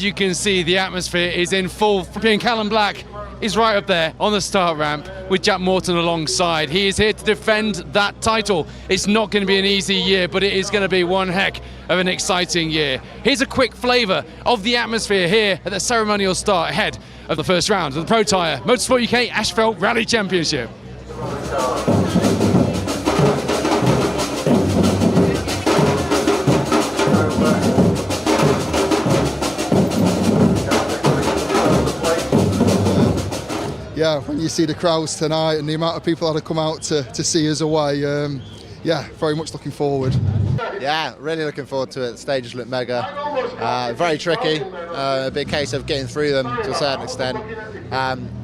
You can see the atmosphere is in full. Callum Black is right up there on the start ramp with Jack Morton alongside. He is here to defend that title. It's not going to be an easy year, but it is going to be one heck of an exciting year. Here's a quick flavour of the atmosphere here at the ceremonial start ahead of the first round of the Protyre Motorsport UK Asphalt Rally Championship. Yeah, when you see the crowds tonight and the amount of people that have come out to see us away, yeah, very much looking forward. Yeah, really looking forward to it. The stages look mega, very tricky, a big case of getting through them to a certain extent.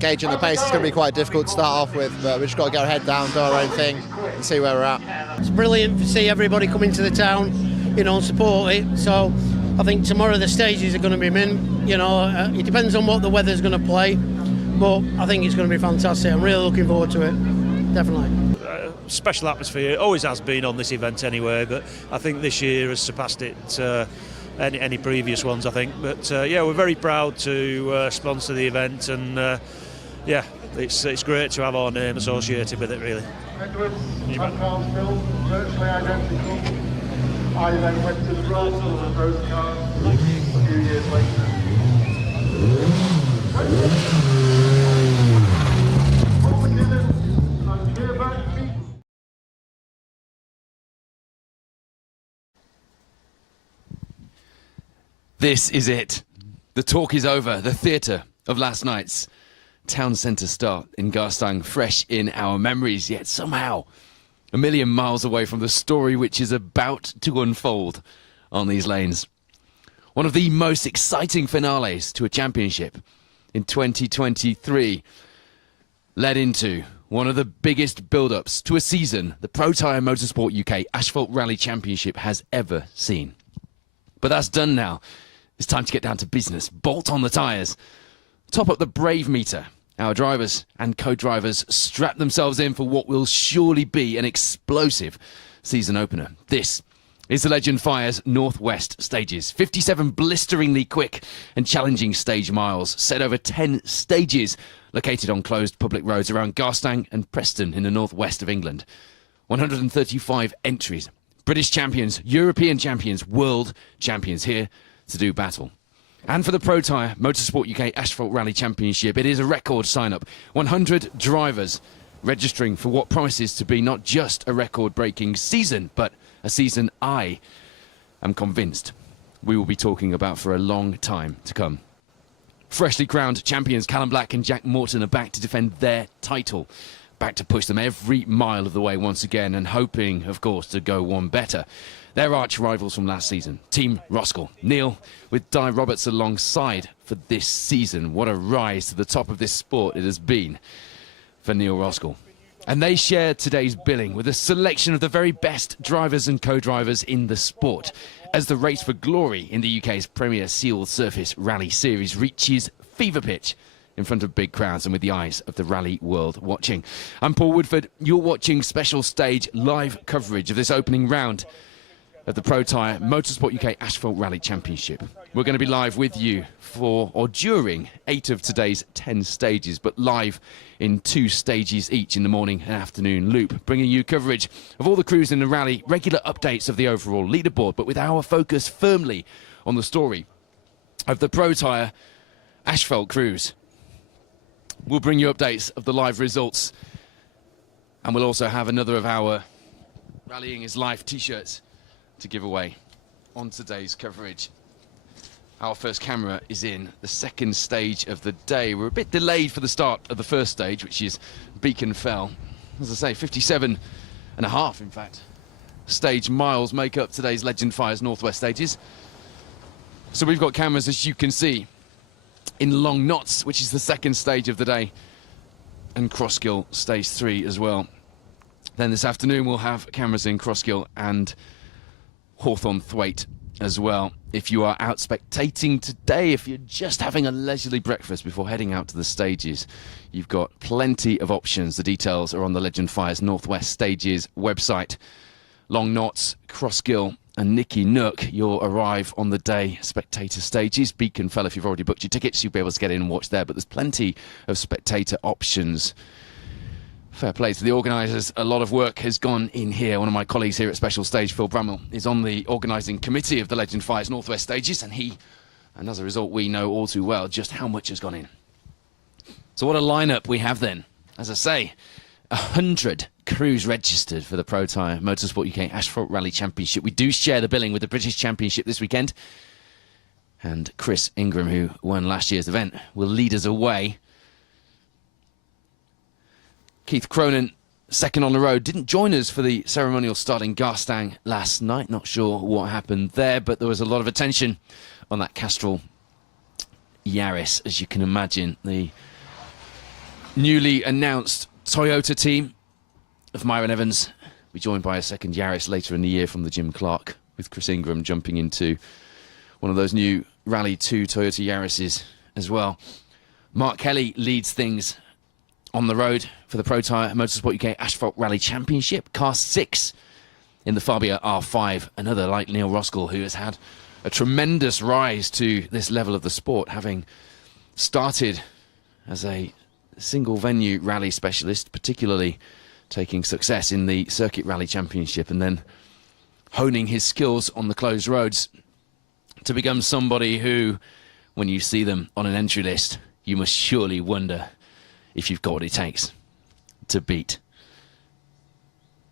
Gauging the pace is going to be quite difficult to start off with, but we've just got to get our head down, do our own thing and see where we're at. It's brilliant to see everybody come into the town, you know, support it. So I think tomorrow the stages are going to be mint, you know, it depends on what the weather's going to play. But I think it's going to be fantastic. I'm really looking forward to it, definitely. Special atmosphere, it always has been on this event anyway, but I think this year has surpassed it any previous ones, I think. But yeah, we're very proud to sponsor the event, and yeah, it's great to have our name associated with it, really. Cars built virtually identical. I then went to the road of those cars a few years later. This is it. The talk is over. The theatre of last night's town centre start in Garstang, fresh in our memories, yet somehow a million miles away from the story which is about to unfold on these lanes. One of the most exciting finales to a championship in 2023 led into one of the biggest build-ups to a season the Protyre Motorsport UK Asphalt Rally Championship has ever seen. But that's done now. It's time to get down to business. Bolt on the tyres. Top up the brave meter. Our drivers and co-drivers strap themselves in for what will surely be an explosive season opener. This is the Legend Fire's Northwest stages. 57 blisteringly quick and challenging stage miles, set over 10 stages, located on closed public roads around Garstang and Preston in the northwest of England. 135 entries. British champions, European champions, world champions here to do battle. And for the Protyre Motorsport UK Asphalt Rally Championship, it is a record sign-up. 100 drivers registering for what promises to be not just a record-breaking season, but a season I am convinced we will be talking about for a long time to come. Freshly crowned champions Callum Black and Jack Morton are back to defend their title. Back to push them every mile of the way once again, and hoping, of course, to go one better. Their arch rivals from last season, Team Roskell. Neil with Di Roberts alongside for this season. What a rise to the top of this sport it has been for Neil Roskell. And they share today's billing with a selection of the very best drivers and co-drivers in the sport, as the race for glory in the UK's premier sealed surface rally series reaches fever pitch in front of big crowds and with the eyes of the rally world watching. I'm Paul Woodford. You're watching special stage live coverage of this opening round of the Protyre Motorsport UK Asphalt Rally Championship. We're going to be live with you for or during 8 of today's 10 stages, but live in 2 stages each in the morning and afternoon loop, bringing you coverage of all the crews in the rally, regular updates of the overall leaderboard, but with our focus firmly on the story of the Protyre Asphalt crews. We'll bring you updates of the live results, and we'll also have another of our Rallying is Life t-shirts to give away on today's coverage. Our first camera is in the second stage of the day. We're a bit delayed for the start of the first stage, which is Beacon Fell. As I say, 57.5 in fact stage miles make up today's Legend Fires Northwest stages. So we've got cameras, as you can see, in Long Knots, which is the second stage of the day, and Crossgill stage 3 as well. Then this afternoon we'll have cameras in Crossgill and Hawthorne Thwaite as well. If you are out spectating today, if you're just having a leisurely breakfast before heading out to the stages, you've got plenty of options. The details are on the Legend Fires Northwest Stages website. Long Knots, Crossgill and Nicky Nook, you'll arrive on the day spectator stages. Beacon Fell, if you've already booked your tickets, you'll be able to get in and watch there, but there's plenty of spectator options. Fair play to the organisers. A lot of work has gone in here. One of my colleagues here at Special Stage, Phil Bramwell, is on the organising committee of the Legend Fires Northwest Stages, and as a result, we know all too well just how much has gone in. So what a lineup we have then. As I say, 100 crews registered for the Protyre Motorsport UK Asphalt Rally Championship. We do share the billing with the British Championship this weekend, and Chris Ingram, who won last year's event, will lead us away. Keith Cronin, second on the road, didn't join us for the ceremonial start in Garstang last night. Not sure what happened there, but there was a lot of attention on that Castrol Yaris, as you can imagine. The newly announced Toyota team of Myron Evans will be joined by a second Yaris later in the year from the Jim Clark, with Chris Ingram jumping into one of those new Rally 2 Toyota Yarises as well. Mark Kelly leads things on the road for the Protyre Motorsport UK Asphalt Rally Championship. Car 6 in the Fabia R5. Another like Neil Roskell, who has had a tremendous rise to this level of the sport, having started as a single venue rally specialist, particularly taking success in the Circuit Rally Championship, and then honing his skills on the closed roads to become somebody who, when you see them on an entry list, you must surely wonder if you've got what it takes to beat.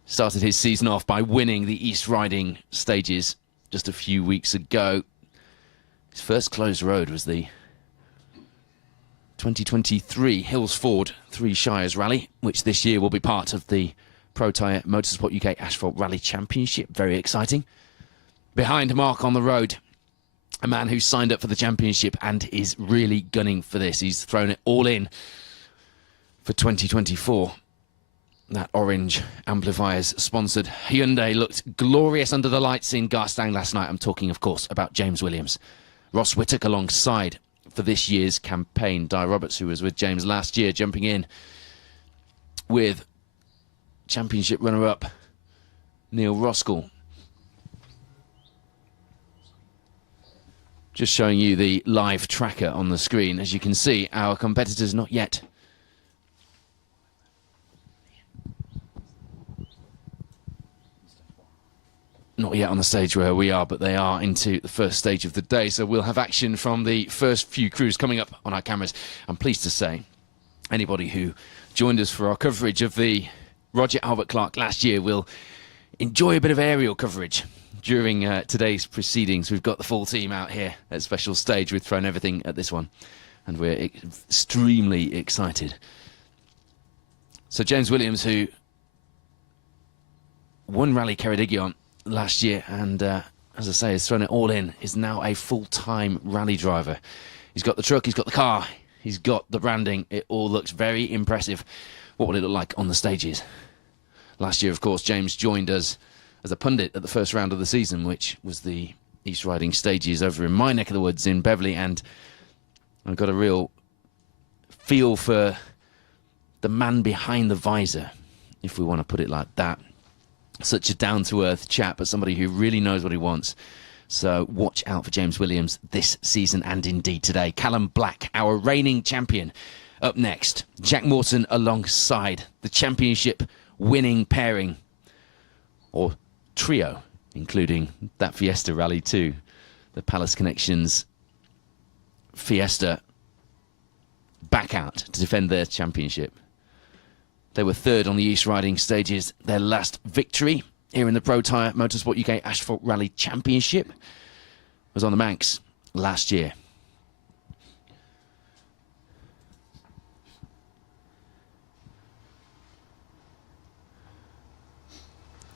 Started his season off by winning the East Riding stages just a few weeks ago. His first closed road was the 2023 Hills Ford 3 Shires Rally, which this year will be part of the Protyre Motorsport UK Asphalt Rally Championship. Very exciting. Behind Mark on the road, a man who signed up for the championship and is really gunning for this. He's thrown it all in for 2024. That orange amplifiers sponsored Hyundai looked glorious under the lights in Garstang last night. I'm talking, of course, about James Williams. Ross Whittock alongside for this year's campaign. Di Roberts, who was with James last year, jumping in with championship runner-up Neil Roskell. Just showing you the live tracker on the screen. As you can see, our competitors not yet on the stage where we are, but they are into the first stage of the day. So we'll have action from the first few crews coming up on our cameras. I'm pleased to say anybody who joined us for our coverage of the Roger Albert Clark last year will enjoy a bit of aerial coverage during today's proceedings. We've got the full team out here at Special Stage. We've thrown everything at this one, and we're extremely excited. So James Williams, who won Rally Ceredigion last year and, as I say, has thrown it all in, is now a full-time rally driver. He's got the truck, he's got the car, he's got the branding. It all looks very impressive. What will it look like on the stages? Last year, of course, James joined us as a pundit at the first round of the season, which was the East Riding stages over in my neck of the woods in Beverley, and I've got a real feel for the man behind the visor, if we want to put it like that. Such a down-to-earth chap, but somebody who really knows what he wants. So watch out for James Williams this season and indeed today. Callum Black, our reigning champion. Up next, Jack Morton alongside the championship winning pairing, or trio, including that Fiesta Rally 2, the Palace Connections Fiesta, back out to defend their championship. They were third on the East Riding stages. Their last victory here in the Protyre Motorsport UK Asphalt Rally Championship was on the Manx last year.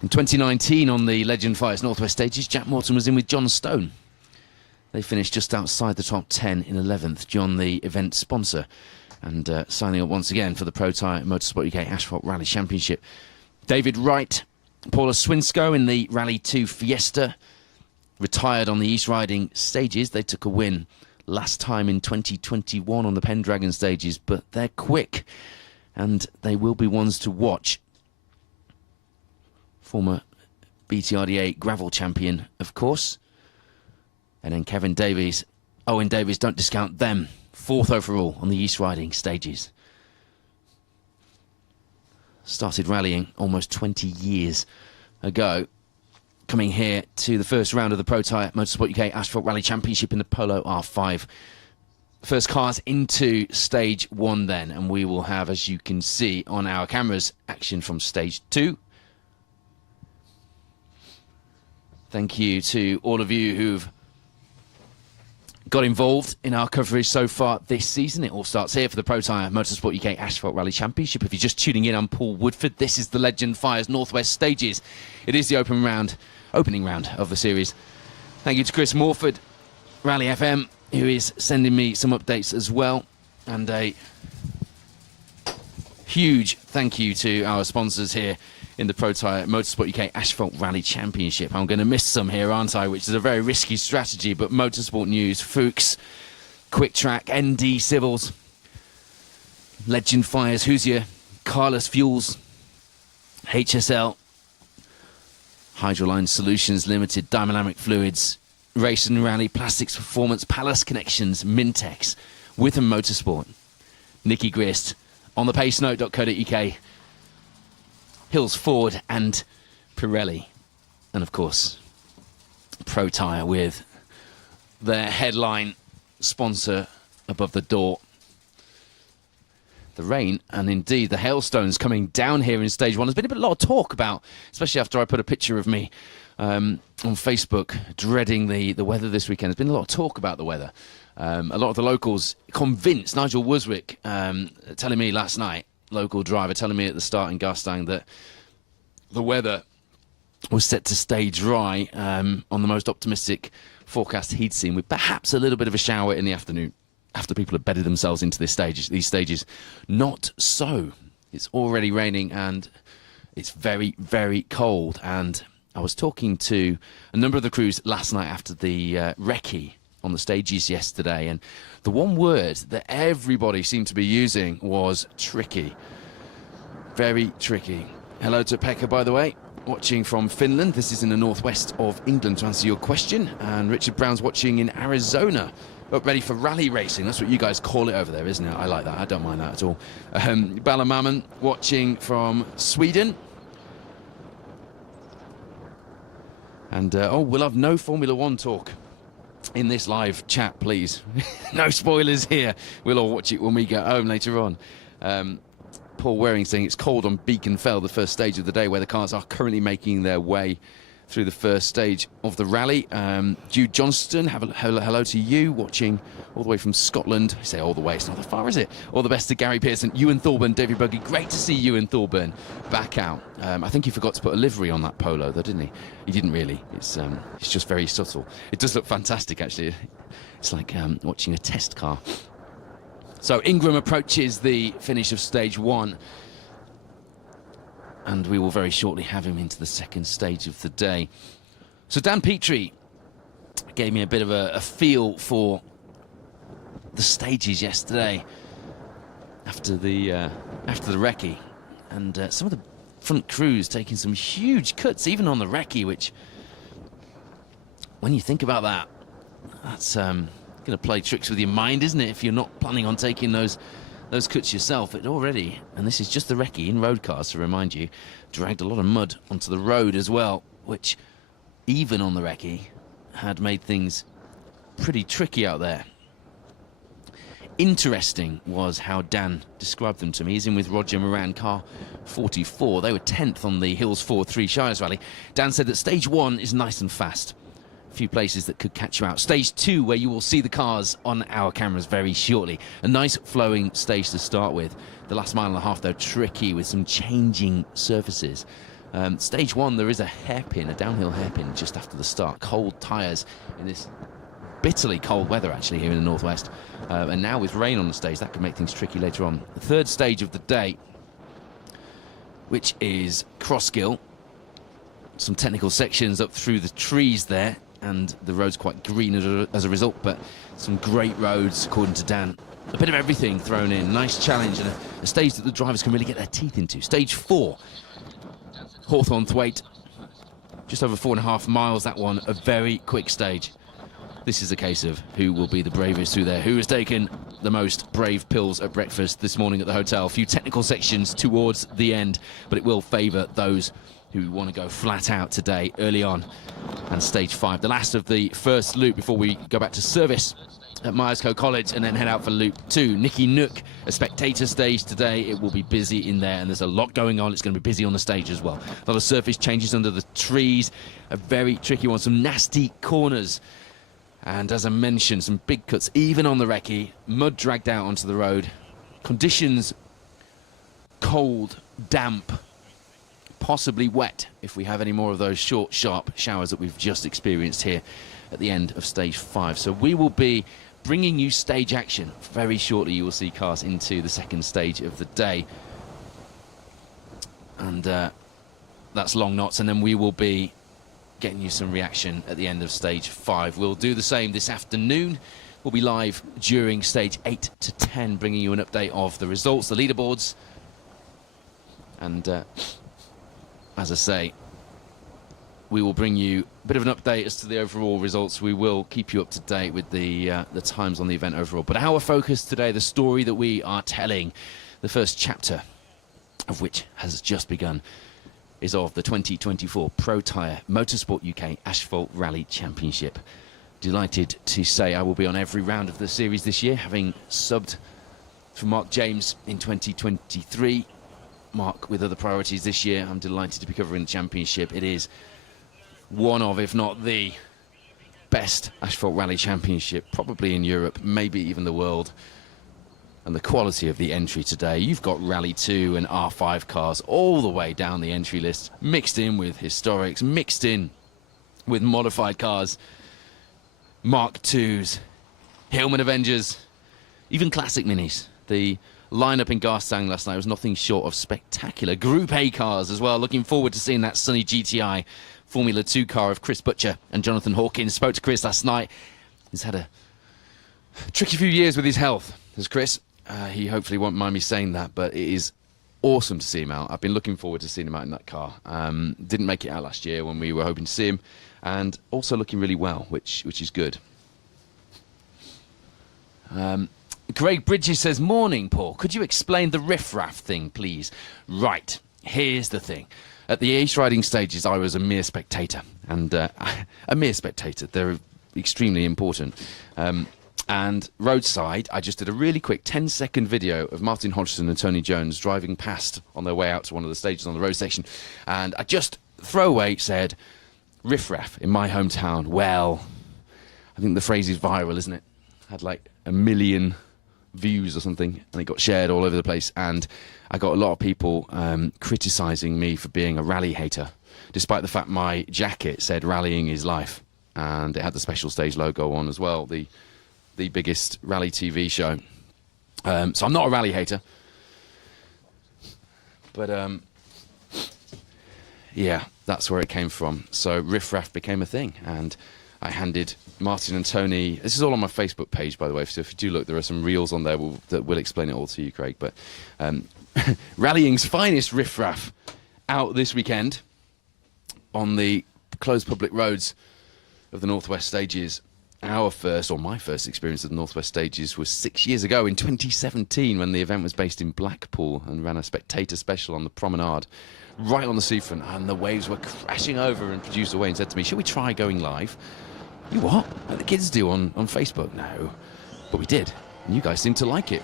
In 2019 on the Legend Fires Northwest stages, Jack Morton was in with John Stone. They finished just outside the top 10 in 11th. John, the event sponsor, and signing up once again for the Protyre Motorsport UK Asphalt Rally Championship. David Wright, Paula Swinscoe in the Rally 2 Fiesta, retired on the East Riding stages. They took a win last time in 2021 on the Pendragon stages, but they're quick and they will be ones to watch. Former BTRDA gravel champion, of course. And then Kevin Davies, Owen Davies, don't discount them. 4th overall on the East Riding stages. Started rallying almost 20 years ago. Coming here to the first round of the Protyre Motorsport UK Asphalt Rally Championship in the Polo R5. First cars into stage 1 then, and we will have, as you can see on our cameras, action from stage 2. Thank you to all of you who've got involved in our coverage so far this season. It all starts here for the Protyre Motorsport UK Asphalt Rally Championship. If you're just tuning in, I'm Paul Woodford. This is the Legend Fires Northwest stages. It is the opening round of the series. Thank you to Chris Morford, Rally FM, who is sending me some updates as well. And a huge thank you to our sponsors here in the Protyre Motorsport UK Asphalt Rally Championship. I'm going to miss some here, aren't I? Which is a very risky strategy, but Motorsport News, Fuchs, Quick Track, ND Civils, Legend Fires, Hoosier, Carlos Fuels, HSL, Hydroline Solutions Limited, Dynamic Fluids, Race and Rally, Plastics Performance, Palace Connections, Mintex, Witham Motorsport, Nicky Grist, onthepacenote.co.uk, Hills Ford and Pirelli, and of course Protyre with their headline sponsor above the door. The rain and indeed the hailstones coming down here in stage 1. There's been a lot of talk about, especially after I put a picture of me on Facebook dreading the weather this weekend. There's been a lot of talk about the weather. A lot of the locals convinced, Nigel Wooswick telling me last night, local driver telling me at the start in Garstang, that the weather was set to stay dry on the most optimistic forecast he'd seen, with perhaps a little bit of a shower in the afternoon after people had bedded themselves into these stages. Not so. It's already raining and it's very, very cold. And I was talking to a number of the crews last night after the recce on the stages yesterday, and the one word that everybody seemed to be using was tricky. Very tricky. Hello to Pekka, by the way, watching from Finland. This is in the northwest of England, to answer your question. And Richard Brown's watching in Arizona, up ready for rally racing. That's what you guys call it over there, isn't it? I like that. I don't mind that at all. Balamaman watching from Sweden. And, we'll have no Formula One talk in this live chat, please. No spoilers here. We'll all watch it when we get home later on. Paul Waring saying it's cold on Beacon Fell, the first stage of the day, where the cars are currently making their way through the first stage of the rally. Jude Johnston, hello to you, watching all the way from Scotland. I say all the way, it's not that far, is it? All the best to Gary Pearson, Ewan Thorburn, David Buggy. Great to see Ewan Thorburn back out. I think he forgot to put a livery on that polo, though, didn't he? He didn't really. It's just very subtle. It does look fantastic, actually. It's like watching a test car. So Ingram approaches the finish of stage 1. And we will very shortly have him into the second stage of the day. So Dan Petrie gave me a bit of a feel for the stages yesterday. after the recce, and some of the front crews taking some huge cuts, even on the recce, which, when you think about that, that's going to play tricks with your mind, isn't it? If you're not planning on taking those cuts yourself, it already, and this is just the recce in road cars to remind you, dragged a lot of mud onto the road as well, which, even on the recce, had made things pretty tricky out there. Interesting was how Dan described them to me. He's in with Roger Moran, car 44. They were 10th on the Hills 4-3 Shires Rally. Dan said that stage 1 is nice and fast. A few places that could catch you out. Stage 2, where you will see the cars on our cameras very shortly. A nice flowing stage to start with. The last mile and a half, though, tricky with some changing surfaces. Stage 1, there is a hairpin, a downhill hairpin just after the start. Cold tyres in this bitterly cold weather, actually, here in the northwest. And now with rain on the stage, that could make things tricky later on. The third stage of the day, which is Crossgill. Some technical sections up through the trees there, and the road's quite green as a result, but some great roads, according to Dan. A bit of everything thrown in. Nice challenge, and a stage that the drivers can really get their teeth into. Stage 4, Hawthorne Thwaite. Just over 4.5 miles, that one. A very quick stage. This is a case of who will be the bravest through there. Who has taken the most brave pills at breakfast this morning at the hotel. A few technical sections towards the end, but it will favour those who want to go flat out today early on. And stage 5, the last of the first loop before we go back to service at Myerscough College and then head out for loop 2. Nicky Nook, a spectator stage today. It will be busy in there, and there's a lot going on. It's going to be busy on the stage as well. A lot of surface changes under the trees. A very tricky one. Some nasty corners. And as I mentioned, some big cuts, even on the recce. Mud dragged out onto the road. Conditions cold, damp, possibly wet if we have any more of those short, sharp showers that we've just experienced here at the end of stage 5. So we will be bringing you stage action. Very shortly you will see cars into the second stage of the day. And that's Long Knots, and then we will be getting you some reaction at the end of stage 5. We'll do the same this afternoon. We'll be live during stage 8 to 10, bringing you an update of the results, the leaderboards. And as I say, we will bring you a bit of an update as to the overall results. We will keep you up to date with the times on the event overall. But our focus today, the story that we are telling, the first chapter of which has just begun, is of the 2024 Protyre Motorsport UK Asphalt Rally Championship. Delighted to say I will be on every round of the series this year, having subbed for Mark James in 2023. Mark with other priorities this year. I'm delighted to be covering the championship. It is one of, if not the best asphalt rally championship, probably in Europe, maybe even the world. And the quality of the entry today, you've got Rally 2 and R5 cars all the way down the entry list, mixed in with historics, mixed in with modified cars, Mark 2s, Hillman Avengers, even classic minis. The lineup in Garstang last night was nothing short of spectacular. Group A cars as well. Looking forward to seeing that sunny GTI Formula 2 car of Chris Butcher and Jonathan Hawkins. Spoke to Chris last night. He's had a tricky few years with his health, has Chris. He hopefully won't mind me saying that, but it is awesome to see him out. I've been looking forward to seeing him out in that car. Didn't make it out last year when we were hoping to see him, and also looking really well, which is good. Craig Bridges says, morning, Paul. Could you explain the riff-raff thing, please? Right, here's the thing. At the ace riding stages, I was a mere spectator, and a mere spectator. They're extremely important. And roadside, I just did a really quick 10-second video of Martin Hodgson and Tony Jones driving past on their way out to one of the stages on the road section. And I just throwaway said, riff-raff in my hometown. Well, I think the phrase is viral, isn't it? Had like 1 million views or something, and it got shared all over the place. And I got a lot of people criticising me for being a rally hater, despite the fact my jacket said rallying is life. And it had the special stage logo on as well, the biggest rally TV show. So I'm not a rally hater. But, yeah, that's where it came from. So riff-raff became a thing. And I handed Martin and Tony. This is all on my Facebook page, by the way, so if you do look, there are some reels on there that will explain it all to you, Craig. But rallying's finest riffraff out this weekend on the closed public roads of the Northwest Stages. Our first, or my first experience of the Northwest Stages was 6 years ago in 2017 when the event was based in Blackpool and ran a spectator special on the promenade right on the seafront, and the waves were crashing over, and producer Wayne said to me, should we try going live? You what? Like the kids do on Facebook? No. But we did, and you guys seem to like it.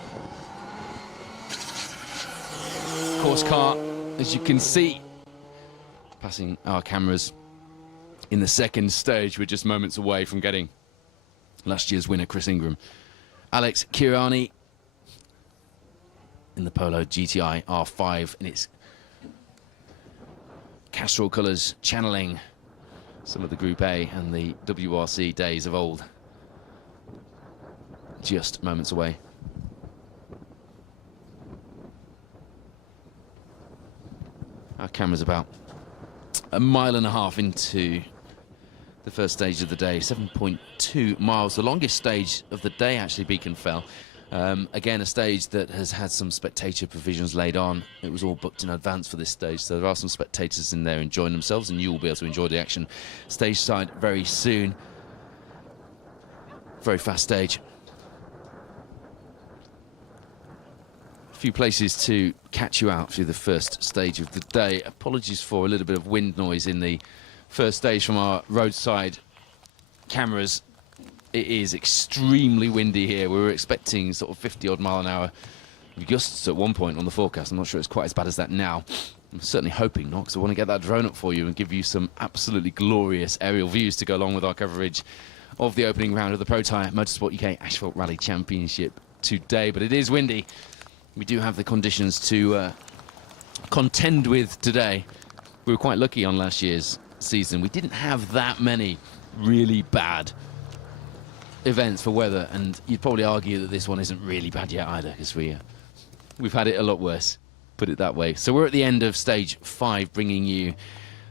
Course car, as you can see, passing our cameras in the second stage. We're just moments away from getting last year's winner, Chris Ingram. Alex Kirani in the Polo GTI R5 in its Castrol colours, channeling some of the Group A and the WRC days of old. Just moments away. Our camera's about a mile and a half into the first stage of the day, 7.2 miles, the longest stage of the day actually, Beacon Fell. Again, a stage that has had some spectator provisions laid on. It was all booked in advance for this stage, so there are some spectators in there enjoying themselves, and you will be able to enjoy the action stage side very soon. Very fast stage. A few places to catch you out through the first stage of the day. Apologies for a little bit of wind noise in the first stage from our roadside cameras. It is extremely windy here. We were expecting sort of 50-odd mile an hour gusts at one point on the forecast. I'm not sure it's quite as bad as that now. I'm certainly hoping not, because I want to get that drone up for you and give you some absolutely glorious aerial views to go along with our coverage of the opening round of the Protyre Motorsport UK Asphalt Rally Championship today. But it is windy. We do have the conditions to contend with today. We were quite lucky on last year's season. We didn't have that many really bad events for weather, and you'd probably argue that this one isn't really bad yet either, because we've had it a lot worse, put it that way. So we're at the end of stage 5, bringing you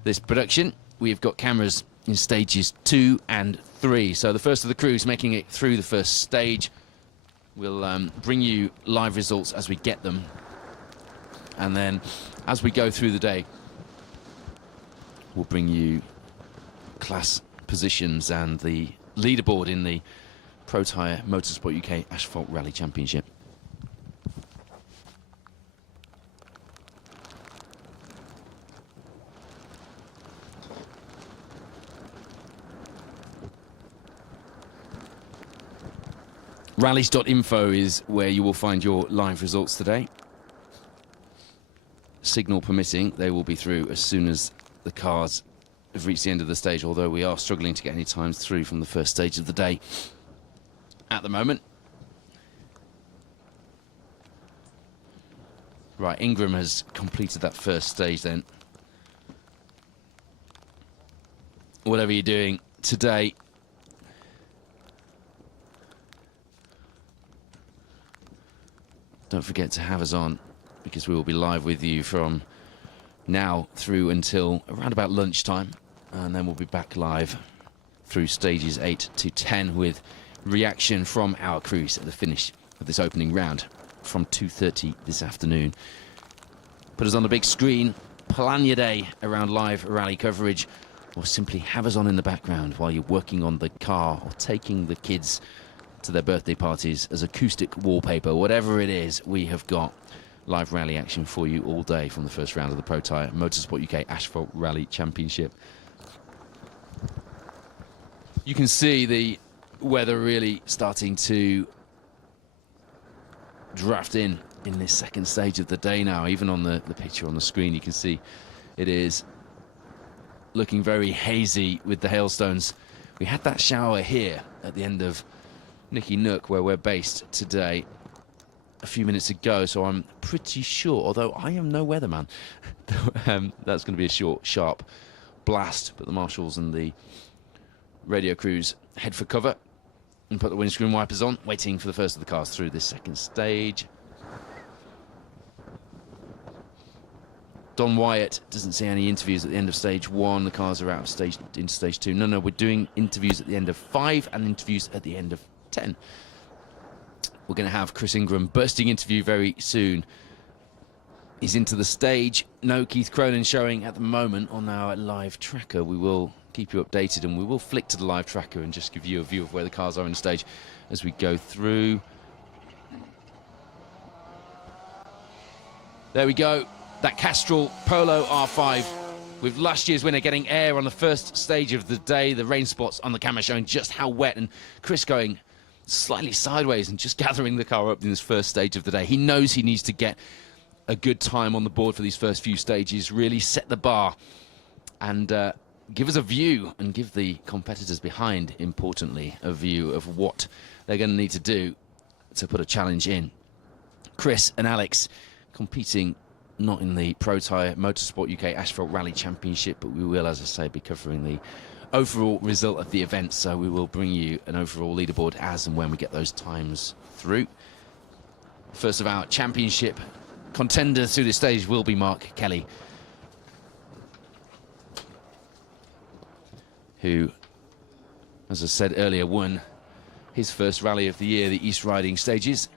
this production. We've got cameras in stages 2 and 3. So the first of the crews making it through the first stage. We'll bring you live results as we get them, and then as we go through the day, we'll bring you class positions and the leaderboard in the Protyre Motorsport UK Asphalt Rally Championship. Rallies.info is where you will find your live results today. Signal permitting, they will be through as soon as the cars have reached the end of the stage, although we are struggling to get any times through from the first stage of the day at the moment. Right, Ingram has completed that first stage then. Whatever you're doing today, don't forget to have us on, because we will be live with you from now through until around about lunchtime, and then we'll be back live through stages 8 to 10 with reaction from our crews at the finish of this opening round from 2:30 this afternoon. Put us on the big screen, plan your day around live rally coverage, or simply have us on in the background while you're working on the car or taking the kids to their birthday parties as acoustic wallpaper. Whatever it is, we have got live rally action for you all day from the first round of the Protyre Motorsport UK Asphalt Rally Championship. You can see the weather really starting to draft in this second stage of the day now. Even on the picture on the screen, you can see it is looking very hazy with the hailstones. We had that shower here at the end of Nicky Nook, where we're based today, a few minutes ago, so I'm pretty sure, although I am no weatherman, that's going to be a short, sharp blast. But the marshals and the radio crews head for cover and put the windscreen wipers on, waiting for the first of the cars through this second stage. Don Wyatt doesn't see any interviews at the end of stage 1. The cars are out of into stage 2. No, we're doing interviews at the end of 5 and interviews at the end of 10. We're going to have Chris Ingram bursting interview very soon. He's into the stage. No Keith Cronin showing at the moment on our live tracker. We will keep you updated, and we will flick to the live tracker and just give you a view of where the cars are in the stage as we go through. There we go. That Castrol Polo R5 with last year's winner getting air on the first stage of the day. The rain spots on the camera showing just how wet, and Chris going slightly sideways and just gathering the car up in this first stage of the day. He knows he needs to get a good time on the board for these first few stages, really set the bar and give us a view, and give the competitors behind, importantly, a view of what they're going to need to do to put a challenge in. Chris and Alex competing not in the Protyre Motorsport UK Asphalt Rally Championship, but we will, as I say, be covering the overall result of the event, so we will bring you an overall leaderboard as and when we get those times through. First of our championship contenders through this stage will be Mark Kelly, who, as I said earlier, won his first rally of the year, the East Riding Stages.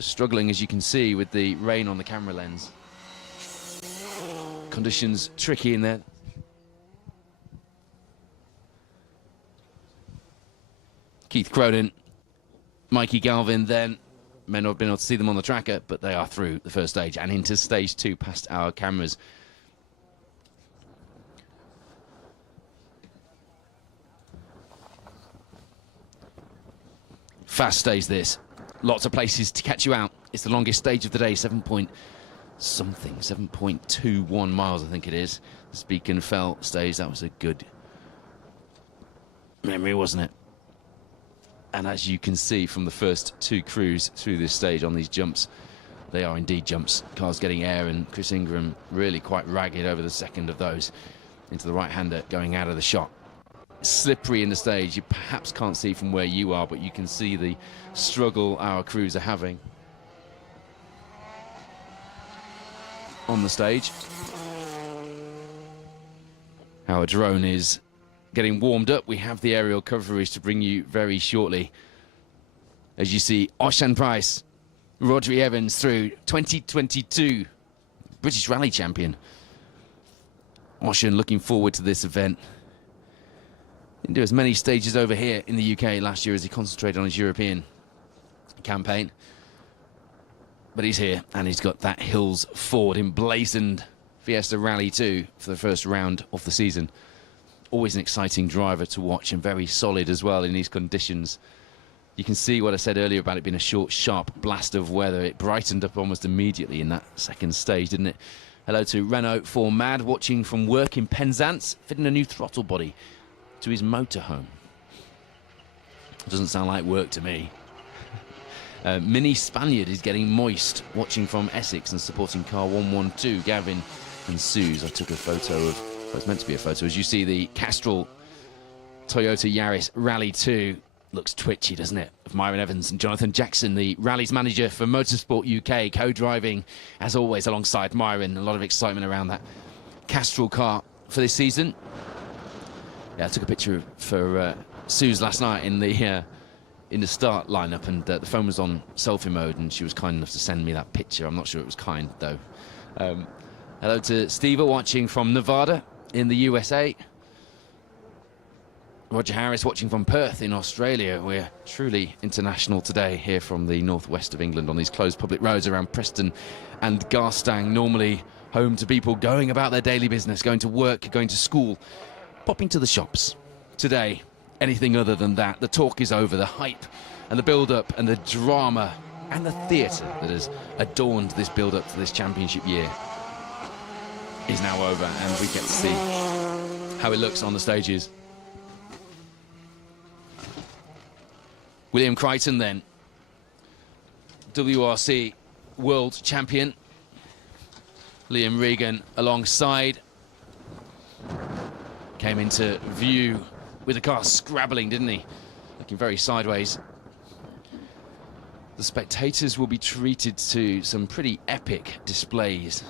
Struggling, as you can see, with the rain on the camera lens. Conditions tricky in there. Keith Cronin, Mikey Galvin then. May not have been able to see them on the tracker, but they are through the first stage and into stage 2 past our cameras. Fast stage this. Lots of places to catch you out. It's the longest stage of the day, 7.21 miles, I think it is. The Speak and Fell stage, that was a good memory, wasn't it? And as you can see from the first 2 crews through this stage on these jumps, they are indeed jumps. Cars getting air, and Chris Ingram really quite ragged over the second of those into the right-hander going out of the shot. Slippery in the stage. You perhaps can't see from where you are, but you can see the struggle our crews are having on the stage. Our drone is getting warmed up. We have the aerial coverage to bring you very shortly. As you see, Oshan Price, Rodri Evans through 2022 British Rally Champion. Oshan looking forward to this event. Didn't do as many stages over here in the UK last year as he concentrated on his European campaign. But he's here, and he's got that Hills Ford emblazoned Fiesta Rally 2 for the first round of the season. Always an exciting driver to watch, and very solid as well in these conditions. You can see what I said earlier about it being a short, sharp blast of weather. It brightened up almost immediately in that second stage, didn't it? Hello to Renault 4 Mad, watching from work in Penzance, fitting a new throttle body to his motorhome. Doesn't sound like work to me. Mini Spaniard is getting moist, watching from Essex and supporting car 112, Gavin and Suze. I took a photo of, well, it's meant to be a photo, as you see the Castrol Toyota Yaris Rally 2. Looks twitchy, doesn't it? Of Myron Evans and Jonathan Jackson, the rallies manager for Motorsport UK, co-driving, as always, alongside Myron. A lot of excitement around that Castrol car for this season. Yeah, I took a picture for Suze last night in the start lineup, and the phone was on selfie mode, and she was kind enough to send me that picture. I'm not sure it was kind, though. Hello to Steve, watching from Nevada in the USA. Roger Harris watching from Perth in Australia. We're truly international today here from the northwest of England on these closed public roads around Preston and Garstang, normally home to people going about their daily business, going to work, going to school, popping to the shops. Today, anything other than that. The talk is over. The hype and the build-up and the drama and the theatre that has adorned this build-up to this championship year is now over, and we get to see how it looks on the stages. William Crichton then, WRC World Champion. Liam Regan alongside. Came into view with the car scrabbling, didn't he? Looking very sideways. The the spectators will be treated to some pretty epic displays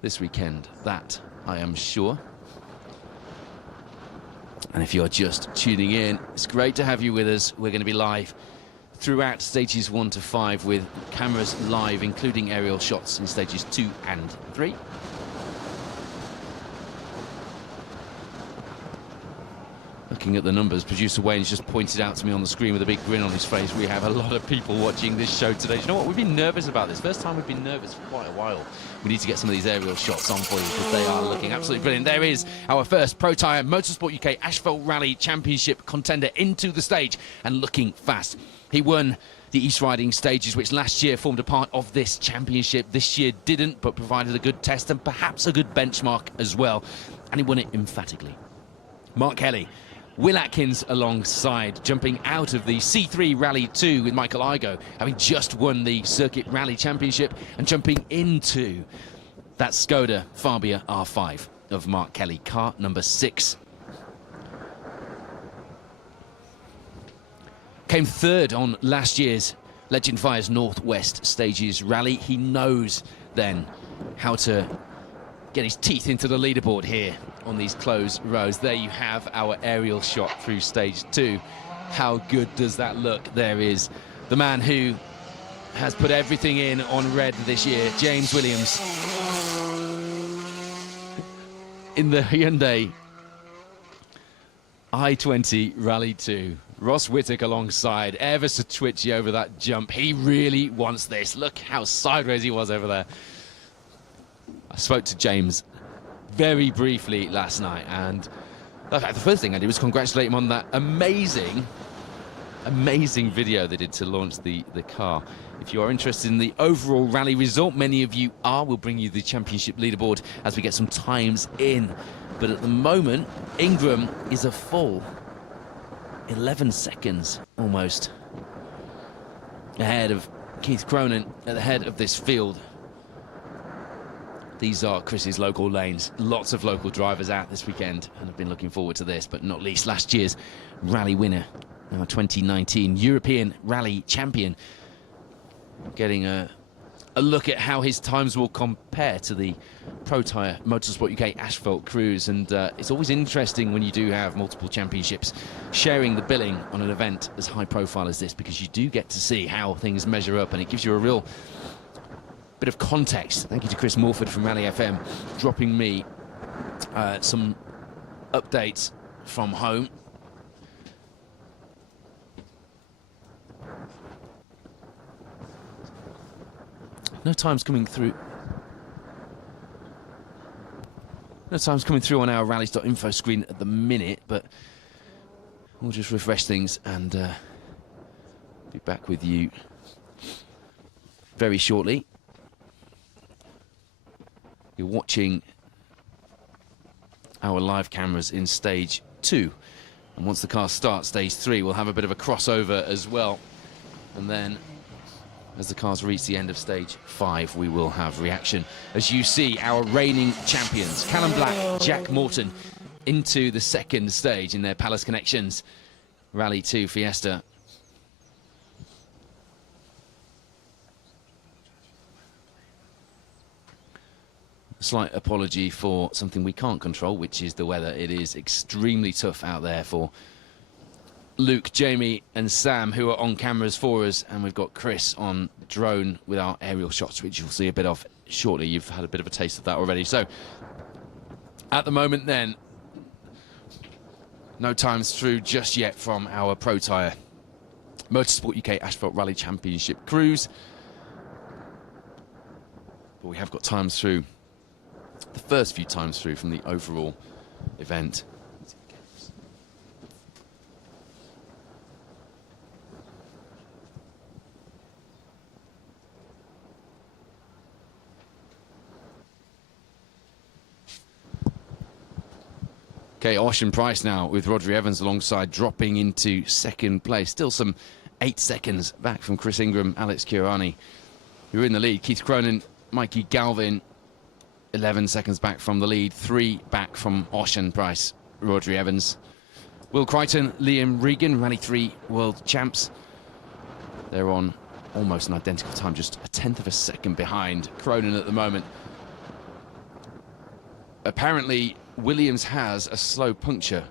this weekend, that I am sure. And if you're just tuning in, it's great to have you with us. We're going to be live throughout stages 1 to 5 with cameras live, including aerial shots in stages 2 and 3. Looking at the numbers, producer Wayne's just pointed out to me on the screen with a big grin on his face. We have a lot of people watching this show today. You know what? We've been nervous about this. First time we've been nervous for quite a while. We need to get some of these aerial shots on for you because they are looking absolutely brilliant. There is our first Protyre Motorsport UK Asphalt Rally Championship contender into the stage and looking fast. He won the East Riding stages, which last year formed a part of this championship. This year didn't, but provided a good test and perhaps a good benchmark as well. And he won it emphatically. Mark Kelly, Will Atkins alongside, jumping out of the C3 Rally 2 with Michael Igo, having just won the Circuit Rally Championship, and jumping into that Skoda Fabia R5 of Mark Kelly, car number 6. Came third on last year's Legend Fires Northwest Stages Rally. He knows then how to get his teeth into the leaderboard here on these closed rows. There you have our aerial shot through stage 2. How good does that look? There is the man who has put everything in on red this year, James Williams, in the Hyundai i20 Rally 2. Ross Whittock alongside, ever so twitchy over that jump. He really wants this. Look how sideways he was over there. I spoke to James very briefly last night, and the first thing I did was congratulate him on that amazing video they did to launch the car. If you are interested in the overall rally result, many of you are, we'll bring you the championship leaderboard as we get some times in. But at the moment, Ingram is a full 11 seconds almost ahead of Keith Cronin at the head of this field. These are Chris's local lanes. Lots of local drivers out this weekend and have been looking forward to this, but not least last year's rally winner, now 2019 European Rally Champion, getting a look at how his times will compare to the Protyre Motorsport UK Asphalt Cruise. And it's always interesting when you do have multiple championships sharing the billing on an event as high profile as this, because you do get to see how things measure up, and it gives you a real bit of context. Thank you to Chris Morford from Rally FM dropping me some updates from home. No times coming through. No times coming through on our rallies.info screen at the minute, but we'll just refresh things and be back with you very shortly. You're watching our live cameras in stage 2, and once the car starts stage 3, we'll have a bit of a crossover as well, and then as the cars reach the end of stage 5, we will have reaction as you see our reigning champions, Callum Black, Jack Morton, into the second stage in their Palace Connections Rally 2 Fiesta. Slight apology for something we can't control, which is the weather. It is extremely tough out there for Luke, Jamie and Sam, who are on cameras for us, and we've got Chris on drone with our aerial shots, which you'll see a bit of shortly. You've had a bit of a taste of that already. So at the moment then, no times through just yet from our Protyre Motorsport UK Asphalt Rally Championship Cruise, but we have got times through, the first few times through from the overall event. Okay, Ocean Price now with Rodri Evans alongside, dropping into second place. Still some 8 seconds back from Chris Ingram, Alex Chiarani, who are in the lead. Keith Cronin, Mikey Galvin, 11 seconds back from the lead. 3 back from Ocean Price, Rodri Evans. Will Crichton, Liam Regan, Rally 3 world champs. They're on almost an identical time, just a tenth of a second behind Cronin at the moment. Apparently, Williams has a slow puncture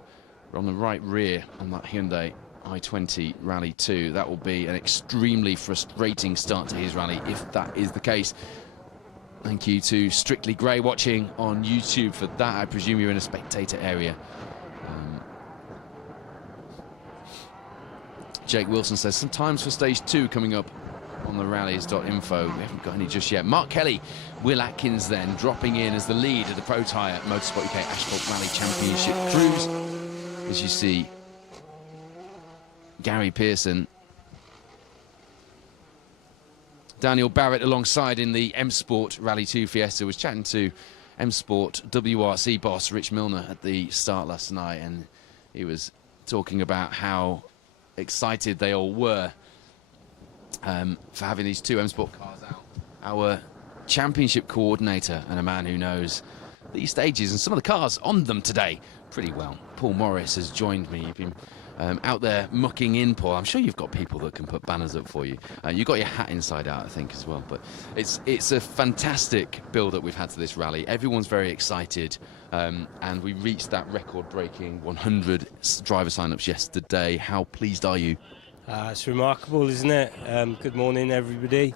on the right rear on that Hyundai i20 Rally 2. That will be an extremely frustrating start to his rally if that is the case. Thank you to Strictly Grey watching on YouTube for that. I presume you're in a spectator area. Jake Wilson says, some times for stage 2 coming up on the rallies.info. We haven't got any just yet. Mark Kelly, Will Atkins then dropping in as the lead of the Protyre Motorsport UK Asphalt Rally Championship Crews. As you see, Gary Pearson, Daniel Barrett alongside in the M Sport Rally 2 Fiesta. Was chatting to M Sport WRC boss Rich Milner at the start last night, and he was talking about how excited they all were for having these 2 M Sport cars out. Our championship coordinator and a man who knows these stages and some of the cars on them today pretty well, Paul Morris, has joined me. You've been out there mucking in, Paul. I'm sure you've got people that can put banners up for you. You've got your hat inside out, I think, as well. But it's a fantastic build-up we've had to this rally. Everyone's very excited, and we reached that record-breaking 100 driver sign-ups yesterday. How pleased are you? It's remarkable, isn't it? Good morning, everybody.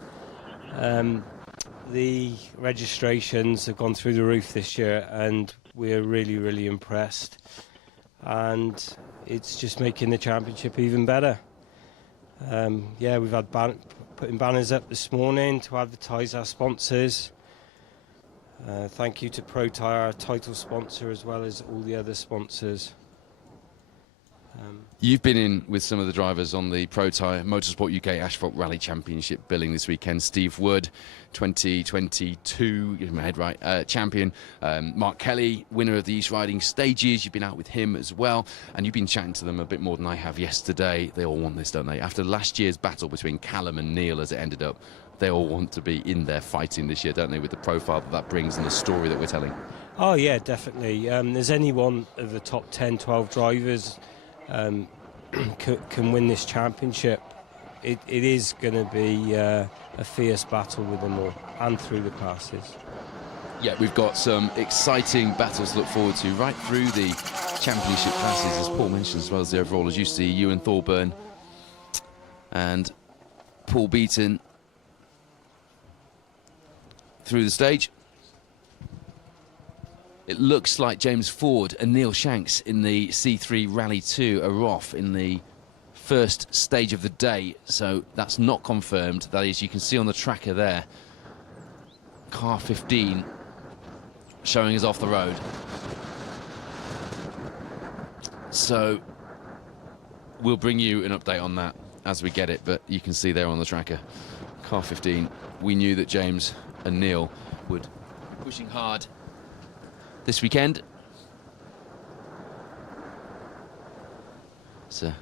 The registrations have gone through the roof this year, and we're really, really impressed. And it's just making the championship even better. Yeah, we've had putting banners up this morning to advertise our sponsors. Thank you to Protyre, our title sponsor, as well as all the other sponsors. You've been in with some of the drivers on the Protyre Motorsport UK Asphalt Rally Championship billing this weekend. Steve Wood, 2022, get my head right, champion. Mark Kelly, winner of the East Riding Stages. You've been out with him as well, and you've been chatting to them a bit more than I have yesterday. They all want this, don't they? After last year's battle between Callum and Neil, as it ended up, they all want to be in there fighting this year, don't they, with the profile that brings and the story that we're telling? Oh, yeah, definitely. There's any one of the top 10, 12 drivers can win this championship. It is going to be a fierce battle with them all and through the classes. Yeah, we've got some exciting battles to look forward to right through the championship classes, as Paul mentioned, as well as the overall. As you see, Ewan Thorburn and Paul Beaton through the stage. It looks like James Ford and Neil Shanks in the C3 Rally 2 are off in the first stage of the day, so that's not confirmed. That is, you can see on the tracker there, car 15 showing us off the road. So we'll bring you an update on that as we get it, but you can see there on the tracker, car 15. We knew that James and Neil would be pushing hard this weekend. It's a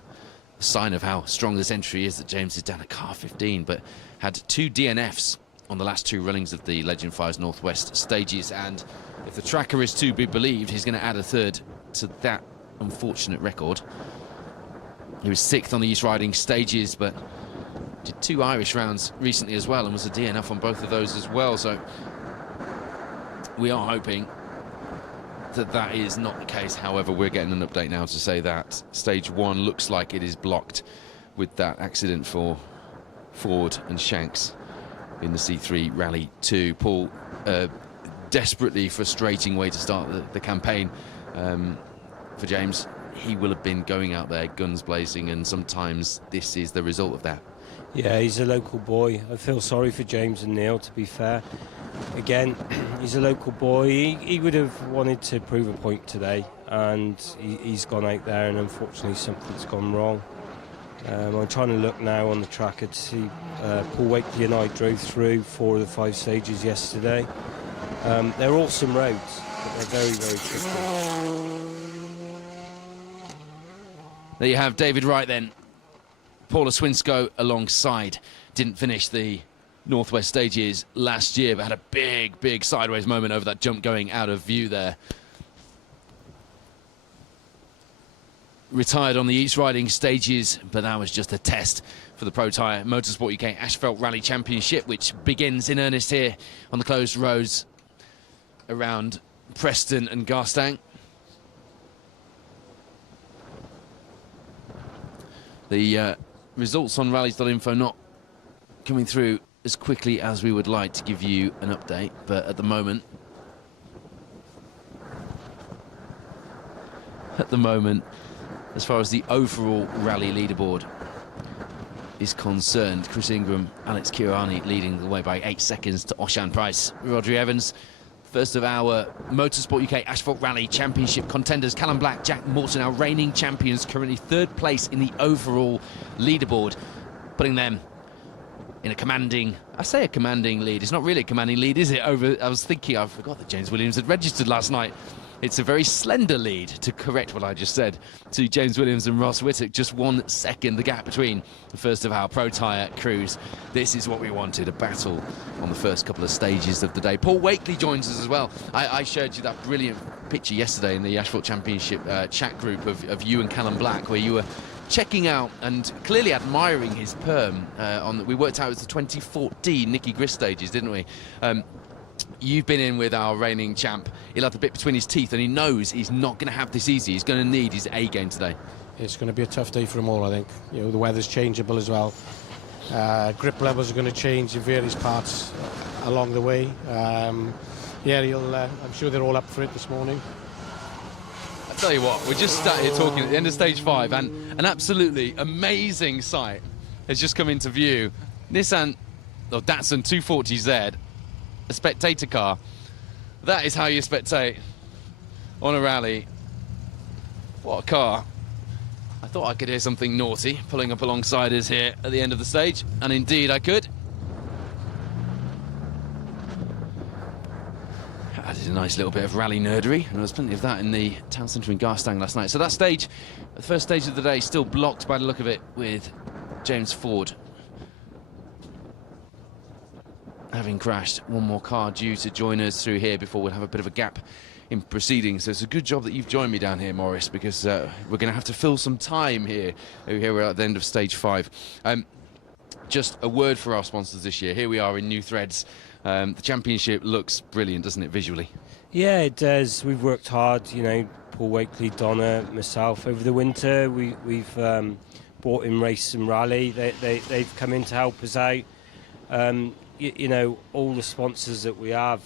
sign of how strong this entry is that James is down at car 15, but had 2 DNFs on the last 2 runnings of the Legend Fires Northwest stages, and if the tracker is to be believed, he's going to add a 3rd to that unfortunate record. He was 6th on the East Riding stages, but did 2 Irish rounds recently as well, and was a DNF on both of those as well, so we are hoping that is not the case. However, we're getting an update now to say that stage 1 looks like it is blocked with that accident for Ford and Shanks in the C3 Rally 2. Paul, desperately frustrating way to start the campaign for James. He will have been going out there guns blazing, and sometimes this is the result of that. Yeah, he's a local boy. I feel sorry for James and Neil, to be fair. Again, he's a local boy. He would have wanted to prove a point today, and he's gone out there, and unfortunately something's gone wrong. I'm trying to look now on the tracker to see Paul Wakely and I drove through 4 of the 5 stages yesterday. They're awesome roads, but they're very, very tricky. There you have David Wright then. Paula Swinsko alongside. Didn't finish the Northwest stages last year, but had a big sideways moment over that jump going out of view there. retired on the East Riding stages, but that was just a test for the Protyre Motorsport UK Asphalt Rally Championship, which begins in earnest here on the closed roads around Preston and Garstang. The results on rallies.info not coming through as quickly as we would like to give you an update, but at the moment, as far as the overall rally leaderboard is concerned, Chris Ingram, Alex Kirani leading the way by 8 seconds to Oshan Price, Rodri Evans. First of our Motorsport UK Asphalt Rally Championship contenders, Callum Black, Jack Morton, our reigning champions, currently third place in the overall leaderboard, putting them in a commanding, I say a commanding lead, it's not really a commanding lead, is it? I was thinking, I forgot that James Williams had registered last night. It's a very slender lead, to correct what I just said, to James Williams and Ross Whittock. Just 1 second, the gap between the first of our Protyre crews. This is what we wanted, a battle on the first couple of stages of the day. Paul Wakely joins us as well. I showed you that brilliant picture yesterday in the Asphalt Championship chat group of you and Callum Black, where you were checking out and clearly admiring his perm. We worked out it was the 2014 Nicky Grist stages, didn't we? You've been in with our reigning champ. He'll have the bit between his teeth, and he knows he's not going to have this easy. He's going to need his A game today. It's going to be a tough day for them all, I think. You know, the weather's changeable as well. Grip levels are going to change in various parts along the way. Yeah, I'm sure they're all up for it this morning. I tell you what, we're just sat here talking at the end of stage 5, and an absolutely amazing sight has just come into view. Datsun 240Z, a spectator car. That is how you spectate on a rally. What a car. I thought I could hear something naughty pulling up alongside us here at the end of the stage, and indeed I could. I did a nice little bit of rally nerdery, and there was plenty of that in the town centre in Garstang last night. So that stage, the first stage of the day, still blocked by the look of it, with James Ford having crashed. One more car due to join us through here before we'll have a bit of a gap in proceedings. So it's a good job that you've joined me down here, Morris, because we're going to have to fill some time here. Here we're at the end of stage 5. Just a word for our sponsors this year. Here we are in New Threads. The championship looks brilliant, doesn't it, visually? Yeah, it does. We've worked hard, you know, Paul Wakely, Donna, myself. Over the winter, we've brought in Race and Rally. They've come in to help us out. You know, all the sponsors that we have,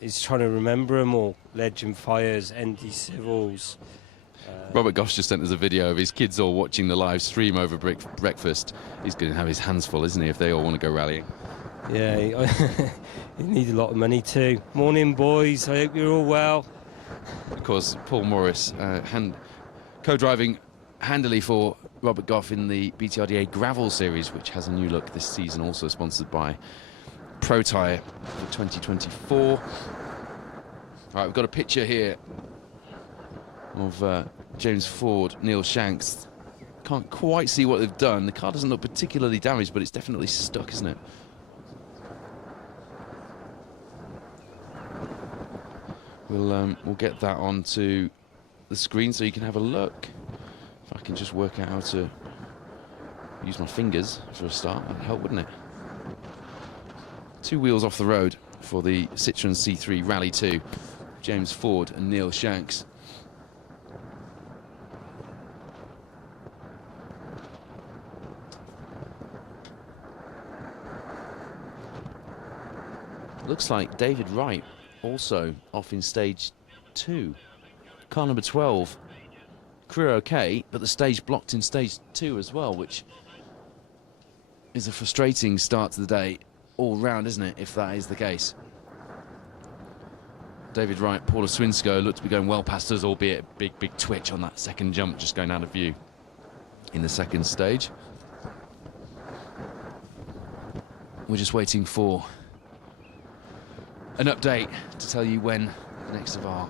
is trying to remember them all. Legend Fires, ND Civils. Robert Goff just sent us a video of his kids all watching the live stream over breakfast. He's going to have his hands full, isn't he, if they all want to go rallying? Yeah, you need a lot of money too. Morning, boys. I hope you're all well. Of course, Paul Morris co-driving handily for Robert Goff in the BTRDA Gravel Series, which has a new look this season, also sponsored by Protyre for 2024. All right, we've got a picture here of James Ford, Neil Shanks. Can't quite see what they've done. The car doesn't look particularly damaged, but it's definitely stuck, isn't it? We'll get that onto the screen so you can have a look. If I can just work out how to use my fingers for a start, that'd help, wouldn't it? 2 wheels off the road for the Citroen C3 Rally 2. James Ford and Neil Shanks. Looks like David Wright also off in stage 2. Car number 12. Crew okay, but the stage blocked in stage 2 as well, which is a frustrating start to the day all round, isn't it, if that is the case. David Wright, Paula Swinsko looked to be going well past us, albeit a big twitch on that second jump, just going out of view in the second stage. We're just waiting for an update to tell you when the next of our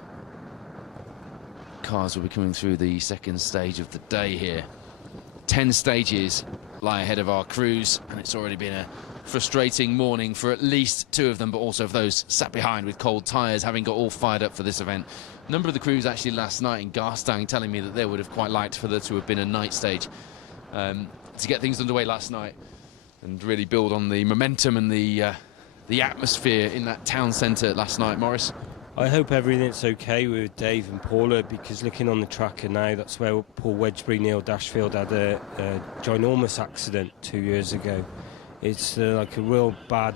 cars will be coming through the second stage of the day here. 10 stages lie ahead of our crews, and it's already been a frustrating morning for at least two of them, but also for those sat behind with cold tyres, having got all fired up for this event. A number of the crews actually last night in Garstang telling me that they would have quite liked for there to have been a night stage to get things underway last night and really build on the momentum and the atmosphere in that town centre last night. Morris? I hope everything's okay with Dave and Paula, because looking on the tracker now, that's where Paul Wedgbury, Neil Dashfield had a ginormous accident 2 years ago. It's like a real bad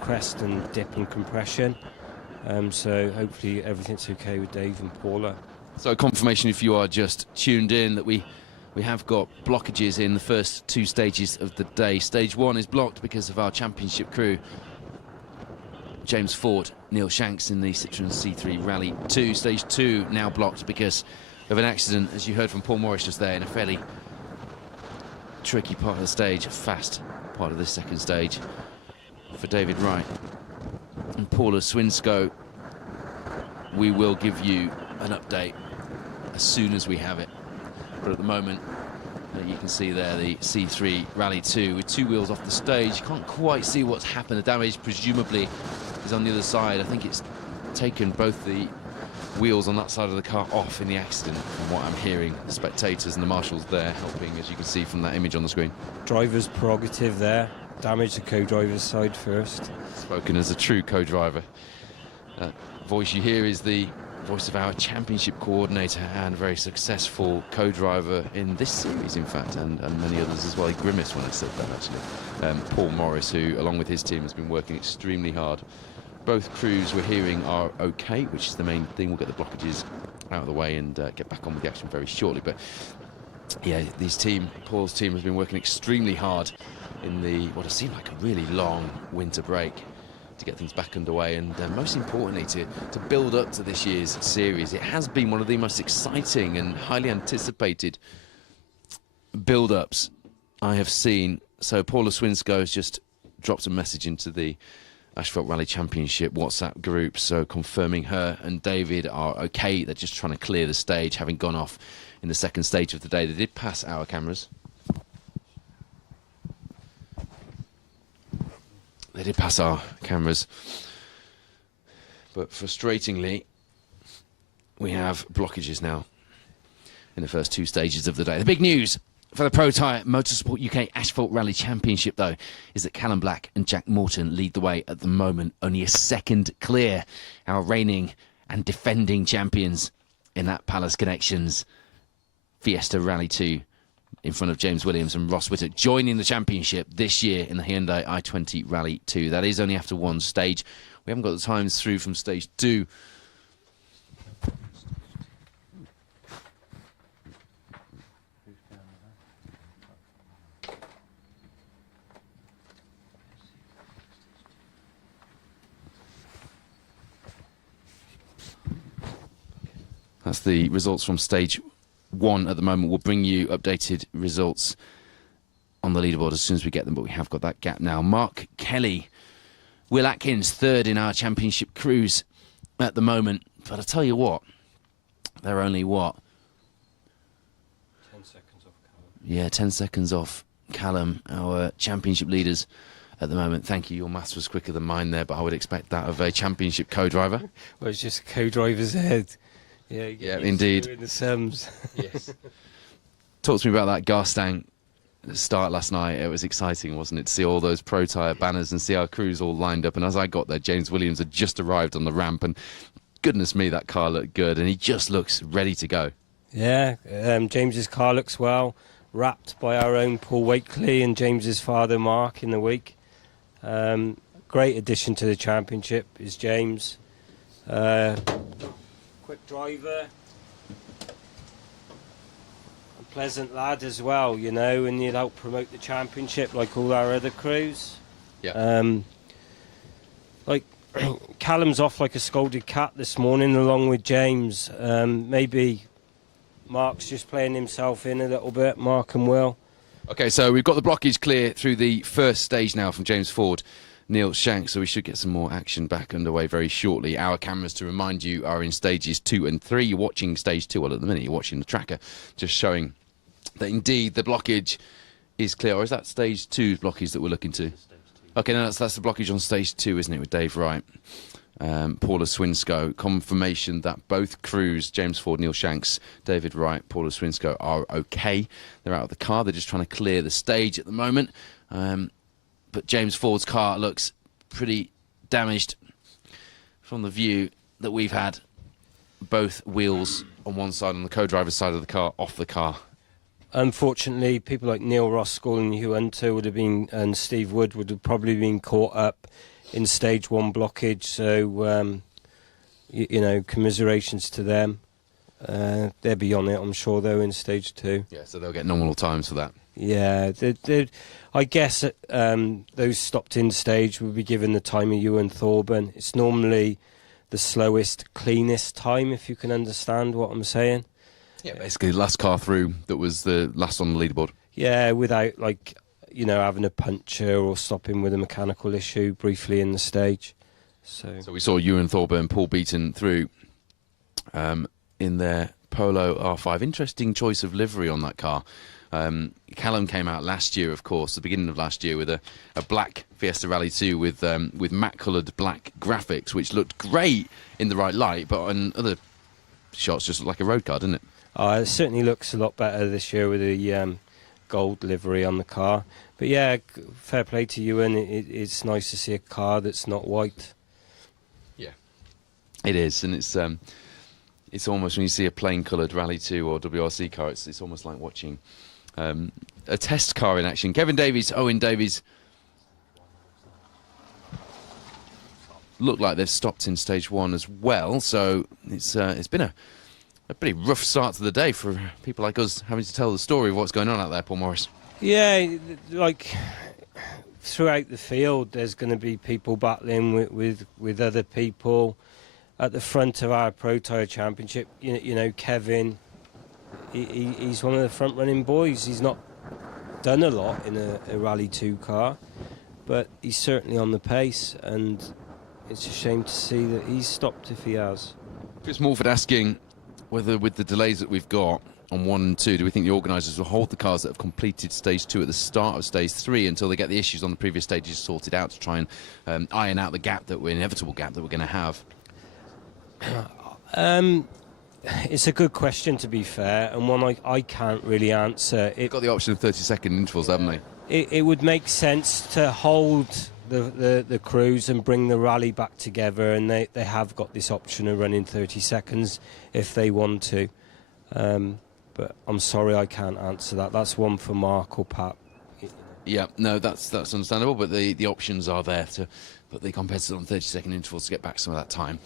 crest and dip and compression. So hopefully everything's okay with Dave and Paula. So confirmation, if you are just tuned in, that we have got blockages in the first two stages of the day. Stage 1 is blocked because of our championship crew, James Ford, Neil Shanks in the Citroen C3 Rally 2. Stage 2 now blocked because of an accident, as you heard from Paul Morris just there, in a fairly tricky part of the stage, a fast part of this second stage for David Wright and Paula Swinsko. We will give you an update as soon as we have it, but at the moment you can see there the C3 Rally 2 with two wheels off the stage. You can't quite see what's happened. The damage presumably is on the other side. I think it's taken both the wheels on that side of the car off in the accident, from what I'm hearing. The spectators and the marshals there helping, as you can see from that image on the screen. Driver's prerogative there. Damage the co-driver's side first. Spoken as a true co-driver. Voice you hear is the voice of our championship coordinator and very successful co-driver in this series, in fact, and many others as well. He grimaced when I said that, actually. Paul Morris, who, along with his team, has been working extremely hard. Both crews we're hearing are okay, which is the main thing. We'll get the blockages out of the way and get back on with the action very shortly. But yeah, Paul's team has been working extremely hard in what has seemed like a really long winter break to get things back underway, and most importantly to build up to this year's series. It has been one of the most exciting and highly anticipated build-ups I have seen. So Paula Swinsko has just dropped a message into the Asphalt Rally Championship WhatsApp group, so confirming her and David are okay. They're just trying to clear the stage, having gone off in the second stage of the day. They did pass our cameras. They did pass our cameras, but frustratingly we have blockages now in the first two stages of the day. The big news for the Protyre Motorsport UK Asphalt Rally Championship, though, is that Callum Black and Jack Morton lead the way at the moment, only a second clear. Our reigning and defending champions in that Palace Connections Fiesta Rally 2, in front of James Williams and Ross Whittock, joining the championship this year in the Hyundai i20 Rally 2. That is only after one stage. We haven't got the times through from stage 2. That's the results from stage 1 at the moment. We'll bring you updated results on the leaderboard as soon as we get them, but we have got that gap now. Mark Kelly, Will Atkins, third in our championship crews at the moment. But I tell you what, they're only what? 10 seconds off Callum. Yeah, 10 seconds off Callum, our championship leaders at the moment. Thank you, your maths was quicker than mine there, but I would expect that of a championship co-driver. Well, it's just co-driver's head. Yeah, indeed. In the Sims. Yes. Talk to me about that Garstang start last night. It was exciting, wasn't it, to see all those Protyre banners and see our crews all lined up. And as I got there, James Williams had just arrived on the ramp, and goodness me, that car looked good, and he just looks ready to go. Yeah, James's car looks well, wrapped by our own Paul Wakely and James's father Mark in the week. Great addition to the championship is James. Quick driver, a pleasant lad as well, you know, and he'll help promote the championship like all our other crews. Yeah. Like Callum's off like a scolded cat this morning along with James. Maybe Mark's just playing himself in a little bit, Mark and Will. Okay, so we've got the blockage clear through the first stage now from James Ford, Neil Shanks, so we should get some more action back underway very shortly. Our cameras, to remind you, are in stages 2 and 3. You're watching stage 2, well, at the minute you're watching the tracker, just showing that indeed the blockage is clear. Or is that stage 2's blockage that we're looking to? Okay, now that's the blockage on stage 2, isn't it, with Dave Wright, Paula Swinscoe. Confirmation that both crews, James Ford, Neil Shanks, David Wright, Paula Swinscoe, are okay. They're out of the car. They're just trying to clear the stage at the moment. But James Ford's car looks pretty damaged from the view that we've had. Both wheels on one side, on the co-driver's side of the car, off the car. Unfortunately, people like Neil Roskell and Hugh Hunter would have been, and Steve Wood would have probably been caught up in stage 1 blockage. So, you know, commiserations to them. They'll be on it, I'm sure, though, in stage 2. Yeah, so they'll get nominal times for that. Yeah, I guess those stopped in stage will be given the time of Ewan Thorburn. It's normally the slowest, cleanest time, if you can understand what I'm saying. Yeah, basically the last car through that was the last on the leaderboard. Yeah, without, like, you know, having a puncture or stopping with a mechanical issue briefly in the stage. So we saw Ewan Thorburn, Paul Beaton through in their Polo R5. Interesting choice of livery on that car. Callum came out last year, of course, the beginning of last year, with a black Fiesta Rally 2 with matte-coloured black graphics, which looked great in the right light, but on other shots just looked like a road car, didn't it? it certainly looks a lot better this year with the gold livery on the car. But yeah, fair play to Ewan. It's nice to see a car that's not white. Yeah, it is, and it's almost, when you see a plain-coloured Rally 2 or WRC car, it's almost like watching a test car in action. Kevin Davies, Owen Davies look like they've stopped in stage 1 as well, so it's been a pretty rough start to the day for people like us having to tell the story of what's going on out there, Paul Morris. Yeah, like throughout the field there's going to be people battling with other people. At the front of our Protyre Championship, you know, Kevin, he's one of the front-running boys. He's not done a lot in a Rally 2 car, but he's certainly on the pace, and it's a shame to see that he's stopped if he has. Chris Morford asking whether, with the delays that we've got on 1 and 2, do we think the organisers will hold the cars that have completed stage 2 at the start of stage 3 until they get the issues on the previous stages sorted out to try and iron out the inevitable gap that we're going to have? It's a good question, to be fair, and one I can't really answer. They've got the option of 30-second intervals, haven't they? It would make sense to hold the crews and bring the rally back together, and they have got this option of running 30 seconds if they want to. But I'm sorry, I can't answer that. That's one for Mark or Pat. Yeah, no, that's understandable, but the options are there to put the competitors on 30-second intervals to get back some of that time.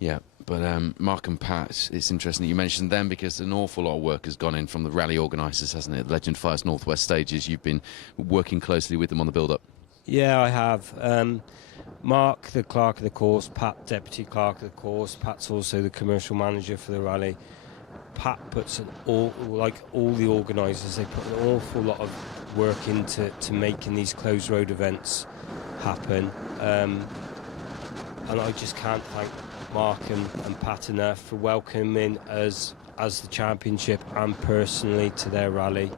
Yeah, but Mark and Pat, it's interesting that you mentioned them, because an awful lot of work has gone in from the rally organisers, hasn't it? Legend Fires Northwest Stages, you've been working closely with them on the build-up. Yeah, I have. Mark, the clerk of the course, Pat, deputy clerk of the course. Pat's also the commercial manager for the rally. Pat puts like all the organisers, they put an awful lot of work into making these closed road events happen. And I just can't thank Mark and Pat enough for welcoming us as the championship and personally to their rally.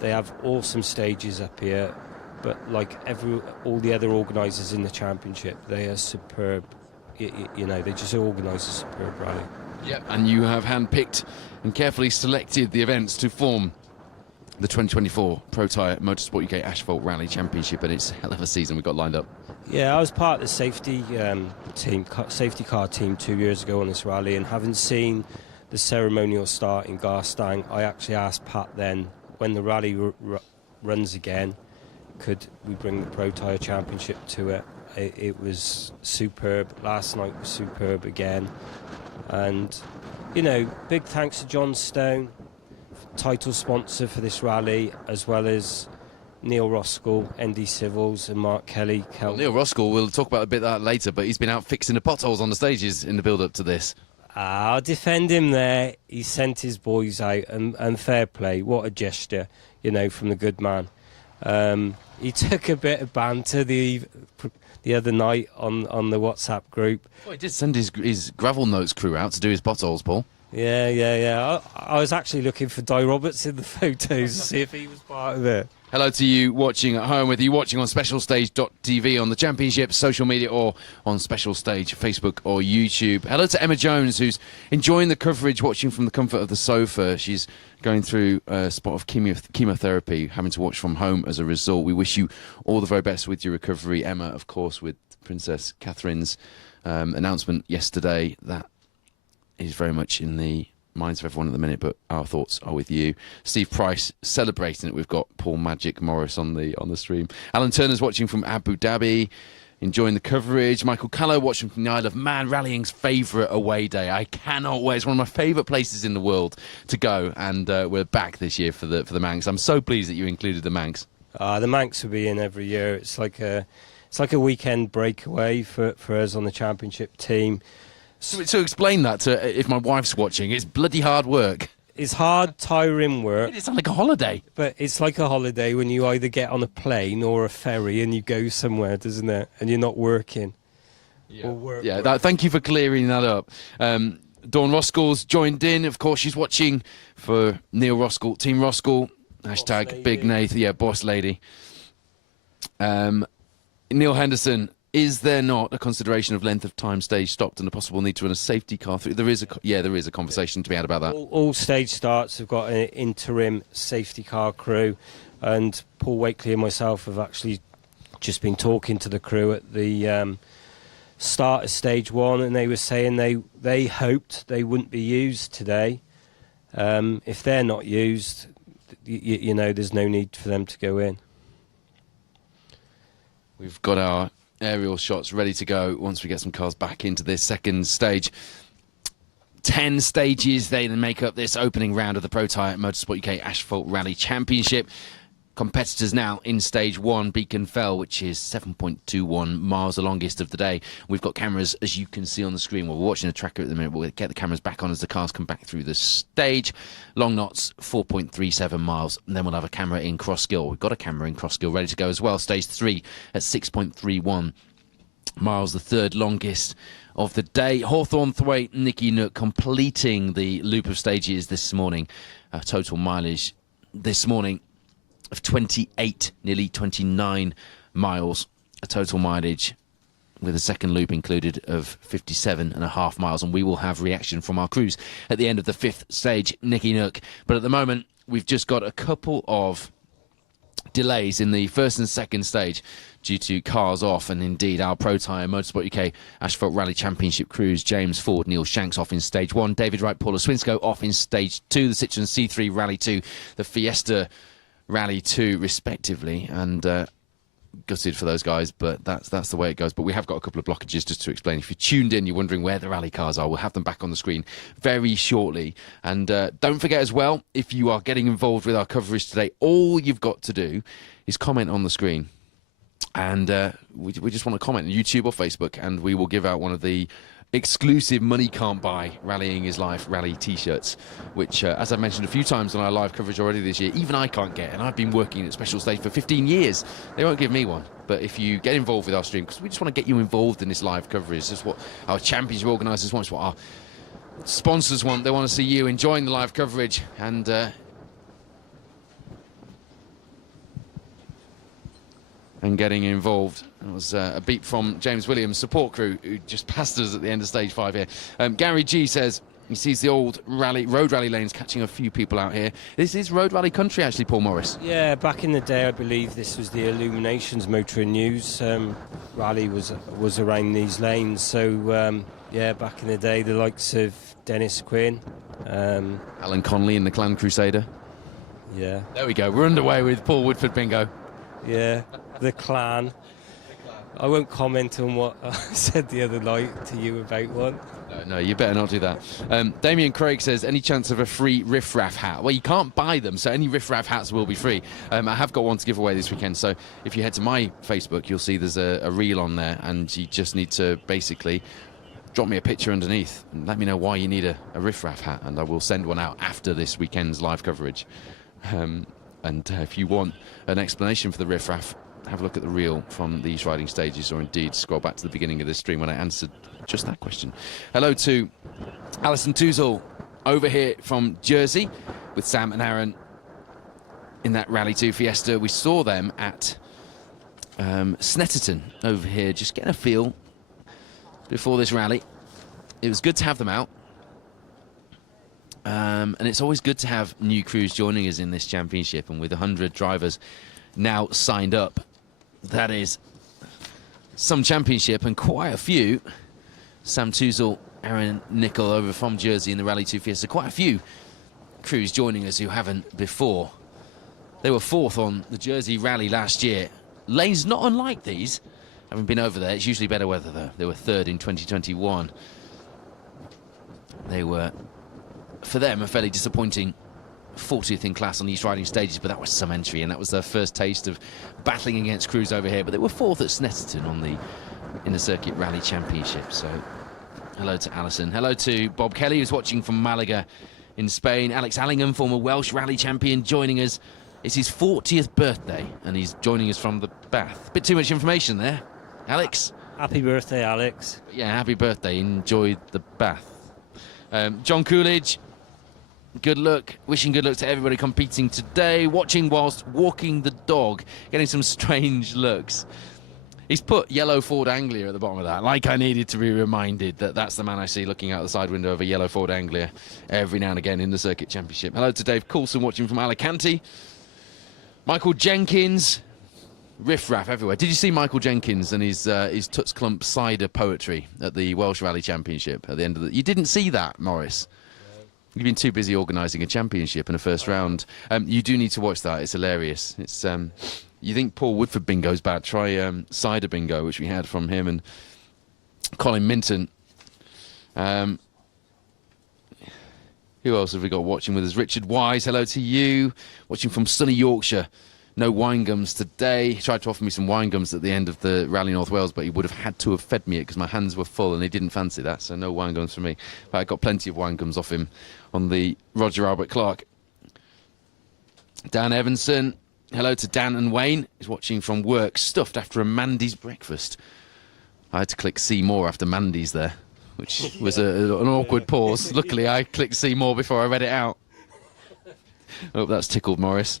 They have awesome stages up here, but like all the other organisers in the championship, they are superb. You know, they just organise a superb rally. Yep, and you have handpicked and carefully selected the events to form the 2024 Protyre Motorsport UK Asphalt Rally Championship, and it's a hell of a season we've got lined up. Yeah, I was part of the safety car team 2 years ago on this rally, and having seen the ceremonial start in Garstang, I actually asked Pat then, when the rally runs again, could we bring the Protyre Championship to it? It was superb. Last night was superb again. And, you know, big thanks to John Stone, title sponsor for this rally, as well as Neil Roskell, ND Civils, and Mark Kelly. Well, Neil Roskell, we'll talk about a bit of that later, but he's been out fixing the potholes on the stages in the build-up to this. I'll defend him there. He sent his boys out, and fair play. What a gesture, you know, from the good man. He took a bit of banter the other night on the WhatsApp group. Well, he did send his gravel notes crew out to do his potholes, Paul. Yeah. I was actually looking for Di Roberts in the photos to see if he was part of it. Hello to you watching at home, whether you're watching on specialstage.tv on the Championship, social media, or on Special Stage, Facebook or YouTube. Hello to Emma Jones, who's enjoying the coverage, watching from the comfort of the sofa. She's going through a spot of chemotherapy, having to watch from home as a result. We wish you all the very best with your recovery, Emma, of course, with Princess Catherine's announcement yesterday. That is very much in the minds of everyone at the minute, but our thoughts are with you. Steve Price celebrating it. We've got Paul Magic Morris on the stream. Alan Turner's watching from Abu Dhabi, enjoying the coverage. Michael Callow watching from the Isle of Man, rallying's favourite away day. I cannot wait. It's one of my favourite places in the world to go, and we're back this year for the Manx. I'm so pleased that you included the Manx. The Manx will be in every year. It's like a weekend breakaway for us on the Championship team. So explain that to if my wife's watching. It's bloody hard work. It's hard, tiring work. It's like a holiday. But it's like a holiday when you either get on a plane or a ferry and you go somewhere, doesn't it? And you're not working. Yeah. Thank you for clearing that up. Dawn Roskell's joined in. Of course, she's watching for Neil Roskell, Team Roskell. Hashtag Big Nath. Yeah, boss lady. Neil Henderson. Is there not a consideration of length of time stage stopped and a possible need to run a safety car through? There is a conversation to be had about that. All stage starts have got an interim safety car crew, and Paul Wakely and myself have actually just been talking to the crew at the start of stage 1, and they were saying they hoped they wouldn't be used today. If they're not used, you know, there's no need for them to go in. We've got our aerial shots ready to go once we get some cars back into this second stage. 10 stages, they then make up this opening round of the Protyre Motorsport UK Asphalt Rally Championship. Competitors now in stage 1, Beacon Fell, which is 7.21 miles, the longest of the day. We've got cameras, as you can see on the screen. Well, we're watching a tracker at the minute. We'll get the cameras back on as the cars come back through the stage. Long knots, 4.37 miles. And then we'll have a camera in Crossgill. We've got a camera in Crossgill ready to go as well. Stage 3 at 6.31 miles, the third longest of the day. Hawthorne Thwaite, Nicky Nook completing the loop of stages this morning. Total mileage this morning of 28, nearly 29 miles. A total mileage with a second loop included of 57.5 miles. And we will have reaction from our crews at the end of the 5th stage, Nicky Nook. But at the moment, we've just got a couple of delays in the first and second stage due to cars off, and indeed our Protyre Motorsport UK Asphalt Rally Championship crews, James Ford, Neil Shanks off in stage 1, David Wright, Paula Swinsko off in stage 2, the Citroen C3 Rally 2, the Fiesta Rally 2 respectively, and gutted for those guys, but that's the way it goes. But we have got a couple of blockages just to explain. If you're tuned in, you're wondering where the rally cars are, we'll have them back on the screen very shortly. And don't forget as well, if you are getting involved with our coverage today, all you've got to do is comment on the screen. And we just want to comment on YouTube or Facebook, and we will give out one of the exclusive Money Can't Buy Rallying is Life rally t-shirts, which as I've mentioned a few times on our live coverage already this year, even I can't get, and I've been working at Special Stage for 15 years. They won't give me one. But if you get involved with our stream, because we just want to get you involved in this live coverage, that's what our championship organisers want, it's what our sponsors want. They want to see you enjoying the live coverage, and getting involved. It was a beat from James Williams' support crew, who just passed us at the end of stage 5 here. Gary G says he sees the old road rally lanes catching a few people out here. This is road rally country, actually, Paul Morris. Yeah, back in the day, I believe this was the Illuminations Motoring News rally was around these lanes. So yeah, back in the day, the likes of Dennis Quinn, Alan Connolly in the Clan Crusader. Yeah, there we go. We're underway with Paul Woodford bingo. Yeah, the Clan. I won't comment on what I said the other night to you about one. No, you better not do that. Damien Craig says, any chance of a free Riff Raff hat? Well, you can't buy them, so any Riff Raff hats will be free. I have got one to give away this weekend, so if you head to my Facebook, you'll see there's a reel on there, and you just need to basically drop me a picture underneath and let me know why you need a Riff Raff hat, and I will send one out after this weekend's live coverage. And if you want an explanation for the Riff Raff, have a look at the reel from these riding stages, or indeed scroll back to the beginning of this stream when I answered just that question. Hello to Alison Toozle over here from Jersey with Sam and Aaron in that Rally 2 Fiesta. We saw them at Snetterton over here, just getting a feel before this rally. It was good to have them out. And it's always good to have new crews joining us in this championship. And with 100 drivers now signed up, that is some championship and quite a few. Sam Toozle, Aaron Nicol over from Jersey in the Rally 2 Fiesta. Quite a few crews joining us who haven't before. They were 4th on the Jersey Rally last year. Lanes not unlike these. Having been over there, it's usually better weather though. They were 3rd in 2021. They were, for them, a fairly disappointing 40th in class on these riding stages, but that was some entry, and that was their first taste of battling against crews over here. But they were 4th at Snetterton on the Inner Circuit Rally Championship. So hello to Alison. Hello to Bob Kelly, who's watching from Malaga in Spain. Alex Allingham, former Welsh rally champion, joining us. It's his 40th birthday, and he's joining us from the Bath. Bit too much information there, Alex. Happy birthday, Alex. Yeah, happy birthday. Enjoy the Bath. John Coolidge, good luck. Wishing good luck to everybody competing today. Watching whilst walking the dog. Getting some strange looks. He's put yellow Ford Anglia at the bottom of that. Like I needed to be reminded that that's the man I see looking out the side window of a yellow Ford Anglia every now and again in the Circuit Championship. Hello to Dave Coulson watching from Alicante. Michael Jenkins. Riff raff everywhere. Did you see Michael Jenkins and his Tuts Clump cider poetry at the Welsh Rally Championship at the end of the... You didn't see that, Morris? You've been too busy organising a championship and a first round. You do need to watch that. It's hilarious. It's you think Paul Woodford bingo's bad? Try cider bingo, which we had from him and Colin Minton. Who else have we got watching with us? Richard Wise, hello to you. Watching from sunny Yorkshire. No wine gums today. He tried to offer me some wine gums at the end of the Rally North Wales, but he would have had to have fed me it because my hands were full and he didn't fancy that, so no wine gums for me. But I got plenty of wine gums off him on the Roger Albert Clark. Dan Evanson. Hello to Dan and Wayne. He's watching from work, stuffed after a Mandy's breakfast. I had to click see more after Mandy's there, which was an awkward pause. Luckily, I clicked see more before I read it out. Oh, that's tickled Morris.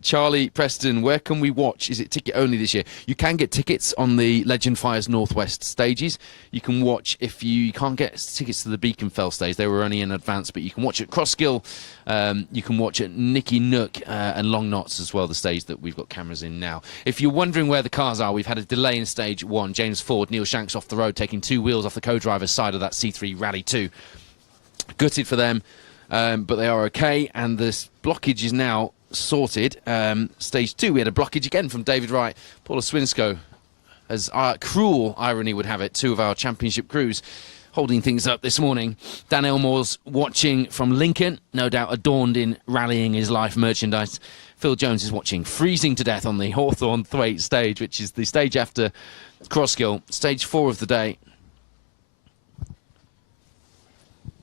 Charlie Preston, where can we watch? Is it ticket only this year? You can get tickets on the Legend Fires Northwest stages. You can watch if you can't get tickets to the Beaconfell stage. They were only in advance, but you can watch at Crosskill. You can watch at Nicky Nook and Long Knots as well, the stage that we've got cameras in now. If you're wondering where the cars are, we've had a delay in stage 1. James Ford, Neil Shanks off the road, taking 2 wheels off the co-driver's side of that C3 Rally 2. Gutted for them, but they are okay, and this blockage is now sorted. Stage 2, we had a blockage again from David Wright. Paula Swinsko, as cruel irony would have it, 2 of our championship crews holding things up this morning. Dan Elmore's watching from Lincoln, no doubt adorned in rallying his life merchandise. Phil Jones is watching freezing to death on the Hawthorne Thwaite stage, which is the stage after Crosskill, stage 4 of the day.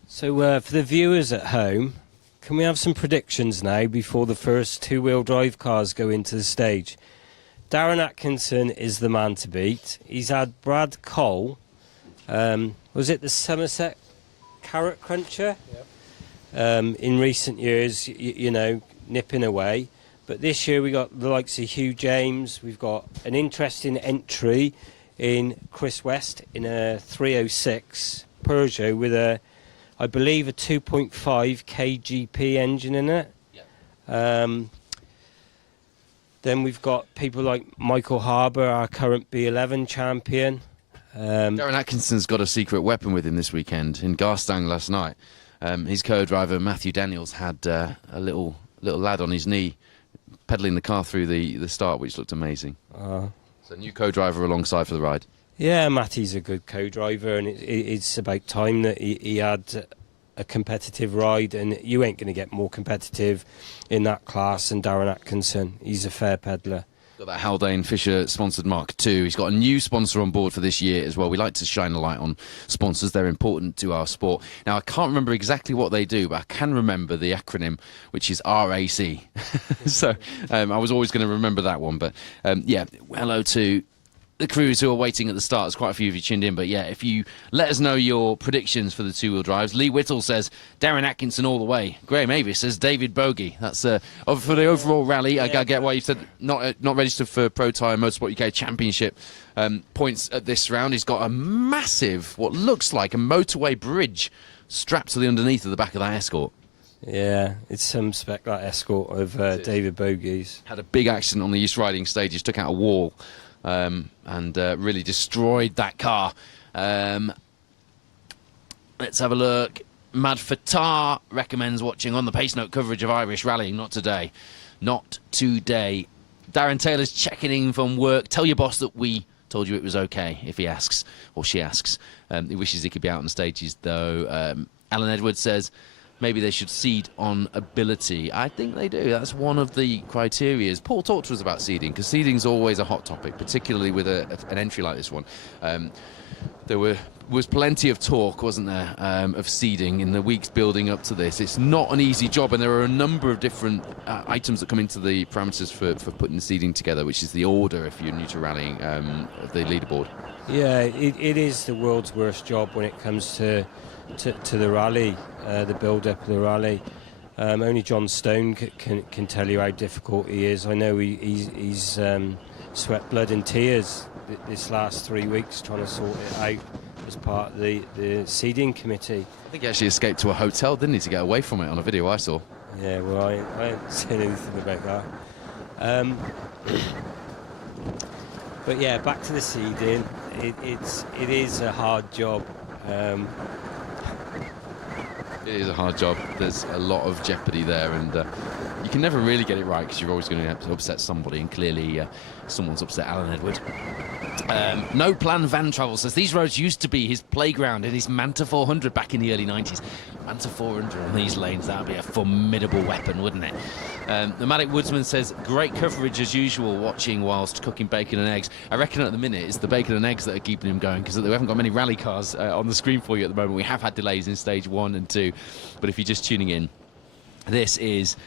So for the viewers at home, can we have some predictions now before the first 2-wheel drive cars go into the stage? Darren Atkinson is the man to beat. He's had Brad Cole, was it the Somerset Carrot Cruncher? Yep. In recent years, you know, nipping away. But this year we got the likes of Hugh James. We've got an interesting entry in Chris West in a 306 Peugeot with a, I believe, a 2.5 kgp engine in it. Yep. Then we've got people like Michael Harbour, our current B11 champion. Darren Atkinson's got a secret weapon with him this weekend in Garstang last night. His co-driver Matthew Daniels had a little lad on his knee pedalling the car through the start, which looked amazing. So new co-driver alongside for the ride. Yeah, Matty's a good co-driver, and it's about time that he had a competitive ride, and you ain't going to get more competitive in that class than Darren Atkinson. He's a fair peddler. Got that Haldane Fisher sponsored Mark II. He's got a new sponsor on board for this year as well. We like to shine a light on sponsors. They're important to our sport. Now, I can't remember exactly what they do, but I can remember the acronym, which is RAC. So I was always going to remember that one. But yeah, hello to the crews who are waiting at the start. There's quite a few of you tuned in, but yeah, if you let us know your predictions for the two-wheel drives. Lee Whittle says Darren Atkinson all the way. Graham Avis says David Bogey. That's for the overall rally. I get why you said not registered for Protyre Motorsport UK Championship points at this round. He's got a massive, what looks like a motorway bridge strapped to the underneath of the back of that Escort. Yeah, it's some spec that Escort of David Bogey's. Had a big accident on the East Riding stages, took out a wall. And really destroyed that car. Let's have a look. Mad Fatah recommends watching on the Pace Note coverage of Irish rallying. Not today. Not today. Darren Taylor's checking in from work. Tell your boss that we told you it was okay, if he asks, or she asks. He wishes he could be out on stages, though. Alan Edwards says maybe they should seed on ability. I think they do. That's one of the criteria. Paul talked to us about seeding, because seeding's always a hot topic, particularly with an entry like this one. There was plenty of talk, wasn't there, of seeding in the weeks building up to this. It's not an easy job, and there are a number of different items that come into the parameters for putting the seeding together, which is the order, if you're new to rallying, of the leaderboard. Yeah, it is the world's worst job when it comes to the rally, the build-up of the rally. Only John Stone can tell you how difficult he is. I know he's sweat blood and tears this last 3 weeks trying to sort it out as part of the seeding committee. I think he actually escaped to a hotel, didn't he, to get away from it on a video I saw. Yeah, well, I haven't seen anything about that. But yeah, back to the seeding. It is a hard job. It is a hard job. There's a lot of jeopardy there, and you can never really get it right, because you're always going to have to upset somebody, and clearly someone's upset Alan Edward. No Plan Van Travel says these roads used to be his playground in his Manta 400 back in the early 90s. Manta 400 on these lanes, that would be a formidable weapon, wouldn't it? The Matic Woodsman says great coverage as usual, watching whilst cooking bacon and eggs. I reckon at the minute it's the bacon and eggs that are keeping him going, because we haven't got many rally cars on the screen for you at the moment. We have had delays in stage 1 and 2, but if you're just tuning in, this is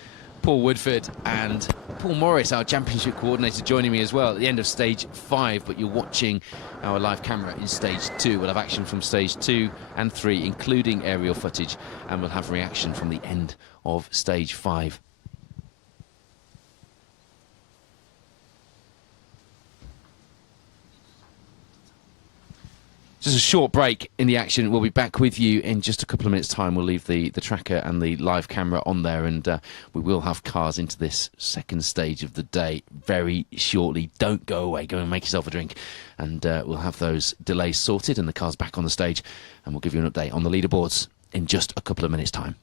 Paul Woodford and Paul Morris, our championship coordinator, joining me as well at the end of stage 5, but you're watching our live camera in stage 2. We'll have action from stage 2 and 3, including aerial footage, and we'll have reaction from the end of stage 5. Just a short break in the action. We'll be back with you in just a couple of minutes' time. We'll leave the tracker and the live camera on there, and we will have cars into this second stage of the day very shortly. Don't go away. Go and make yourself a drink, and we'll have those delays sorted and the cars back on the stage, and we'll give you an update on the leaderboards in just a couple of minutes' time.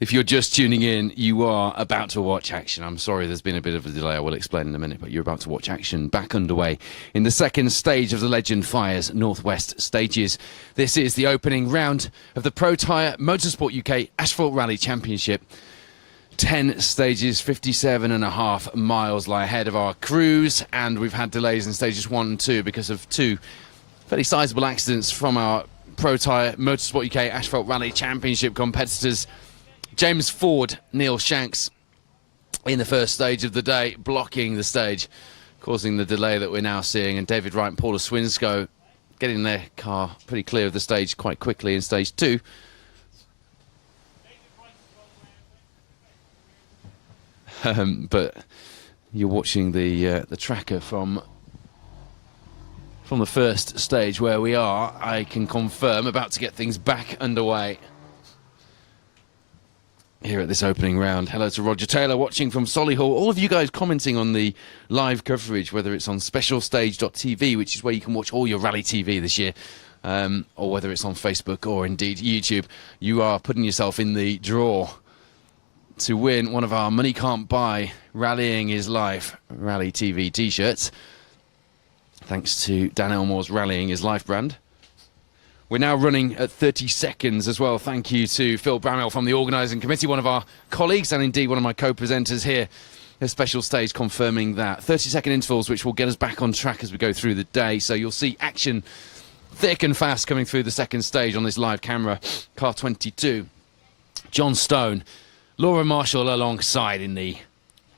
If you're just tuning in, you are about to watch action. I'm sorry, there's been a bit of a delay. I will explain in a minute, but you're about to watch action back underway in the second stage of the Legend Fires Northwest stages. This is the opening round of the Protyre Motorsport UK Asphalt Rally Championship. 10 stages, 57.5 miles lie ahead of our crews, and we've had delays in stages 1 and 2 because of two fairly sizable accidents from our Protyre Motorsport UK Asphalt Rally Championship competitors. James Ford, Neil Shanks in the first stage of the day, blocking the stage, causing the delay that we're now seeing, and David Wright and Paula Swinscoe getting their car pretty clear of the stage quite quickly in stage 2. But you're watching the tracker from the first stage where we are. I can confirm, about to get things back underway here at this opening round. Hello to Roger Taylor watching from Solihull. All of you guys commenting on the live coverage, whether it's on specialstage.tv, which is where you can watch all your rally TV this year, or whether it's on Facebook or indeed YouTube. You are putting yourself in the draw to win one of our Money Can't Buy Rallying is Life Rally TV t-shirts, thanks to Dan Elmore's Rallying is Life brand. We're now running at 30 seconds as well. Thank you to Phil Bramwell from the organising committee, one of our colleagues and indeed one of my co-presenters here at Special Stage, confirming that 30-second intervals, which will get us back on track as we go through the day. So you'll see action thick and fast coming through the second stage on this live camera. Car 22, John Stone, Laura Marshall alongside in the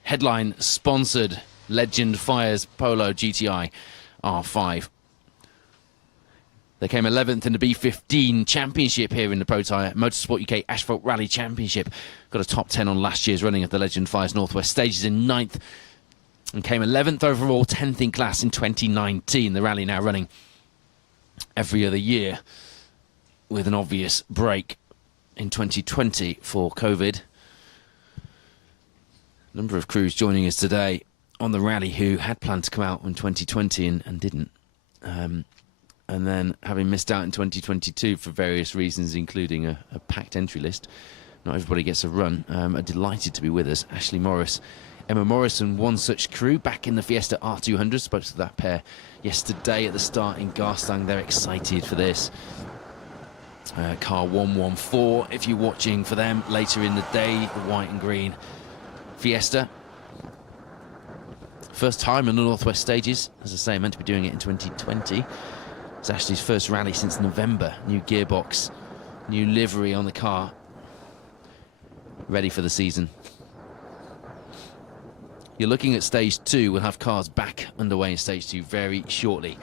headline-sponsored Legend Fires Polo GTI R5. They came 11th in the B15 Championship here in the Protyre Motorsport UK Asphalt Rally Championship. Got a top 10 on last year's running of the Legend Fires Northwest stages in 9th. And came 11th overall, 10th in class in 2019. The rally now running every other year, with an obvious break in 2020 for COVID. A number of crews joining us today on the rally who had planned to come out in 2020 and didn't. And then having missed out in 2022 for various reasons, including a packed entry list. Not everybody gets a run. Are delighted to be with us. Ashley Morris, Emma Morrison, one such crew back in the Fiesta R200. Spoke to that pair yesterday at the start in Garstang. They're excited for this. Car 114, if you're watching for them later in the day, the white and green Fiesta. First time in the Northwest stages. As I say, meant to be doing it in 2020. It's Ashley's first rally since November. New gearbox, new livery on the car. Ready for the season. You're looking at stage 2. We'll have cars back underway in stage 2 very shortly.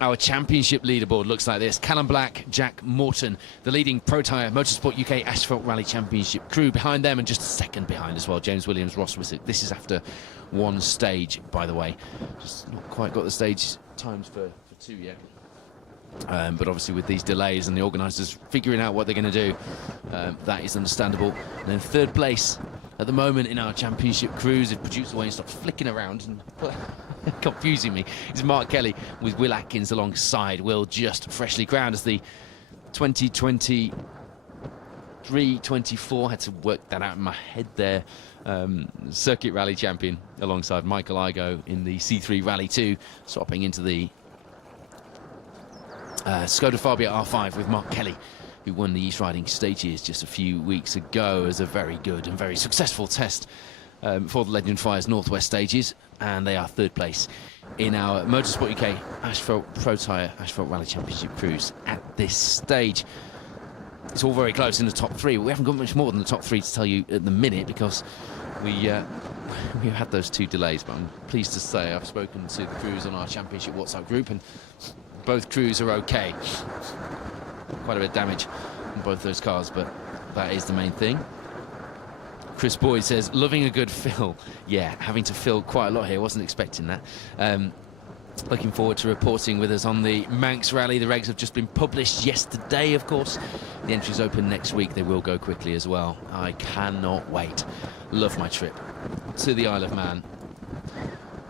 Our championship leaderboard looks like this. Callum Black, Jack Morton, the leading Protyre Motorsport UK Asphalt Rally Championship crew. Behind them, and just a second behind as well, James Williams, Ross Wisick. This is after one stage, by the way. Just not quite got the stage times for 2 yet. But obviously with these delays and the organisers figuring out what they're going to do, that is understandable. And then third place at the moment in our championship crews, if producer Wayne stops flicking around and confusing me, is Mark Kelly with Will Atkins alongside. Will just freshly crowned as the 2023-24, had to work that out in my head there, circuit rally champion, alongside Michael Igo in the C3 Rally 2, swapping into the Skoda Fabia R5 with Mark Kelly, who won the East Riding Stages just a few weeks ago as a very good and very successful test for the Legend Fires Northwest stages, and they are third place in our Motorsport UK Asphalt Protyre Asphalt Rally Championship crews at this stage. It's all very close in the top 3. We haven't got much more than the top 3 to tell you at the minute because we had those 2 delays, but I'm pleased to say I've spoken to the crews on our championship WhatsApp group, and both crews are okay. Quite a bit of damage on both those cars, but that is the main thing. Chris Boyd says, loving a good fill. Yeah, having to fill quite a lot here. Wasn't expecting that. Looking forward to reporting with us on the Manx Rally. The regs have just been published yesterday, of course. The entries open next week. They will go quickly as well. I cannot wait. Love my trip to the Isle of Man.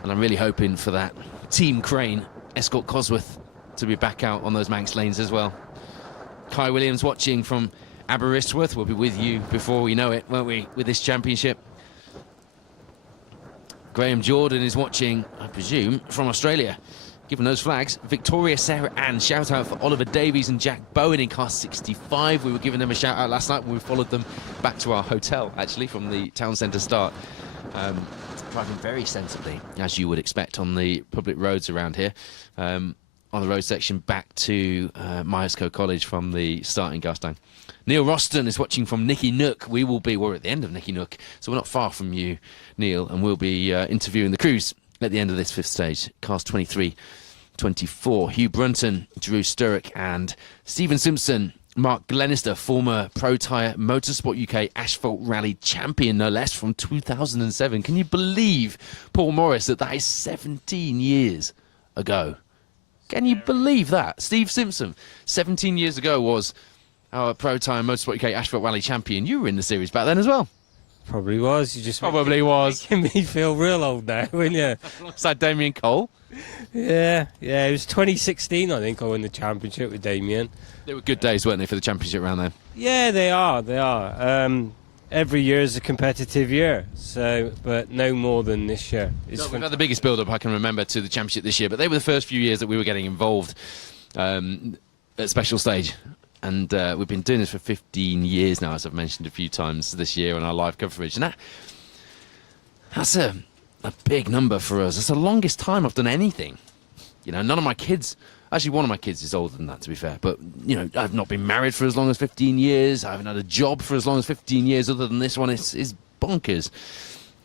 And I'm really hoping for that Team Crane Escort Cosworth to be back out on those Manx lanes as well. Kai Williams watching from Aberystwyth. We'll be with you before we know it, won't we, with this championship. Graham Jordan is watching, I presume, from Australia. Given those flags, Victoria, Sarah Ann, shout out for Oliver Davies and Jack Bowen in car 65. We were giving them a shout out last night when we followed them back to our hotel, actually, from the town centre start. Driving very sensibly, as you would expect, on the public roads around here. On the road section back to Myerscough College from the start in Garstang. Neil Roston is watching from Nicky Nook. We're at the end of Nicky Nook, so we're not far from you, Neil, and we'll be interviewing the crews at the end of this fifth stage. Cars 23, 24. Hugh Brunton, Drew Sturrock and Stephen Simpson. Mark Glenister, former Protyre Motorsport UK Asphalt Rally champion, no less, from 2007. Can you believe, Paul Morris, that is 17 years ago? Can you believe that? Steve Simpson, 17 years ago, was our Protyre Motorsport UK Asphalt Rally champion. You were in the series back then as well. Probably was. You just Probably was. making me feel real old now, weren't you? Alongside Damien Cole. Yeah. It was 2016, I think, I won the championship with Damien. They were good days, weren't they, for the championship round there? Yeah, they are. Every year is a competitive year, but no more than this year. We've had the biggest build-up I can remember to the championship this year, but they were the first few years that we were getting involved at special stage. And we've been doing this for 15 years now, as I've mentioned a few times this year on our live coverage. And that's a big number for us. It's the longest time I've done anything. You know, none of my kids... Actually, one of my kids is older than that, to be fair. But, you know, I've not been married for as long as 15 years. I haven't had a job for as long as 15 years. Other than this one, it's bonkers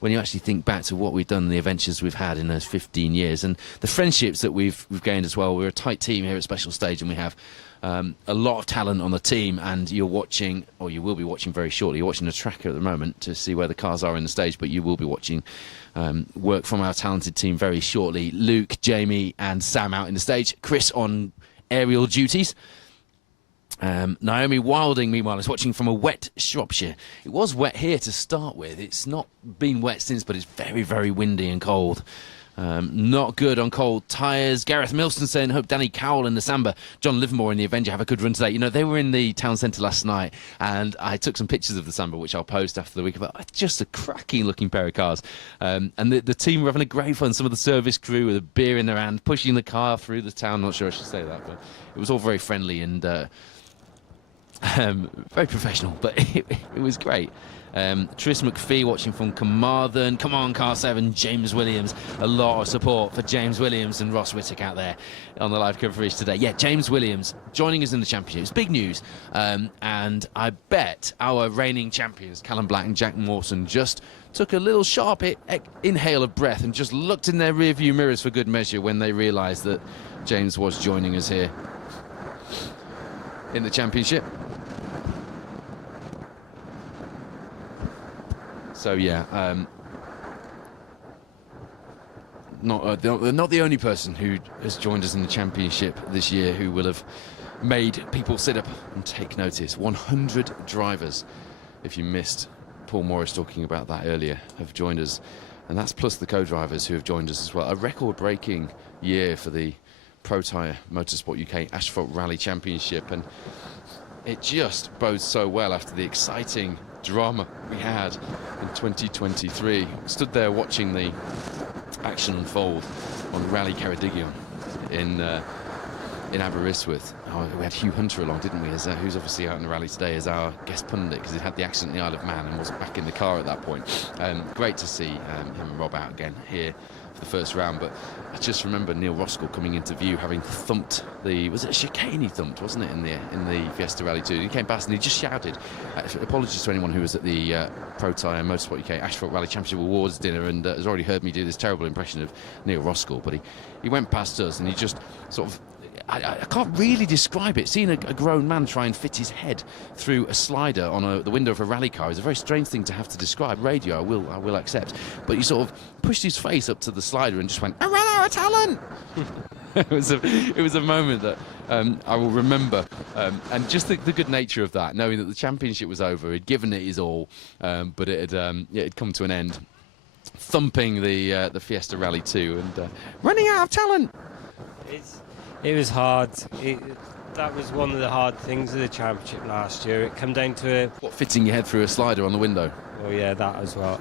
when you actually think back to what we've done, the adventures we've had in those 15 years. And the friendships that we've gained as well. We're a tight team here at Special Stage, and we have a lot of talent on the team. And you're watching, or you will be watching very shortly, you're watching a tracker at the moment to see where the cars are in the stage, but you will be watching work from our talented team very shortly. Luke, Jamie and Sam out in the stage. Chris on aerial duties. Naomi Wilding, meanwhile, is watching from a wet Shropshire. It was wet here to start with. It's not been wet since, but it's very, very windy and cold. Not good on cold tyres. Gareth Milston saying, hope Danny Cowell and the Samba, John Livermore in the Avenger have a good run today. You know, they were in the town centre last night, and I took some pictures of the Samba, which I'll post after the week. But just a cracking looking pair of cars. And the team were having a great fun. Some of the service crew with a beer in their hand, pushing the car through the town. Not sure I should say that, but it was all very friendly and very professional, but it was great. Tris McPhee watching from Carmarthen. Come on, Car 7, James Williams. A lot of support for James Williams and Ross Whittock out there on the live coverage today. Yeah, James Williams joining us in the championship. It's big news. And I bet our reigning champions, Callum Black and Jack Mawson, just took a little sharp inhale of breath and just looked in their rearview mirrors for good measure when they realised that James was joining us here in the championship. So yeah, not the only person who has joined us in the championship this year who will have made people sit up and take notice. 100 drivers, if you missed Paul Morris talking about that earlier, have joined us, and that's plus the co-drivers who have joined us as well. A record-breaking year for the Protyre Motorsport UK Asphalt Rally Championship, and it just bodes so well after the exciting drama we had in 2023. Stood there watching the action unfold on Rally Ceredigion in Aberystwyth. We had Hugh Hunter along, didn't we, who's obviously out in the rally today as our guest pundit, because he had the accident in the Isle of Man and wasn't back in the car at that point. Great to see him and Rob out again here for the first round. But I just remember Neil Roskell coming into view, having thumped was it a chicane he thumped, wasn't it, in the Fiesta Rally 2? He came past and he just shouted. Apologies to anyone who was at the Protyre Motorsport UK Asphalt Rally Championship Awards dinner and has already heard me do this terrible impression of Neil Roskell, but he went past us and he just sort of, I can't really describe it. Seeing a grown man try and fit his head through a slider on the window of a rally car is a very strange thing to have to describe. Radio, I will accept. But he sort of pushed his face up to the slider and just went, "I ran out of talent." It was a moment that I will remember, and just the good nature of that, knowing that the championship was over, he'd given it his all, but it had come to an end. Thumping the Fiesta Rally 2 and running out of talent. It was hard. that was one of the hard things of the championship last year. It came down to What, fitting your head through a slider on the window? oh yeah, that as well.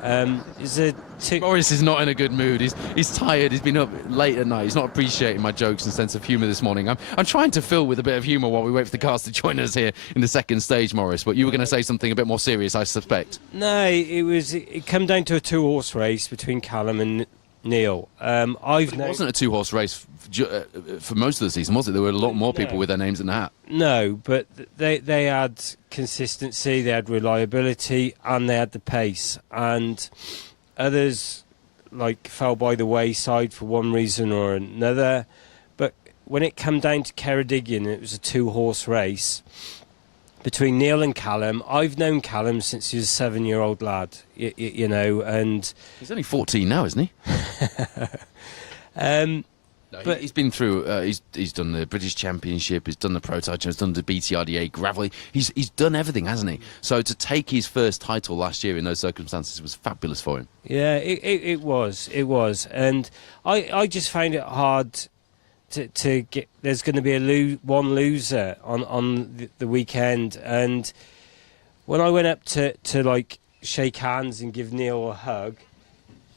Morris is not in a good mood. He's tired. He's been up late at night. He's not appreciating my jokes and sense of humour this morning. I'm trying to fill with a bit of humour while we wait for the cars to join us here in the second stage, Morris. But you were going to say something a bit more serious, I suspect. No, it came down to a 2-horse race between Callum and Neil. It wasn't a 2-horse race for most of the season, was it? There were a lot more people with their names in the hat. No, but they had consistency, they had reliability, and they had the pace. And others fell by the wayside for one reason or another. But when it came down to Ceredigion, it was a 2-horse race between Neil and Callum. I've known Callum since he was a 7-year-old lad, you know, and he's only 14 now, isn't he? No, but he's been through. He's done the British Championship. He's done the Protyre. He's done the BTRDA gravel. He's done everything, hasn't he? So to take his first title last year in those circumstances was fabulous for him. Yeah, it was, and I just found it hard to get. There's going to be one loser on the weekend, and when I went up to shake hands and give Neil a hug,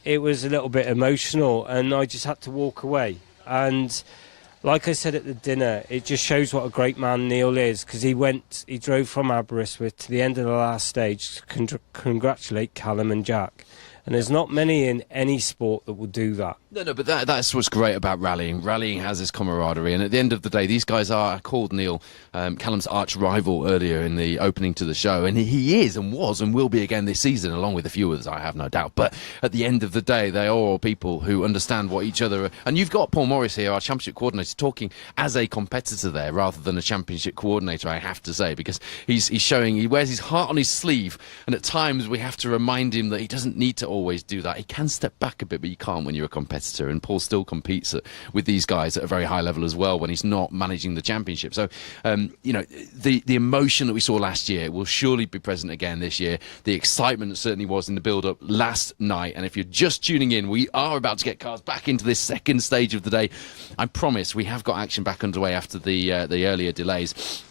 it was a little bit emotional, and I just had to walk away. And like I said at the dinner, it just shows what a great man Neil is, because he drove from Aberystwyth to the end of the last stage to congratulate Callum and Jack. And there's not many in any sport that will do that. No, but that's what's great about rallying. Rallying has this camaraderie, and at the end of the day, these guys are called Neil, Callum's arch rival earlier in the opening to the show, and he is and was and will be again this season, along with a few others, I have no doubt. But at the end of the day, they are all people who understand what each other are. And you've got Paul Morris here, our championship coordinator, talking as a competitor there rather than a championship coordinator, I have to say, because he's showing, he wears his heart on his sleeve, and at times we have to remind him that he doesn't need to always do that. He can step back a bit, but you can't when you're a competitor, and Paul still competes with these guys at a very high level as well when he's not managing the championship. So you know, the emotion that we saw last year will surely be present again this year. The excitement certainly was in the build-up last night, and if you're just tuning in, we are about to get cars back into this second stage of the day. I promise we have got action back underway after the earlier delays.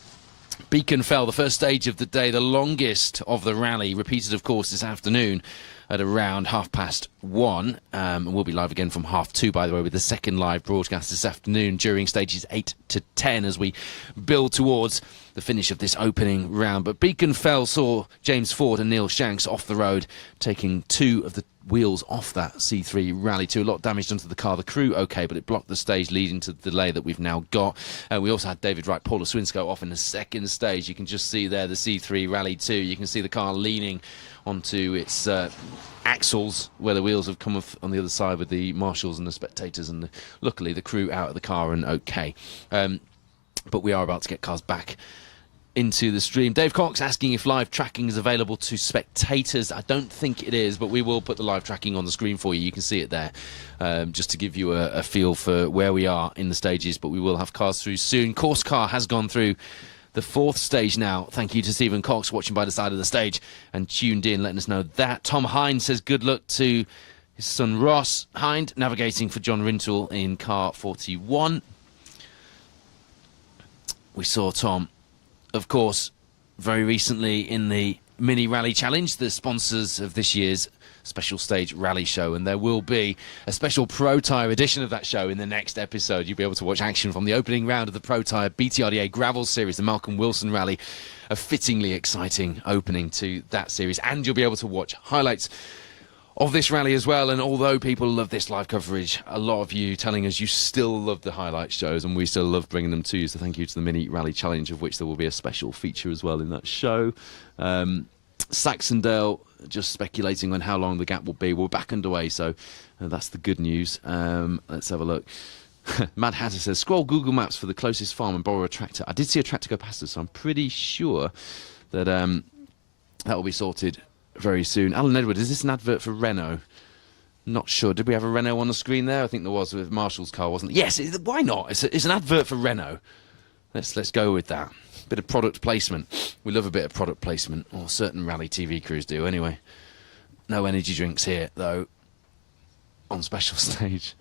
Beacon Fell, the first stage of the day, the longest of the rally, repeated of course this afternoon at around 1:30. And we'll be live again from 2:30, by the way, with the second live broadcast this afternoon during stages 8 to 10 as we build towards the finish of this opening round. But Beacon Fell saw James Ford and Neil Shanks off the road, taking 2 of the wheels off that C3 Rally 2. A lot damaged onto the car. The crew okay, but it blocked the stage, leading to the delay that we've now got. We also had David Wright, Paula Swinsko off in the second stage. You can just see there the C3 Rally 2. You can see the car leaning onto its axles where the wheels have come off on the other side with the marshals and the spectators, and luckily the crew out of the car and okay. But we are about to get cars back into the stream. Dave Cox asking if live tracking is available to spectators. I don't think it is, but we will put the live tracking on the screen for you. You can see it there, just to give you a feel for where we are in the stages, but we will have cars through soon. Course car has gone through the 4th stage now. Thank you to Stephen Cox, watching by the side of the stage and tuned in, letting us know that. Tom Hind says good luck to his son Ross Hind, navigating for John Rintoul in car 41. We saw Tom, of course, very recently in the Mini Rally Challenge, the sponsors of this year's special stage rally show, and there will be a special Protyre edition of that show in the next episode. You'll be able to watch action from the opening round of the Protyre BTRDA Gravel Series, the Malcolm Wilson Rally, a fittingly exciting opening to that series, and you'll be able to watch highlights of this rally as well. And although people love this live coverage, a lot of you telling us you still love the highlight shows, and we still love bringing them to you, so thank you to the Mini Rally Challenge, of which there will be a special feature as well in that show. Saxondale just speculating on how long the gap will be. We're back underway, so that's the good news. Let's have a look. Mad Hatter says, scroll Google Maps for the closest farm and borrow a tractor. I did see a tractor go past us, so I'm pretty sure that that will be sorted very soon. Alan Edward, is this an advert for Renault? Not sure. Did we have a Renault on the screen there? I think there was with Marshall's car, wasn't it? Yes, why not? It's an advert for Renault. Let's go with that. Bit of product placement. We love a bit of product placement, or certain rally TV crews do anyway. No energy drinks here, though, on special stage.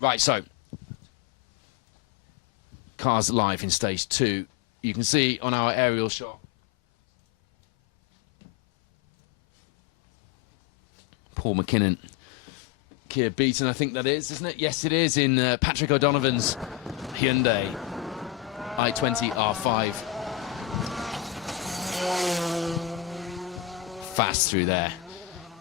Right, so cars live in stage 2. You can see on our aerial shot Paul McKinnon, Keir Beaton, I think that is, isn't it? Yes, it is, in Patrick O'Donovan's Hyundai i20 R5. Fast through there.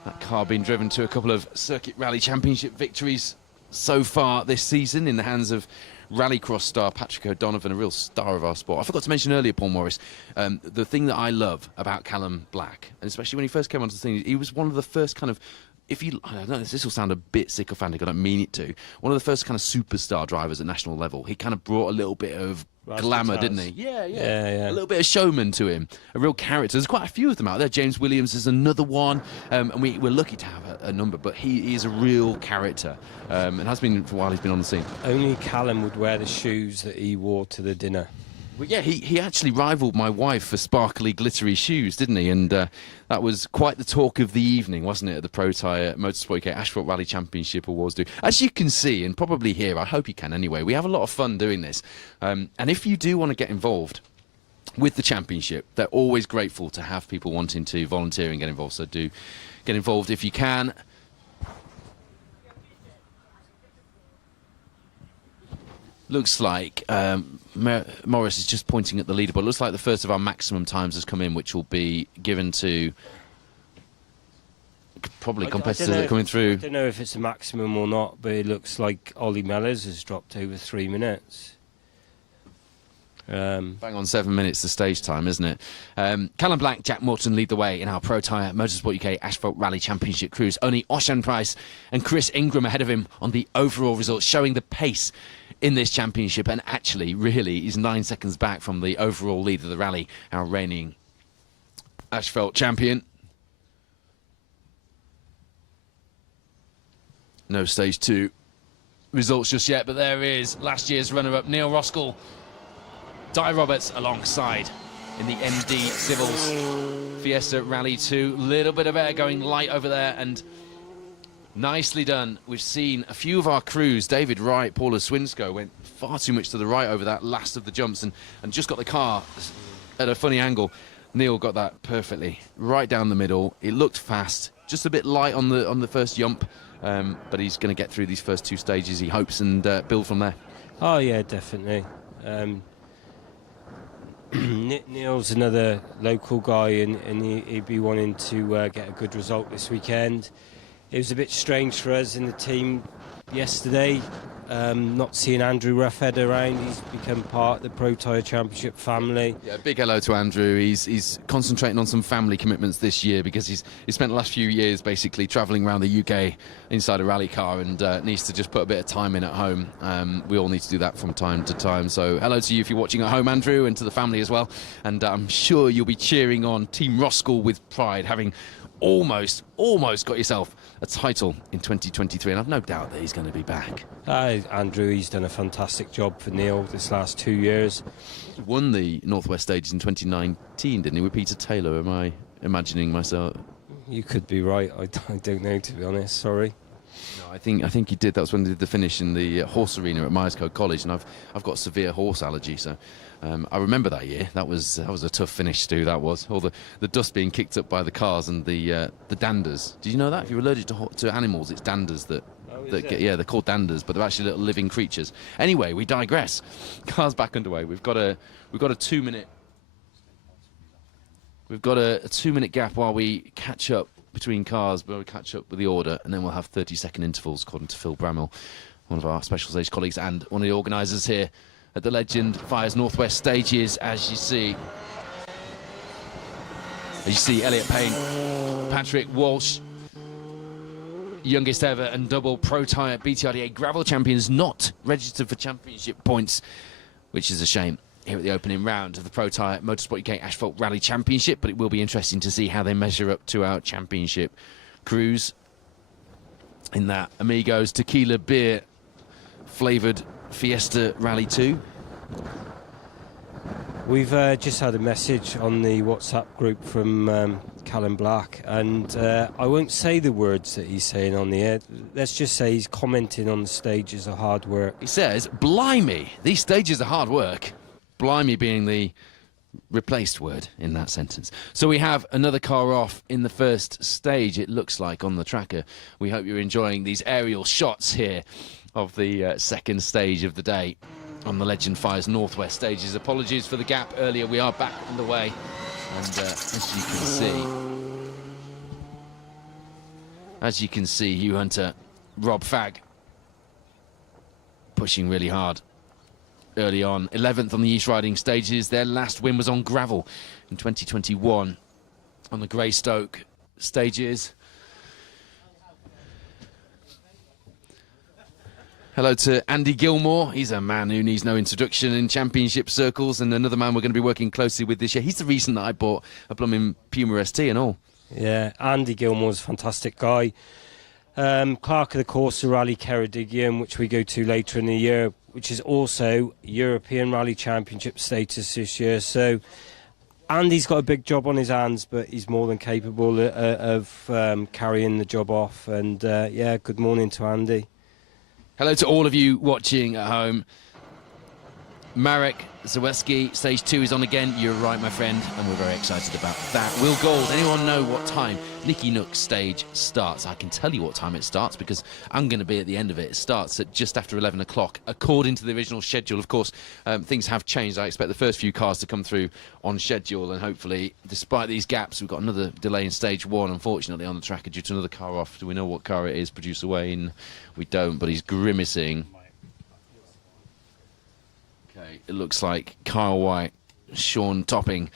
That car being driven to a couple of Circuit Rally Championship victories so far this season in the hands of Rallycross star Patrick O'Donovan, a real star of our sport. I forgot to mention earlier, Paul Morris, the thing that I love about Callum Black, and especially when he first came onto the scene, he was one of the first kind of, I don't know, this will sound a bit sycophantic, I don't mean it to, one of the first kind of superstar drivers at national level. He kind of brought a little bit of glamour, didn't he? Yeah. A little bit of showman to him, a real character. There's quite a few of them out there. James Williams is another one, and we're lucky to have a number, but he is a real character, and has been for a while. He's been on the scene. Only Callum would wear the shoes that he wore to the dinner. Well, yeah, he actually rivaled my wife for sparkly, glittery shoes, didn't he? And that was quite the talk of the evening, wasn't it, at the Protyre Motorsport UK Asphalt Rally Championship Awards do. As you can see, and probably hear, I hope you can anyway, we have a lot of fun doing this. And if you do want to get involved with the championship, they're always grateful to have people wanting to volunteer and get involved. So do get involved if you can. Looks like Morris is just pointing at the leaderboard. Looks like the first of our maximum times has come in, which will be given to probably competitors that are coming through. I don't know if it's a maximum or not, but it looks like Ollie Mellors has dropped over 3 minutes. Bang on 7 minutes the stage time, isn't it? Callum Black, Jack Morton lead the way in our Protyre Motorsport UK Asphalt Rally Championship crews. Only Oshan Price and Chris Ingram ahead of him on the overall results, showing the pace in this championship, and actually really is 9 seconds back from the overall lead of the rally, our reigning asphalt champion. No stage 2 results just yet, but there is last year's runner-up Neil Roskell, Di Roberts alongside in the MD Civils Fiesta Rally 2. Little bit of air going light over there, and nicely done. We've seen a few of our crews, David Wright, Paula Swinsko, went far too much to the right over that last of the jumps and just got the car at a funny angle. Neil got that perfectly, right down the middle. It looked fast, just a bit light on the first jump, but he's going to get through these first 2 stages, he hopes, and build from there. Oh, yeah, definitely. Neil's another local guy, and he'd be wanting to get a good result this weekend. It was a bit strange for us in the team yesterday, not seeing Andrew Ruffhead around. He's become part of the Protyre Championship family. Yeah, big hello to Andrew. He's concentrating on some family commitments this year because he's spent the last few years basically travelling around the UK inside a rally car and needs to just put a bit of time in at home. We all need to do that from time to time. So hello to you if you're watching at home, Andrew, and to the family as well. And I'm sure you'll be cheering on Team Roskell with pride, having almost got yourself a title in 2023, and I've no doubt that he's going to be back. Andrew, he's done a fantastic job for Neil this last 2 years. He won the Northwest Stages in 2019, didn't he, with Peter Taylor? Am I imagining myself? You could be right. I don't know, to be honest. Sorry. No, I think he did. That was when they did the finish in the horse arena at Myerscough College, and I've got severe horse allergy, so I remember that year. That was a tough finish, Stu. That was all the dust being kicked up by the cars and the danders. Did you know that if you're allergic to animals, it's danders that get, yeah, they're called danders, but they're actually little living creatures. Anyway, we digress. Cars back underway. We've got a 2 minute. We've got a 2 minute gap while we catch up between cars, but we catch up with the order, and then we'll have 30-second intervals, according to Phil Bramwell, one of our special stage colleagues and one of the organisers here at the Legend Fires Northwest Stages. As you see Elliot Payne, Patrick Walsh, youngest ever and double Protyre BTRDA gravel champions, not registered for championship points, which is a shame here at the opening round of the Protyre Motorsport UK Asphalt Rally Championship, but it will be interesting to see how they measure up to our championship crews in that Amigos Tequila Beer flavoured Fiesta Rally 2. We've just had a message on the WhatsApp group from Callum Black, and I won't say the words that he's saying on the air. Let's just say he's commenting on the stages of hard work. He says, blimey, these stages are hard work. Blimey being the replaced word in that sentence. So we have another car off in the first stage, it looks like, on the tracker. We hope you're enjoying these aerial shots here of the second stage of the day on the Legend Fires Northwest stages. Apologies for the gap earlier. We are back on the way, and as you can see, Hugh Hunter, Rob Fagg pushing really hard early on. 11th on the East Riding stages. Their last win was on gravel in 2021 on the Greystoke stages. Hello to Andy Gilmore. He's a man who needs no introduction in championship circles, and another man we're going to be working closely with this year. He's the reason that I bought a blooming Puma ST and all. Yeah, Andy Gilmore's a fantastic guy. Clerk of the course, the Rally Ceredigion, which we go to later in the year, which is also European Rally Championship status this year. So Andy's got a big job on his hands, but he's more than capable of carrying the job off. And yeah, good morning to Andy. Hello to all of you watching at home. Marek Zaweski, stage 2 is on again. You're right, my friend, and we're very excited about that. Will Gold, anyone know what time Nicky Nook's stage starts? I can tell you what time it starts because I'm going to be at the end of it. It starts at just after 11 o'clock, according to the original schedule. Of course, things have changed. I expect the first few cars to come through on schedule, and hopefully, despite these gaps, we've got another delay in stage 1, unfortunately, on the tracker due to another car off. Do we know what car it is? Producer Wayne? We don't, but he's grimacing. It looks like Kyle White, Sean Topping.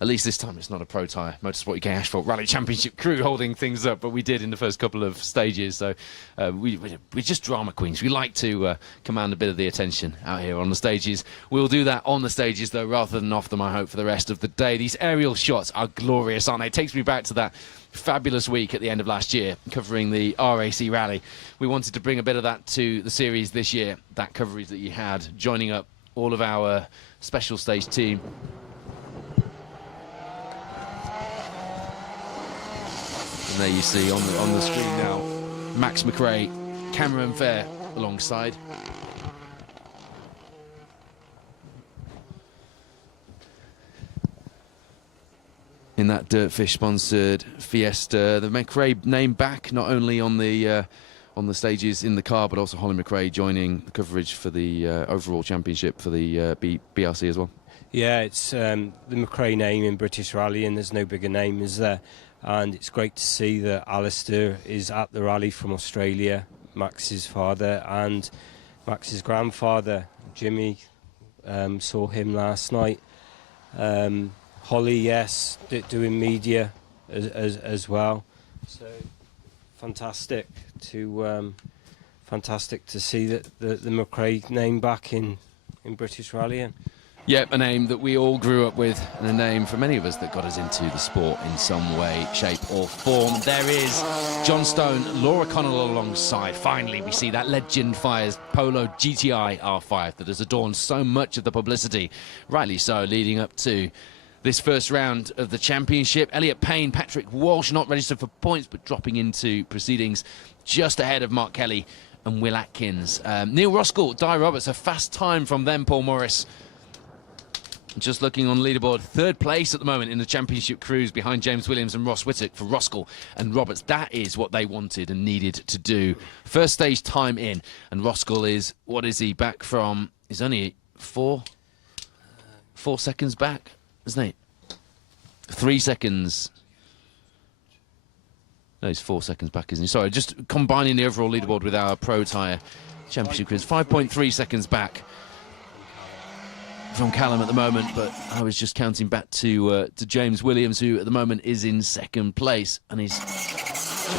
At least this time it's not a Protyre Motorsport UK Asphalt Rally Championship crew holding things up, but we did in the first couple of stages. So we're just drama queens. We like to command a bit of the attention out here on the stages. We'll do that on the stages, though, rather than off them, I hope, for the rest of the day. These aerial shots are glorious, aren't they? It takes me back to that fabulous week at the end of last year covering the RAC Rally. We wanted to bring a bit of that to the series this year, that coverage that you had, joining up all of our special stage team. And there you see on the screen now, Max McRae, Cameron Fair alongside. In that Dirtfish sponsored Fiesta, the McRae name back not only on the stages in the car, but also Holly McRae joining the coverage for the overall championship for the BRC as well. Yeah, it's the McRae name in British Rally, and there's no bigger name, is there? And it's great to see that Alistair is at the rally from Australia, Max's father and Max's grandfather, Jimmy. Saw him last night. Holly, yes, doing media as well. So fantastic to see that the McRae name back in British rallying. Yep, a name that we all grew up with, and a name for many of us that got us into the sport in some way, shape or form. There is John Stone, Laura Connell alongside. Finally, we see that Legend Fires Polo GTI R5 that has adorned so much of the publicity, rightly so, leading up to this first round of the championship. Elliot Payne, Patrick Walsh, not registered for points, but dropping into proceedings just ahead of Mark Kelly and Will Atkins. Neil Roskell, Di Roberts, a fast time from them, Paul Morris. Just looking on the leaderboard, third place at the moment in the championship cruise behind James Williams and Ross Whittock for Roskell and Roberts. That is what they wanted and needed to do. First stage time in, and Roskell is, what is he, back from, he's only 4 seconds back, isn't he? 3 seconds. No, he's 4 seconds back, isn't he? Sorry, just combining the overall leaderboard with our Protyre championship cruise. 5.3 seconds back from Callum at the moment, but I was just counting back to James Williams, who at the moment is in second place, and he's just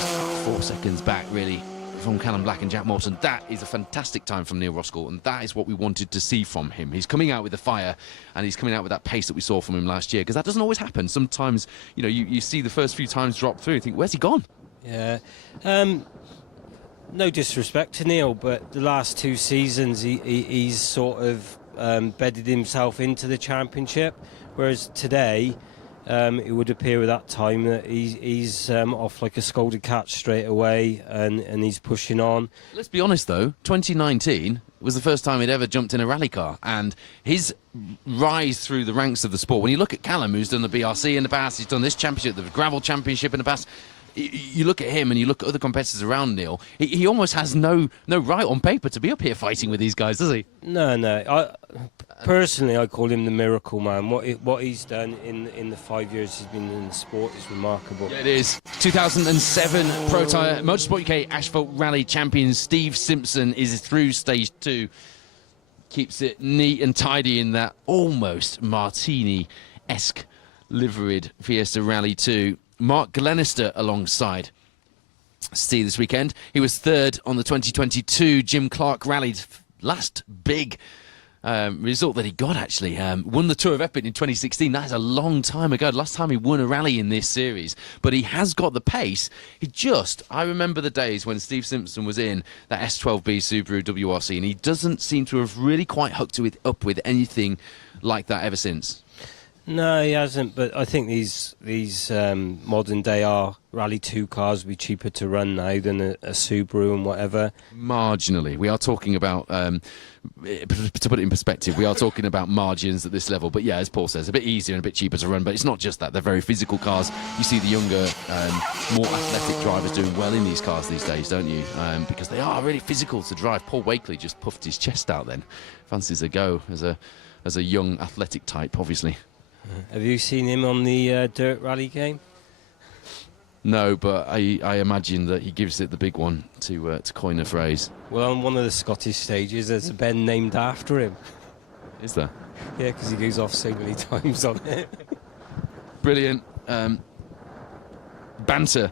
4 seconds back, really, from Callum Black and Jack Morton. That is a fantastic time from Neil Roskell, and that is what we wanted to see from him. He's coming out with the fire, and he's coming out with that pace that we saw from him last year, because that doesn't always happen. Sometimes, you know, you see the first few times drop through, you think, where's he gone? Yeah. No disrespect to Neil, but the last 2 seasons he's sort of bedded himself into the championship, whereas today it would appear at that time that he's off like a scolded cat straight away, and he's pushing on. Let's be honest though, 2019 was the first time he'd ever jumped in a rally car, and his rise through the ranks of the sport, when you look at Callum, who's done the BRC in the past, he's done this championship, the gravel championship in the past, you look at him and you look at other competitors around Neil, he almost has no right on paper to be up here fighting with these guys, does he? No. Personally, I call him the miracle man. What he's done in the 5 years he's been in the sport is remarkable. Yeah, it is. 2007 Protyre Motorsport UK Asphalt Rally champion Steve Simpson is through stage 2. Keeps it neat and tidy in that almost Martini-esque liveried Fiesta Rally 2. Mark Glenister alongside Steve this weekend. He was third on the 2022 Jim Clark Rally's last big result that he got, actually. Won the Tour of Epic in 2016. That is a long time ago. The last time he won a rally in this series. But he has got the pace. I remember the days when Steve Simpson was in that S12B Subaru WRC, and he doesn't seem to have really quite hooked it up with anything like that ever since. No, he hasn't, but I think these modern day Rally 2 cars will be cheaper to run now than a Subaru and whatever. Marginally. We are talking about, to put it in perspective, we are talking about margins at this level. But yeah, as Paul says, a bit easier and a bit cheaper to run. But it's not just that. They're very physical cars. You see the younger, more athletic drivers doing well in these cars these days, don't you? Because they are really physical to drive. Paul Wakely just puffed his chest out then. Fancies a go as a young athletic type, obviously. Have you seen him on the dirt rally game? No, but I imagine that he gives it the big one, to coin a phrase. Well, on one of the Scottish stages, there's a Ben named after him. Is there? Yeah, because he goes off so many times on it. Brilliant. Banter.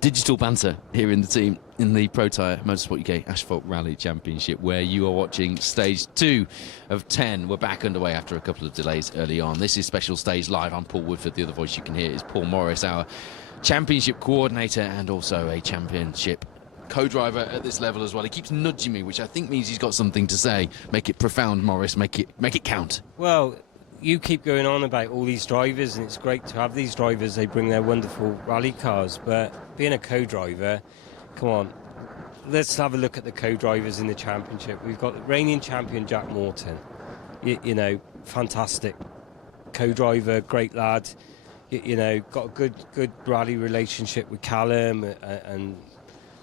Digital banter here in the team in the Protyre Motorsport UK Asphalt Rally Championship, where you are watching stage 2 of 10. We're back underway after a couple of delays early on. This is Special Stage Live. I'm Paul Woodford. The other voice you can hear is Paul Morris, our championship coordinator and also a championship co-driver at this level as well. He keeps nudging me, which I think means he's got something to say. Make it profound, Morris. Make it count. Well, you keep going on about all these drivers, and it's great to have these drivers. They bring their wonderful rally cars, but being a co-driver, come on, let's have a look at the co-drivers in the championship. We've got the reigning champion Jack Morton, you know, fantastic co-driver, great lad, you know, got a good rally relationship with Callum, and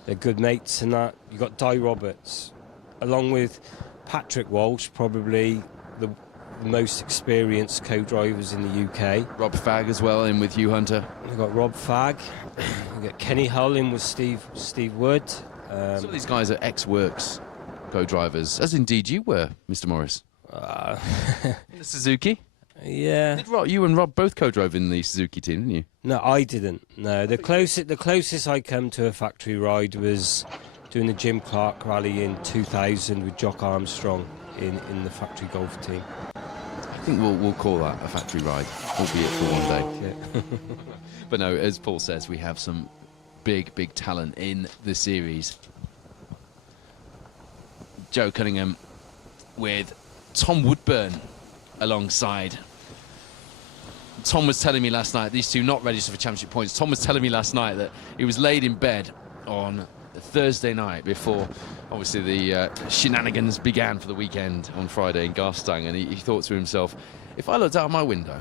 they're good mates and that. You've got Di Roberts, along with Patrick Walsh, probably the most experienced co-drivers in the UK. Rob Fagg as well in with Hugh Hunter. We've got Rob Fagg. We've got Kenny Hull in with Steve Wood. Some of these guys are ex-works co-drivers, as indeed you were, Mr. Morris. In the Suzuki? Yeah. You and Rob both co-drove in the Suzuki team, didn't you? No, I didn't. No, the closest I come to a factory ride was doing the Jim Clark rally in 2000 with Jock Armstrong in the factory golf team. I think we'll call that a factory ride, albeit for one day. Yeah. But no, as Paul says, we have some big talent in the series. Joe Cunningham with Tom Woodburn alongside. Tom was telling me last night, these two not registered for championship points, Tom was telling me last night that he was laid in bed on Thursday night before obviously the shenanigans began for the weekend on Friday in Garstang, and he thought to himself, if I looked out my window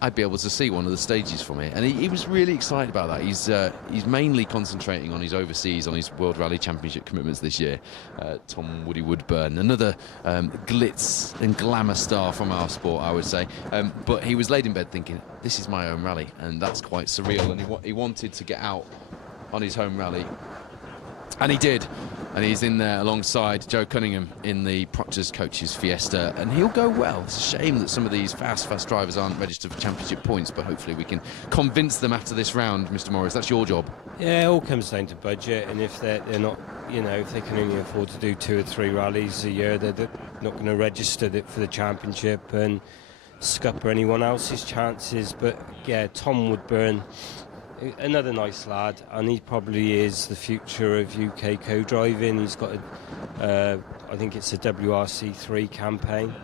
I'd be able to see one of the stages from it, and he was really excited about that. He's mainly concentrating on his overseas, on his World Rally Championship commitments this year. Tom Woodburn, another glitz and glamour star from our sport, I would say, but he was laid in bed thinking, this is my own rally, and that's quite surreal, and he wanted to get out on his home rally, and he did, and he's in there alongside Joe Cunningham in the Proctor's Coaches Fiesta, and he'll go well. It's a shame that some of these fast drivers aren't registered for championship points, but hopefully we can convince them after this round. Mr. Morris, that's your job. Yeah, it all comes down to budget, and if they're not, you know, if they can only afford to do 2 or 3 rallies a year, they're not going to register it for the championship and scupper anyone else's chances. But yeah, Tom Woodburn, another nice lad, and he probably is the future of UK co-driving. He's got a I think it's a WRC3 campaign.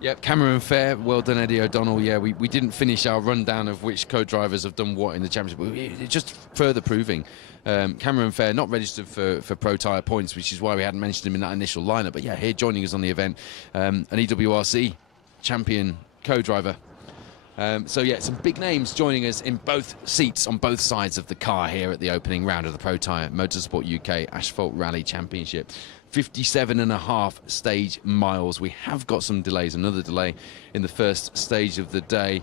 Yep, Cameron Fair, well done Eddie O'Donnell. Yeah, we didn't finish our rundown of which co-drivers have done what in the championship. It's just further proving. Cameron Fair not registered for Protyre points, which is why we hadn't mentioned him in that initial lineup. But yeah, here joining us on the event, an EWRC champion co-driver. So yeah, some big names joining us in both seats on both sides of the car here at the opening round of the Protyre Motorsport UK Asphalt Rally Championship. 57.5 stage miles. We have got some delays, another delay in the first stage of the day.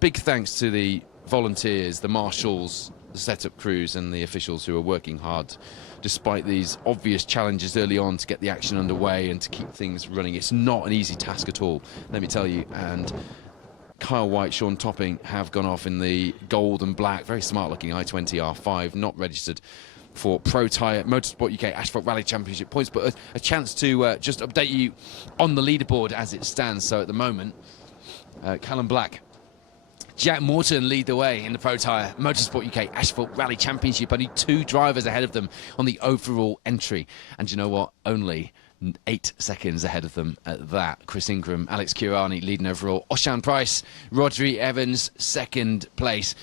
Big thanks to the volunteers, the marshals, the setup crews and the officials who are working hard despite these obvious challenges early on to get the action underway and to keep things running. It's not an easy task at all, let me tell you. And Kyle White, Sean Topping have gone off in the gold and black, very smart looking i20 R5, not registered for Protyre Motorsport UK Asphalt Rally Championship points, but a chance to just update you on the leaderboard as it stands. So at the moment, Callum Black, Jack Morton lead the way in the Protyre Motorsport UK Asphalt Rally Championship. Only 2 drivers ahead of them on the overall entry. And you know what? Only 8 seconds ahead of them at that. Chris Ingram, Alex Kirani leading overall. Oshan Price, Rodri Evans, second place.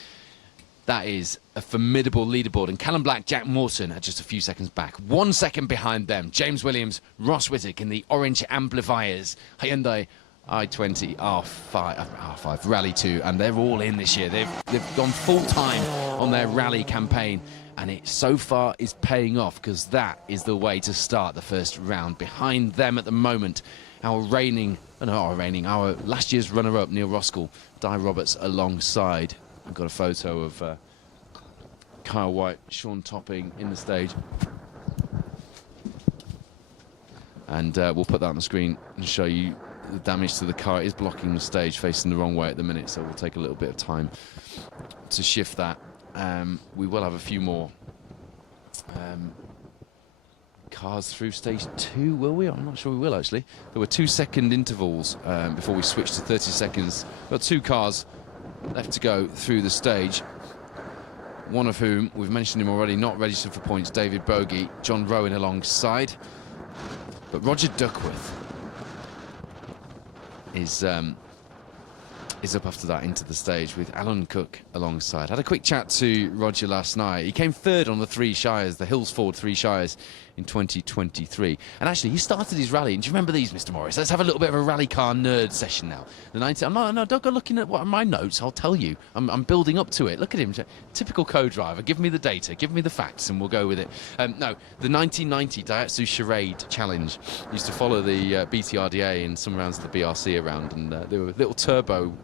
That is a formidable leaderboard. And Callum Black, Jack Morton are just a few seconds back. 1 second behind them. James Williams, Ross Whittock in the orange amplifiers. Hyundai i20 R5 Rally 2, and they're all in this year. They've gone full time on their rally campaign, and it so far is paying off, because that is the way to start the first round. Behind them at the moment, our last year's runner-up Neil Roskell, Di Roberts alongside. I've got a photo of Kyle White, Sean Topping in the stage, and we'll put that on the screen and show you the damage to the car. It is blocking the stage, facing the wrong way at the minute, so we'll take a little bit of time to shift that. We will have a few more cars through stage 2, will we? I'm not sure we will, actually. There were 2-second intervals before we switched to 30 seconds. We've got 2 cars left to go through the stage, one of whom, we've mentioned him already, not registered for points, David Bogey, John Rowan alongside. But Roger Duckworth is up after that into the stage with Alan Cook alongside. Had a quick chat to Roger last night. He came third on the 3 Shires, the Hillsford 3 Shires in 2023. And actually, he started his rally. And do you remember these, Mr. Morris? Let's have a little bit of a rally car nerd session now. No, don't go looking at what are my notes. I'll tell you. I'm building up to it. Look at him. Typical co-driver. Give me the data. Give me the facts, and we'll go with it. No, the 1990 Daihatsu Charade Challenge used to follow the BTRDA in some rounds of the BRC around, and there were little turbo,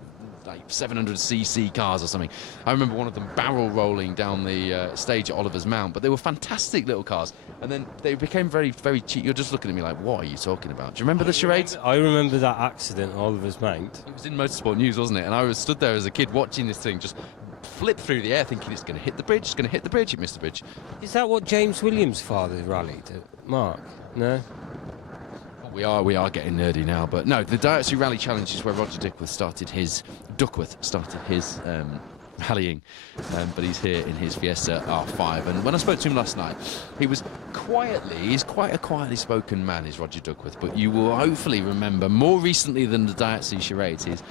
like 700cc cars or something. I remember one of them barrel rolling down the stage at Oliver's Mount, but they were fantastic little cars, and then they became very, very cheap. You're just looking at me like, what are you talking about? Do you remember the Charades? I remember that accident at Oliver's Mount. It was in Motorsport News, wasn't it? And I was stood there as a kid watching this thing just flip through the air, thinking it's going to hit the bridge, it's going to hit the bridge. It missed the bridge. Is that what James Williams' father rallied at Mark? No? We are getting nerdy now, but no, the Daihatsu Rally Challenge is where Roger Duckworth started his rallying, but he's here in his Fiesta R5. And when I spoke to him last night, he's quite a quietly spoken man, is Roger Duckworth, but you will hopefully remember more recently than the Daihatsu Charade, his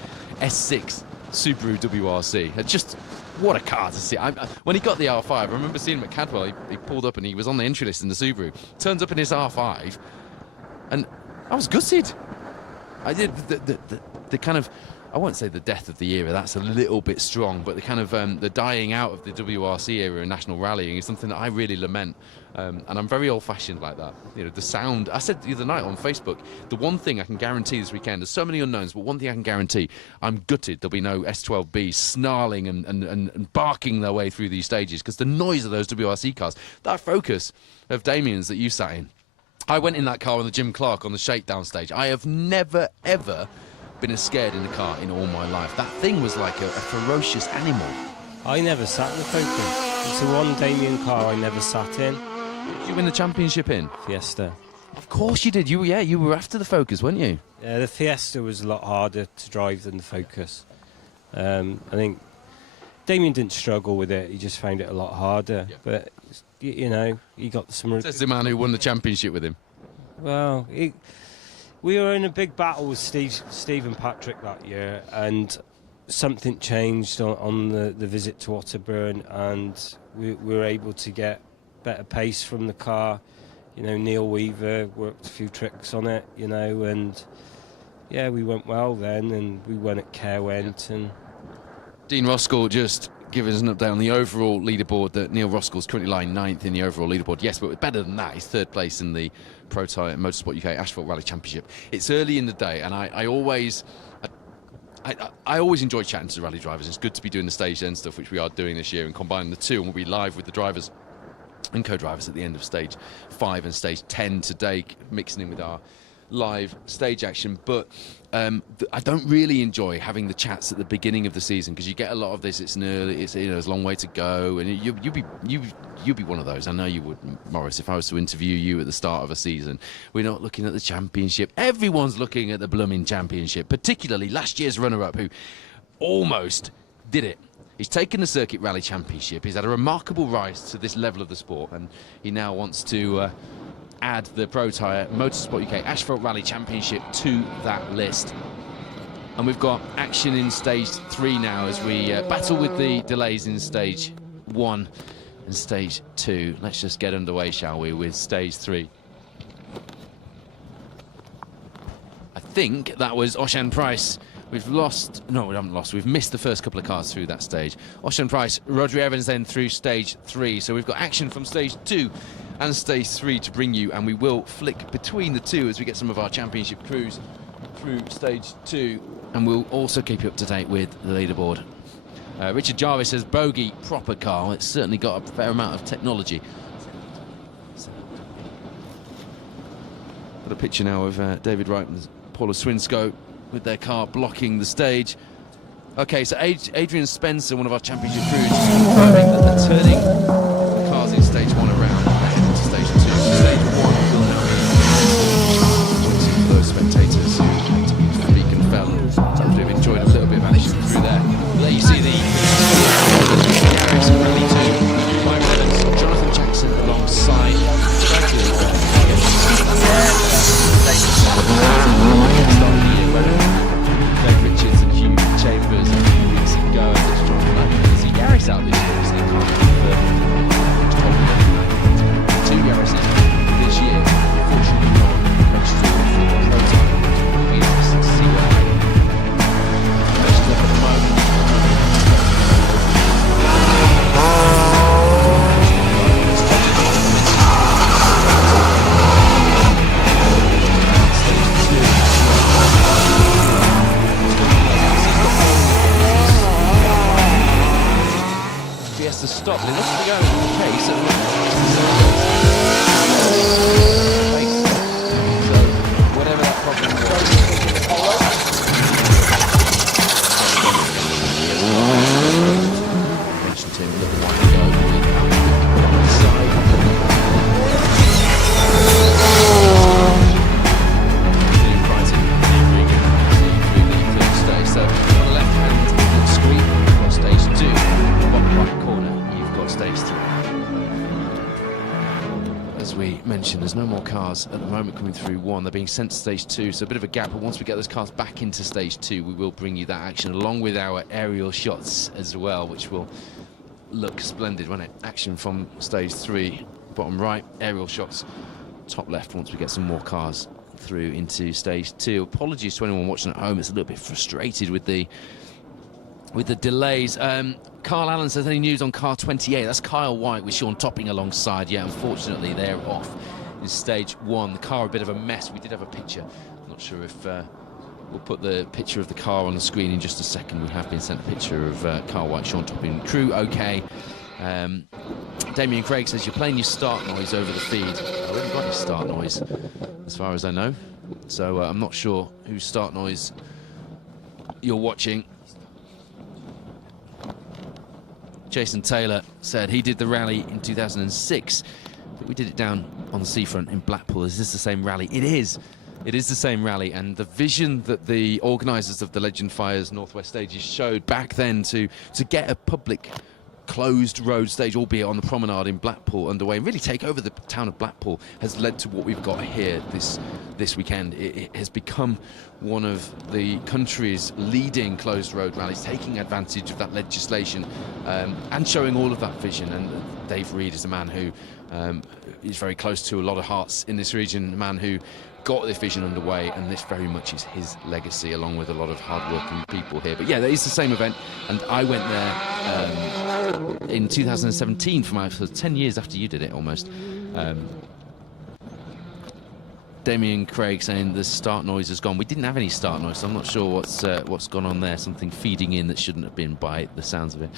S6 Subaru WRC. Just what a car to see. When he got the R5, I remember seeing him at Cadwell. He pulled up and he was on the entry list in the Subaru, turns up in his R5, and I was gutted. I did the kind of, I won't say the death of the era, that's a little bit strong, but the kind of the dying out of the WRC era in national rallying is something that I really lament. And I'm very old-fashioned like that. You know, the sound, I said the other night on Facebook, the one thing I can guarantee this weekend, there's so many unknowns, but one thing I can guarantee, I'm gutted there'll be no S12B snarling and barking their way through these stages, because the noise of those WRC cars, that Focus of Damien's that you sat in, I went in that car on the Jim Clark on the shakedown stage. I have never, ever been as scared in a car in all my life. That thing was like a ferocious animal. I never sat in the Focus. It's the one Damien car I never sat in. Did you win the championship in? Fiesta. Of course you did. You were after the Focus, weren't you? Yeah, the Fiesta was a lot harder to drive than the Focus. I think Damien didn't struggle with it. He just found it a lot harder. Yeah. But you know, he got some. Says the man who won the championship with him. Well, we were in a big battle with Steve and Patrick that year, and something changed on the visit to Otterburn, and we were able to get better pace from the car. You know, Neil Weaver worked a few tricks on it, you know, and yeah, we went well then, and we won at Carewent. And Dean Roskell just give us an update on the overall leaderboard, that Neil Roskell's currently lying 9th in the overall leaderboard. Yes, but better than that, he's 3rd place in the Protyre Motorsport UK Asphalt Rally Championship. It's early in the day, and I always enjoy chatting to the rally drivers. It's good to be doing the stage end stuff, which we are doing this year, and combining the two, and we'll be live with the drivers and co-drivers at the end of stage 5 and stage 10 today, mixing in with our live stage action. But I don't really enjoy having the chats at the beginning of the season, because you get a lot of this. It's there's a long way to go, and you'd be one of those. I know you would, Morris. If I was to interview you at the start of a season, we're not looking at the championship. Everyone's looking at the blooming championship, particularly last year's runner-up, who almost did it. He's taken the Circuit Rally Championship. He's had a remarkable rise to this level of the sport, and he now wants to add the Protyre Motorsport UK Asphalt Rally Championship to that list. And we've got action in stage 3 now as we battle with the delays in stage 1 and stage 2. Let's just get underway, shall we, with stage 3. I think that was Oshan Price. We've lost, no, we haven't lost. We've missed the first couple of cars through that stage. Oshan Price, Rodri Evans then through stage 3. So we've got action from stage 2 and stage 3 to bring you, and we will flick between the two as we get some of our championship crews through stage 2, and we'll also keep you up to date with the leaderboard. Richard Jarvis says bogey proper car. It's certainly got a fair amount of technology. Got a picture now of David Wright and Paula Swinsko with their car blocking the stage. Okay, so Adrian Spencer, one of our championship crews, just confirming that they're turning the cars in stage 1 around and heading to stage 2. Stage 1 will now be for those spectators who speak and fell. Hopefully have enjoyed a little bit of action through there. There you see the Garrison Rally 2, Mike Evans, Jonathan Jackson alongside Dave Richards and Hugh Chambers a few weeks ago. It's Jonathan Atkins. The Yaris out this year, so they can't confirm 2 Yarises this year. Unfortunately not registered for Protyre. It'll be interesting to see where measures up at the moment. To stop. It looks to be going at the pace at the so whatever that problem was. Mentioned to him a little while ago. So on the left hand screen, we've got stage 2. Bottom right corner, you've got stage 3. As we mentioned, there's no more cars at the moment coming through 1. They're being sent to stage 2, so a bit of a gap. But once we get those cars back into stage 2, we will bring you that action along with our aerial shots as well, which will look splendid, won't it? Action from stage 3, bottom right, aerial shots, top left, once we get some more cars through into stage 2. Apologies to anyone watching at home. It's a little bit frustrated with the delays. Carl Allen says, any news on car 28? That's Kyle White with Sean Topping alongside. Yeah, unfortunately they're off in stage 1. The car a bit of a mess. We did have a picture. I'm not sure if we'll put the picture of the car on the screen in just a second. We have been sent a picture of Kyle White, Sean Topping, crew okay. Damien Craig says, you're playing your start noise over the feed. I already got your start noise as far as I know, so I'm not sure whose start noise you're watching. Jason Taylor said he did the rally in 2006, but we did it down on the seafront in Blackpool. Is this the same rally? It is. It is the same rally, and the vision that the organisers of the Legend Fires Northwest Stages showed back then to get a public closed road stage, albeit on the promenade in Blackpool, underway, and really take over the town of Blackpool, has led to what we've got here this weekend. It has become one of the country's leading closed road rallies, taking advantage of that legislation and showing all of that vision. And Dave Reed is a man who is very close to a lot of hearts in this region, a man who got this vision underway, and this very much is his legacy, along with a lot of hard-working people here. But yeah, that is the same event, and I went there in 2017 for 10 years after you did it, almost. Damien Craig saying the start noise has gone. We didn't have any start noise, so I'm not sure what's gone on there. Something feeding in that shouldn't have been, by the sounds of it.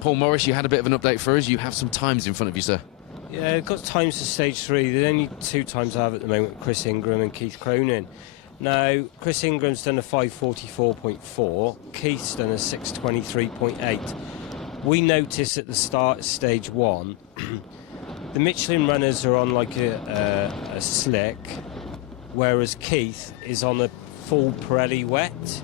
Paul Morris, you had a bit of an update for us. You have some times in front of you, sir. Yeah, I've got times for stage 3. The only 2 times I have at the moment, Chris Ingram and Keith Cronin. Now, Chris Ingram's done a 5:44.4, Keith's done a 6:23.8. We noticed at the start of stage 1, the Michelin runners are on like a slick, whereas Keith is on a full Pirelli wet.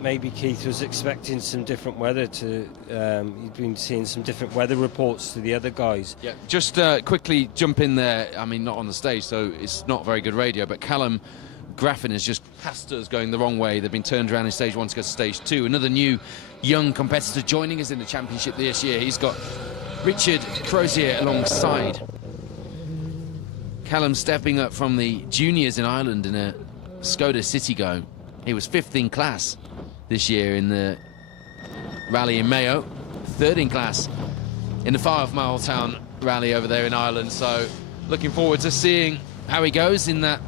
Maybe Keith was expecting some different weather he'd been seeing some different weather reports to the other guys. Yeah, just quickly jump in there. I mean, not on the stage, so it's not very good radio, but Callum Graffin has just passed us going the wrong way. They've been turned around in stage 1 to go to stage 2. Another new young competitor joining us in the championship this year. He's got Richard Crozier alongside. Callum stepping up from the juniors in Ireland in a Skoda Citigo. He was 5th in class this year in the rally in Mayo, 3rd in class in the 5 Mile Town rally over there in Ireland. So looking forward to seeing how he goes in that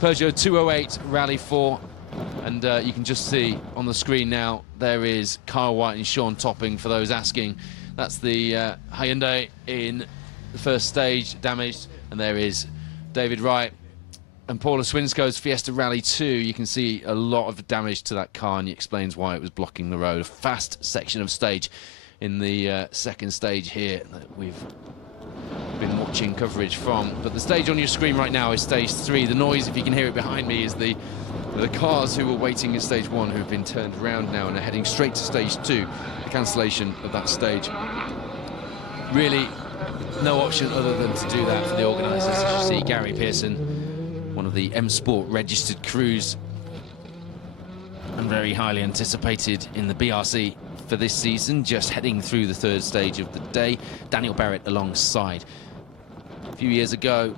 Peugeot 208 Rally 4. And you can just see on the screen now, there is Kyle White and Sean Topping, for those asking. That's the Hyundai in the first stage, damaged. And there is David Wright and Paula Swinscoe's Fiesta Rally 2. You can see a lot of damage to that car, and he explains why it was blocking the road. A fast section of stage in the second stage here that we've been watching coverage from. But the stage on your screen right now is stage 3. The noise, if you can hear it behind me, is the cars who were waiting in stage 1 who have been turned around now and are heading straight to stage 2. The cancellation of that stage. Really no option other than to do that for the organisers. As you see, Gary Pearson, one of the M Sport registered crews, and very highly anticipated in the BRC for this season, just heading through the 3rd stage of the day. Daniel Barrett alongside. A few years ago,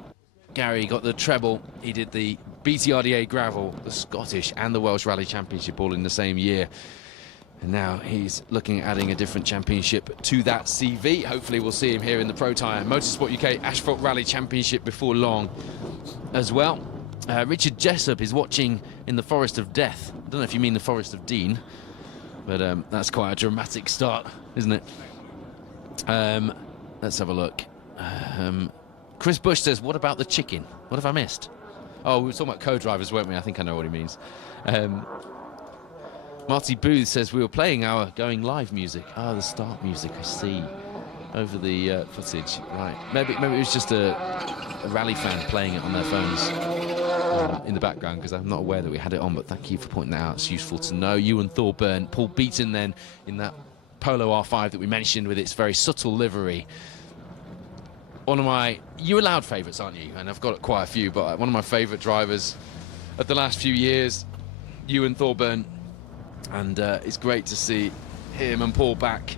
Gary got the treble. He did the BTRDA Gravel, the Scottish and the Welsh Rally Championship all in the same year. And now he's looking at adding a different championship to that CV. Hopefully we'll see him here in the Protyre Motorsport UK Asphalt Rally Championship before long as well. Richard Jessup is watching in the Forest of Death. I don't know if you mean the Forest of Dean, but that's quite a dramatic start, isn't it? Let's have a look. Chris Bush says, what about the chicken? What have I missed? Oh, we were talking about co-drivers, weren't we? I think I know what he means. Marty Booth says, we were playing our going live music. Ah, the start music, I see. Over the footage, right. Maybe it was just a rally fan playing it on their phones in the background, because I'm not aware that we had it on, but thank you for pointing that out. It's useful to know. Ewan Thorburn, Paul Beaton then in that Polo R5 that we mentioned with its very subtle livery. One of my, you're allowed favourites, aren't you? And I've got quite a few, but one of my favourite drivers of the last few years, Ewan Thorburn. And it's great to see him and Paul back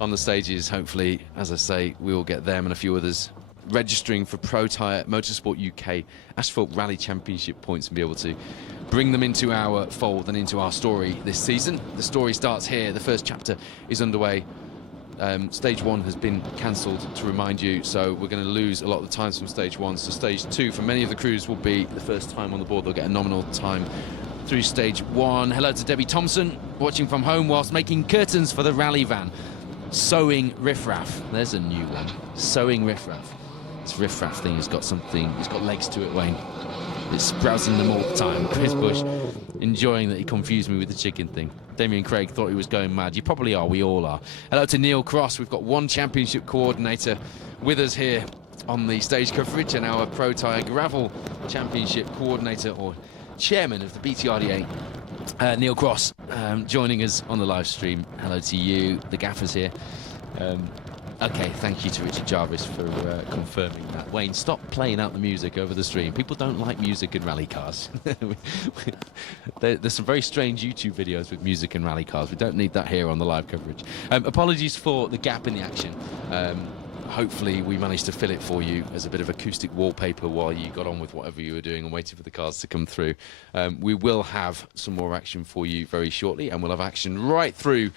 on the stages. Hopefully, as I say, we will get them and a few others registering for Protyre Motorsport UK Asphalt Rally Championship points and be able to bring them into our fold and into our story this season. The story starts here. The first chapter is underway. Stage 1 has been cancelled, to remind you, so we're going to lose a lot of the times from stage 1. So stage 2 for many of the crews will be the first time on the board. They'll get a nominal time through stage 1. Hello to Debbie Thompson, watching from home whilst making curtains for the rally van. Sewing riffraff. There's a new one. Sewing riffraff. This riffraff thing has got something, it's got legs to it, Wayne. It's sprouting them all the time. Chris Bush enjoying that he confused me with the chicken thing. Damien Craig thought he was going mad. You probably are, we all are. Hello to Neil Cross. We've got one championship coordinator with us here on the stage coverage, and our Protyre Gravel Championship coordinator, or chairman of the BTRDA Neil Cross joining us on the live stream. Hello to you. The gaffer's here. Okay, thank you to Richard Jarvis for confirming that. Wayne, stop playing out the music over the stream. People don't like music in rally cars. There's some very strange YouTube videos with music in rally cars. We don't need that here on the live coverage. Apologies for the gap in the action. Hopefully we managed to fill it for you as a bit of acoustic wallpaper while you got on with whatever you were doing and waiting for the cars to come through. We will have some more action for you very shortly, and we'll have action right through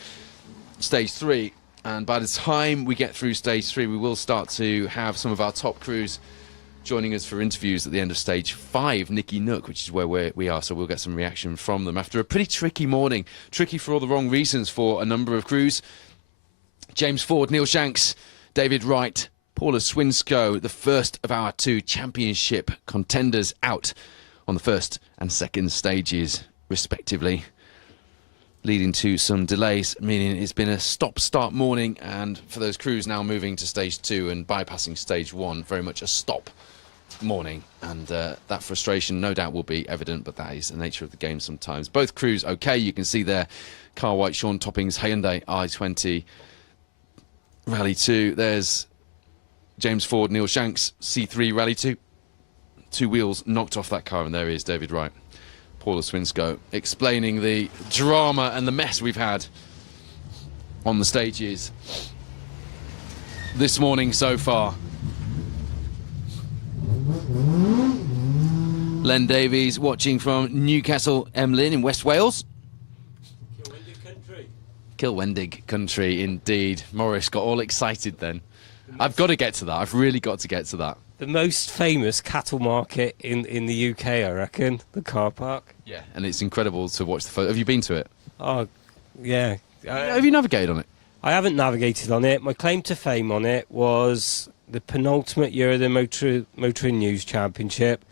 stage 3. And by the time we get through stage 3, we will start to have some of our top crews joining us for interviews at the end of stage 5, Nicky Nook, which is where we are, so we'll get some reaction from them after a pretty tricky morning. Tricky for all the wrong reasons for a number of crews. James Ford, Neil Shanks, David Wright, Paula Swinsko, the first of our 2 championship contenders out on the first and second stages, respectively, leading to some delays, meaning it's been a stop-start morning, and for those crews now moving to stage 2 and bypassing stage 1, very much a stop morning, and that frustration no doubt will be evident, but that is the nature of the game sometimes. Both crews okay. You can see there Car White Sean Topping's Hyundai i20 Rally 2. There's James Ford, Neil Shanks, C3 Rally 2. 2 wheels knocked off that car, and there is David Wright. Paula Swinsko explaining the drama and the mess we've had on the stages this morning so far. Len Davies watching from Newcastle Emlyn in West Wales. Kilwendig country, indeed. Morris got all excited then. I've got to get to that. I've really got to get to that. The most famous cattle market in the UK, I reckon, the car park. Yeah, and it's incredible to watch the photo. Have you been to it? Oh, yeah. Have you navigated on it? I haven't navigated on it. My claim to fame on it was the penultimate year of the Motoring News Championship.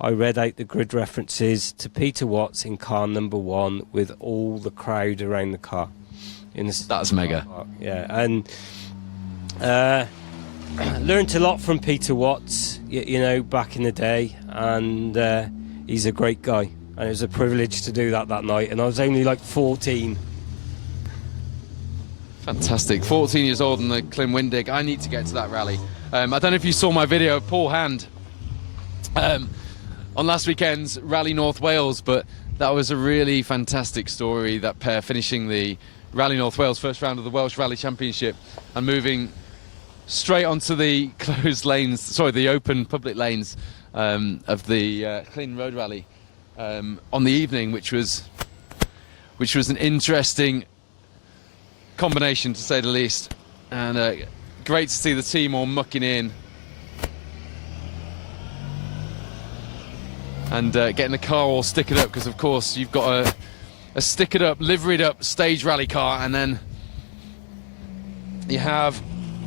I read out the grid references to Peter Watts in car number 1 with all the crowd around the car. That's mega. Yeah, and learned a lot from Peter Watts, you know, back in the day, and he's a great guy. And it was a privilege to do that night, and I was only like 14. Fantastic. 14 years old in the Kilwendig. I need to get to that rally. I don't know if you saw my video of Paul Hand on last weekend's Rally North Wales, but that was a really fantastic story, that pair finishing the Rally North Wales first round of the Welsh Rally Championship and moving straight onto the closed lanes, sorry, the open public lanes of the Clean Road Rally on the evening, which was an interesting combination, to say the least, and great to see the team all mucking in and getting the car all stickered up, because of course you've got a stickered up, liveried up stage rally car, and then you have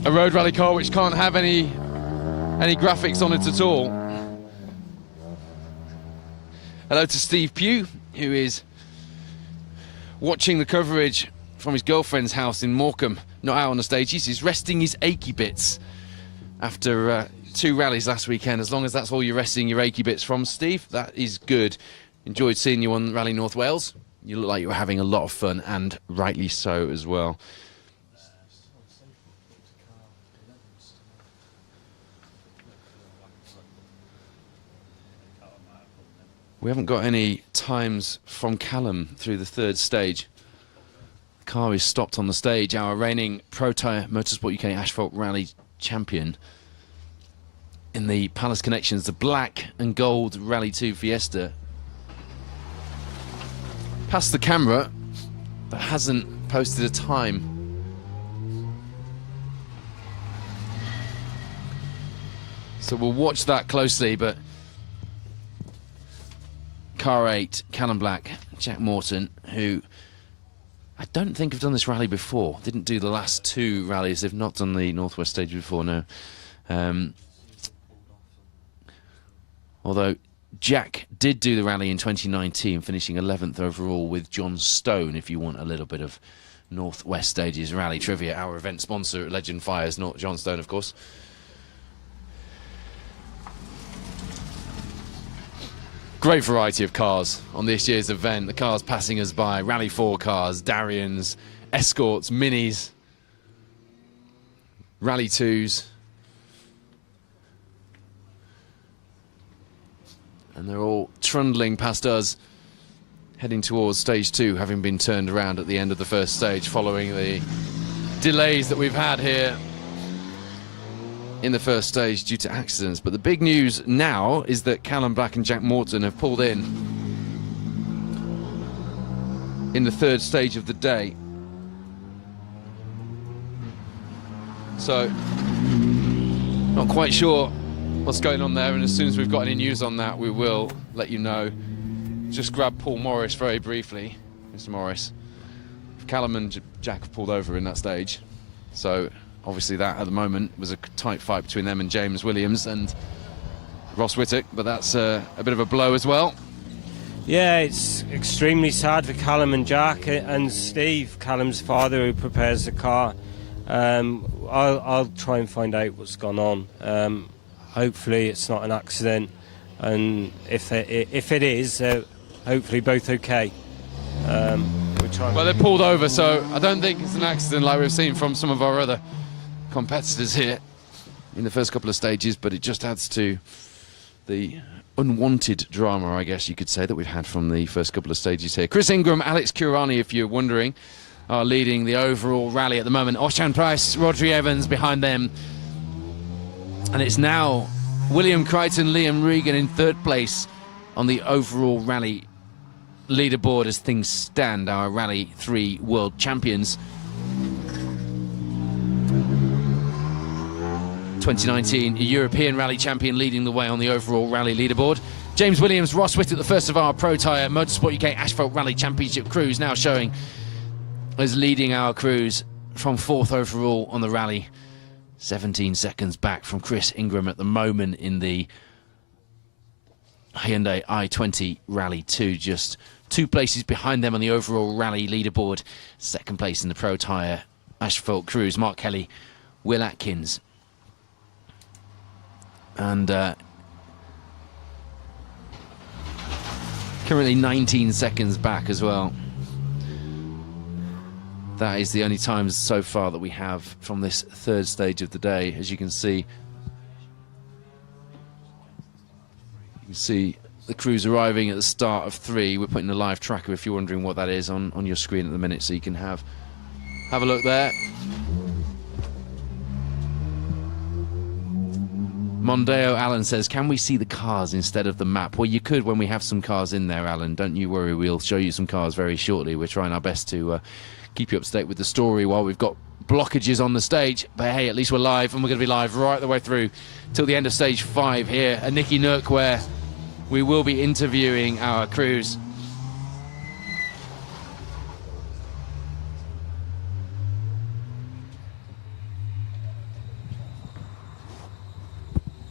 a road rally car which can't have any graphics on it at all. Hello to Steve Pugh, who is watching the coverage from his girlfriend's house in Morecambe, not out on the stage. He's resting his achy bits after 2 rallies last weekend. As long as that's all you're resting your achy bits from, Steve, that is good. Enjoyed seeing you on Rally North Wales. You look like you were having a lot of fun, and rightly so as well. We haven't got any times from Callum through the 3rd stage. The car is stopped on the stage. Our reigning Protyre Motorsport UK Asphalt Rally champion in the Palace Connections, the black and gold Rally 2 Fiesta. Past the camera, but hasn't posted a time. So we'll watch that closely, but car 8, Callum Black, Jack Morton, who I don't think have done this rally before. Didn't do the last 2 rallies. They've not done the Northwest stage before, no. Although Jack did do the rally in 2019, finishing 11th overall with John Stone, if you want a little bit of Northwest Stages rally trivia. Our event sponsor, Legend Fires, not John Stone, of course. Great variety of cars on this year's event. The cars passing us by, Rally 4 cars, Darians, Escorts, Minis, Rally 2s. And they're all trundling past us, heading towards stage 2, having been turned around at the end of the first stage following the delays that we've had here in the first stage due to accidents. But the big news now is that Callum Black and Jack Morton have pulled in the third stage of the day. So, not quite sure what's going on there, and as soon as we've got any news on that, we will let you know. Just grab Paul Morris very briefly. Mr. Morris. Callum and Jack have pulled over in that stage, so obviously that at the moment was a tight fight between them and James Williams and Ross Whittock, but that's a bit of a blow as well. Yeah, it's extremely sad for Callum and Jack and Steve, Callum's father, who prepares the car. I'll try and find out what's gone on. Hopefully it's not an accident, and if it is, hopefully both okay. Well, they're pulled over, so I don't think it's an accident like we've seen from some of our other competitors here in the first couple of stages, but it just adds to the unwanted drama, I guess you could say, that we've had from the first couple of stages here. Chris Ingram, Alex Kurani, if you're wondering, are leading the overall rally at the moment. Oshan Price, Rodri Evans behind them. And it's now William Crichton, Liam Regan in third place on the overall rally leaderboard as things stand, our Rally 3 world champions. 2019 European Rally champion leading the way on the overall rally leaderboard. James Williams, Ross Whittock, the first of our Protyre Motorsport UK Asphalt Rally Championship crews, now showing as leading our crews from fourth overall on the rally. 17 seconds back from Chris Ingram at the moment in the Hyundai i20 Rally 2, just 2 places behind them on the overall rally leaderboard. Second place in the Protyre Asphalt crews, Mark Kelly, Will Atkins. And currently 19 seconds back as well. That is the only times so far that we have from this third stage of the day. As you can see, the crews arriving at the start of 3. We're putting a live tracker, if you're wondering what that is, on your screen at the minute, so you can have a look there. Mondeo Alan says, can we see the cars instead of the map? Well, you could when we have some cars in there, Alan. Don't you worry, we'll show you some cars very shortly. We're trying our best to keep you up to date with the story while we've got blockages on the stage. But hey, at least we're live, and we're going to be live right the way through till the end of stage 5 here at Nicky Nook, where we will be interviewing our crews.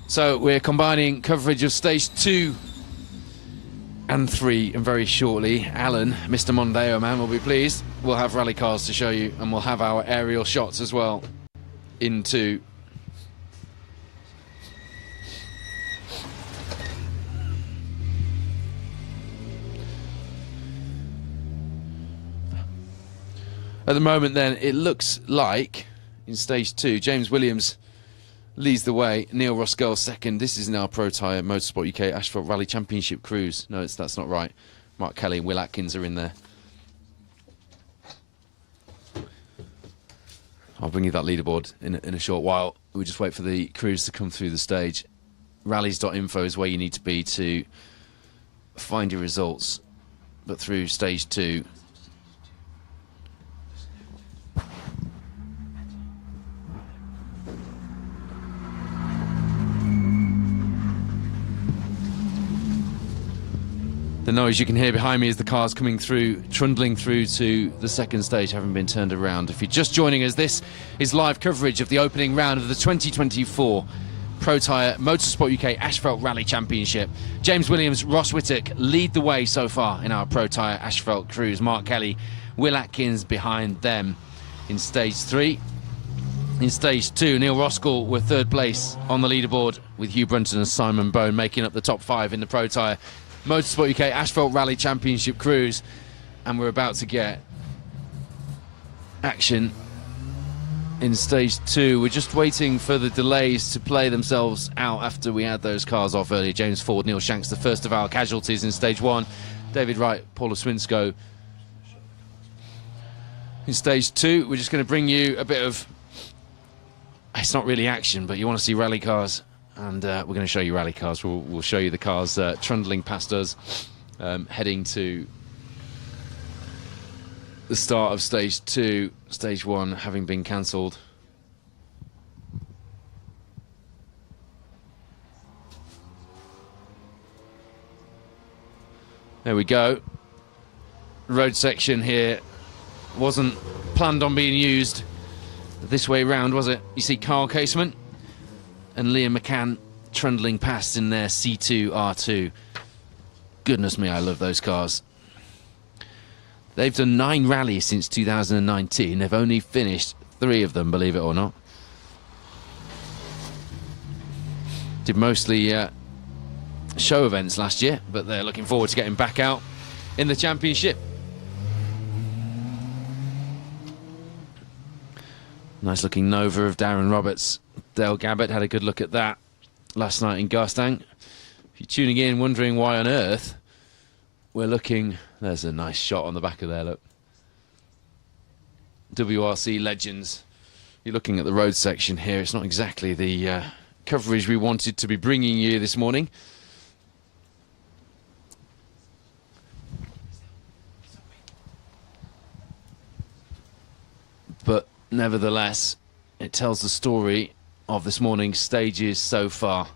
So we're combining coverage of stage 2 and 3, and very shortly, Alan, Mr. Mondeo man, will be pleased. We'll have rally cars to show you, and we'll have our aerial shots as well into at the moment. Then it looks like in stage 2, James Williams leads the way, Neil Roskell second. This is now Protyre Motorsport UK Asphalt Rally Championship crews. No, that's not right. Mark Kelly and Will Atkins are in there. I'll bring you that leaderboard in a short while. We'll just wait for the crews to come through the stage. Rallies.info is where you need to be to find your results. But through stage 2, the noise you can hear behind me is the cars coming through, trundling through to the second stage, having been turned around. If you're just joining us, this is live coverage of the opening round of the 2024 Protyre Motorsport UK Asphalt Rally Championship. James Williams, Ross Whittock lead the way so far in our Protyre Asphalt crews. Mark Kelly, Will Atkins behind them in stage 3. In stage 2, Neil Roskell were third place on the leaderboard, with Hugh Brunton and Simon Bone making up the top 5 in the Protyre Motorsport UK Asphalt Rally Championship Cruise, and we're about to get action in stage 2. We're just waiting for the delays to play themselves out after we had those cars off earlier. James Ford, Neil Shanks, the first of our casualties in stage 1. David Wright, Paula Swinsko in stage 2. We're just going to bring you a bit of, it's not really action, but you want to see rally cars, and we're going to show you rally cars. We'll show you the cars trundling past us, heading to the start of stage 2, stage 1 having been cancelled. There we go. Road section here wasn't planned on being used this way round, was it? You see Carl Casement and Liam McCann trundling past in their C2 R2. Goodness me, I love those cars. They've done 9 rallies since 2019. They've only finished 3 of them, believe it or not. Did mostly show events last year, but they're looking forward to getting back out in the championship. Nice looking Nova of Darren Roberts. Dale Gabbett had a good look at that last night in Garstang. If you're tuning in wondering why on earth we're looking, there's a nice shot on the back of there, look. WRC legends. You're looking at the road section here. It's not exactly the coverage we wanted to be bringing you this morning. But nevertheless, it tells the story of this morning's stages so far.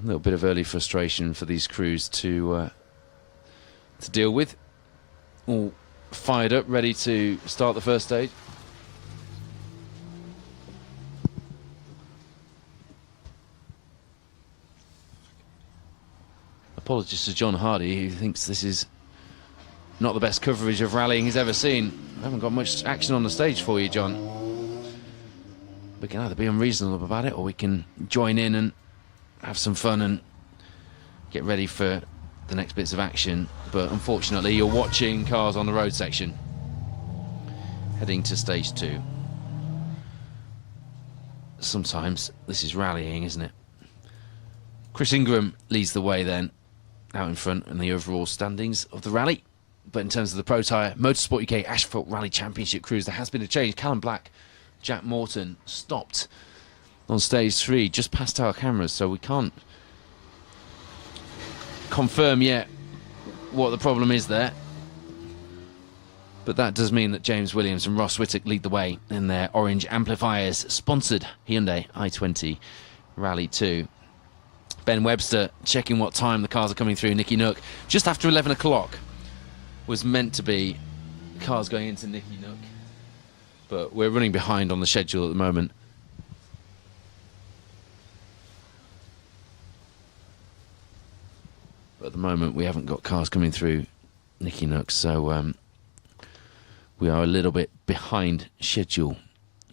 A little bit of early frustration for these crews to deal with. All fired up, ready to start the first stage. Apologies to John Hardy, who thinks this is not the best coverage of rallying he's ever seen. I haven't got much action on the stage for you, John. We can either be unreasonable about it, or we can join in and have some fun and get ready for the next bits of action. But unfortunately, you're watching cars on the road section heading to stage 2. Sometimes this is rallying, isn't it? Chris Ingram leads the way then, out in front in the overall standings of the rally. But in terms of the Protyre Motorsport UK Asphalt Rally Championship Cruise, there has been a change. Callum Black, Jack Morton stopped on stage 3 just past our cameras, so we can't confirm yet what the problem is there. But that does mean that James Williams and Ross Whittock lead the way in their orange amplifiers sponsored Hyundai i20 Rally 2. Ben Webster checking what time the cars are coming through. Nicky Nook just after 11 o'clock was meant to be cars going into Nicky Nook, but we're running behind on the schedule at the moment. But at the moment we haven't got cars coming through Nicky Nook, so we are a little bit behind schedule,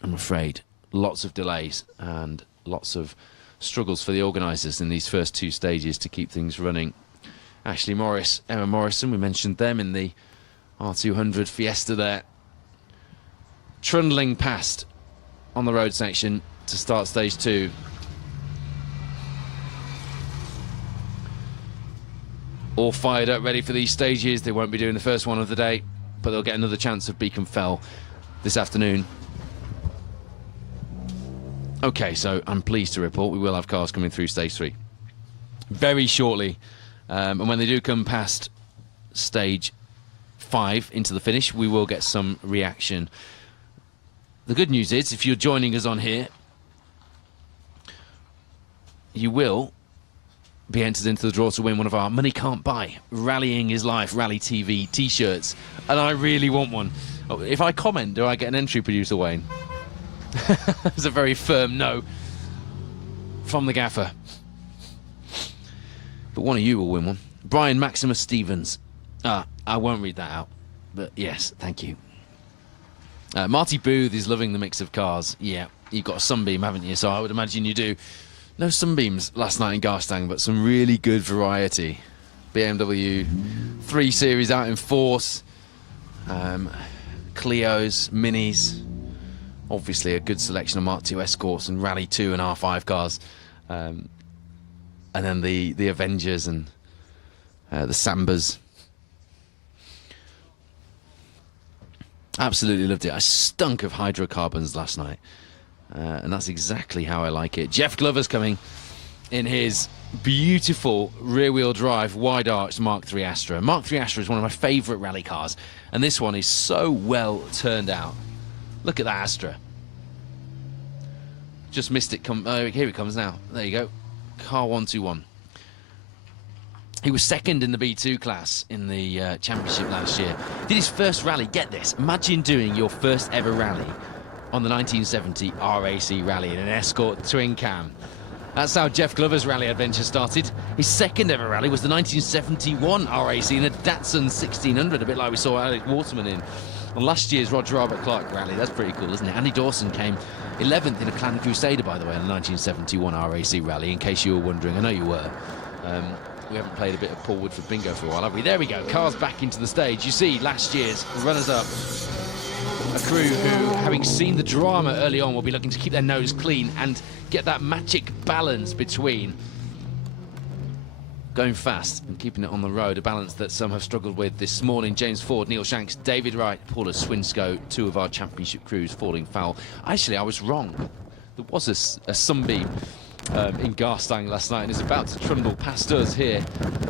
I'm afraid. Lots of delays and lots of struggles for the organisers in these first 2 stages to keep things running. Ashley Morris, Emma Morrison, we mentioned them in the R200 Fiesta there, trundling past on the road section to start stage 2. All fired up, ready for these stages. They won't be doing the first one of the day, but they'll get another chance of Beacon Fell this afternoon. Okay, so I'm pleased to report we will have cars coming through stage 3 very shortly. And when they do come past stage 5 into the finish, we will get some reaction. The good news is, if you're joining us on here, you will be entered into the draw to win one of our Money Can't Buy Rallying is Life Rally TV t-shirts, and I really want one. If I comment, do I get an entry, producer Wayne? It was a very firm no from the gaffer. But one of you will win one. Brian Maximus Stevens. I won't read that out, but yes, thank you. Marty Booth is loving the mix of cars. Yeah, you've got a Sunbeam, haven't you? So I would imagine you do. No Sunbeams last night in Garstang, but some really good variety. BMW 3 Series out in force. Clios, Minis. Obviously a good selection of Mark II Escorts and Rally 2 and R5 cars. And then the Avengers and the Sambas. Absolutely loved it. I stunk of hydrocarbons last night. And that's exactly how I like it. Jeff Glover's coming in his beautiful rear-wheel drive, wide-arched Mark III Astra. Mark III Astra is one of my favourite rally cars. And this one is so well turned out. Look at that Astra. Just missed it. Here it comes now. There you go. Car 121. He was second in the B2 class in the championship last year. Did his first rally. Get this. Imagine doing your first ever rally on the 1970 RAC rally in an Escort twin cam. That's how Jeff Glover's rally adventure started. His second ever rally was the 1971 RAC in a Datsun 1600, a bit like we saw Alex Waterman in on last year's Roger Robert Clark rally. That's pretty cool, isn't it? Andy Dawson came 11th in a Clan Crusader, by the way, in the 1971 RAC rally, in case you were wondering. I know you were. We haven't played a bit of Paul Woodford bingo for a while, have we? There we go. Cars back into the stage. You see last year's runners-up, a crew who, having seen the drama early on, will be looking to keep their nose clean and get that magic balance between going fast and keeping it on the road, a balance that some have struggled with this morning. James Ford, Neil Shanks, David Wright, Paula Swinscoe, two of our championship crews falling foul. Actually, I was wrong. There was a Sunbeam in Garstang last night and is about to trundle past us here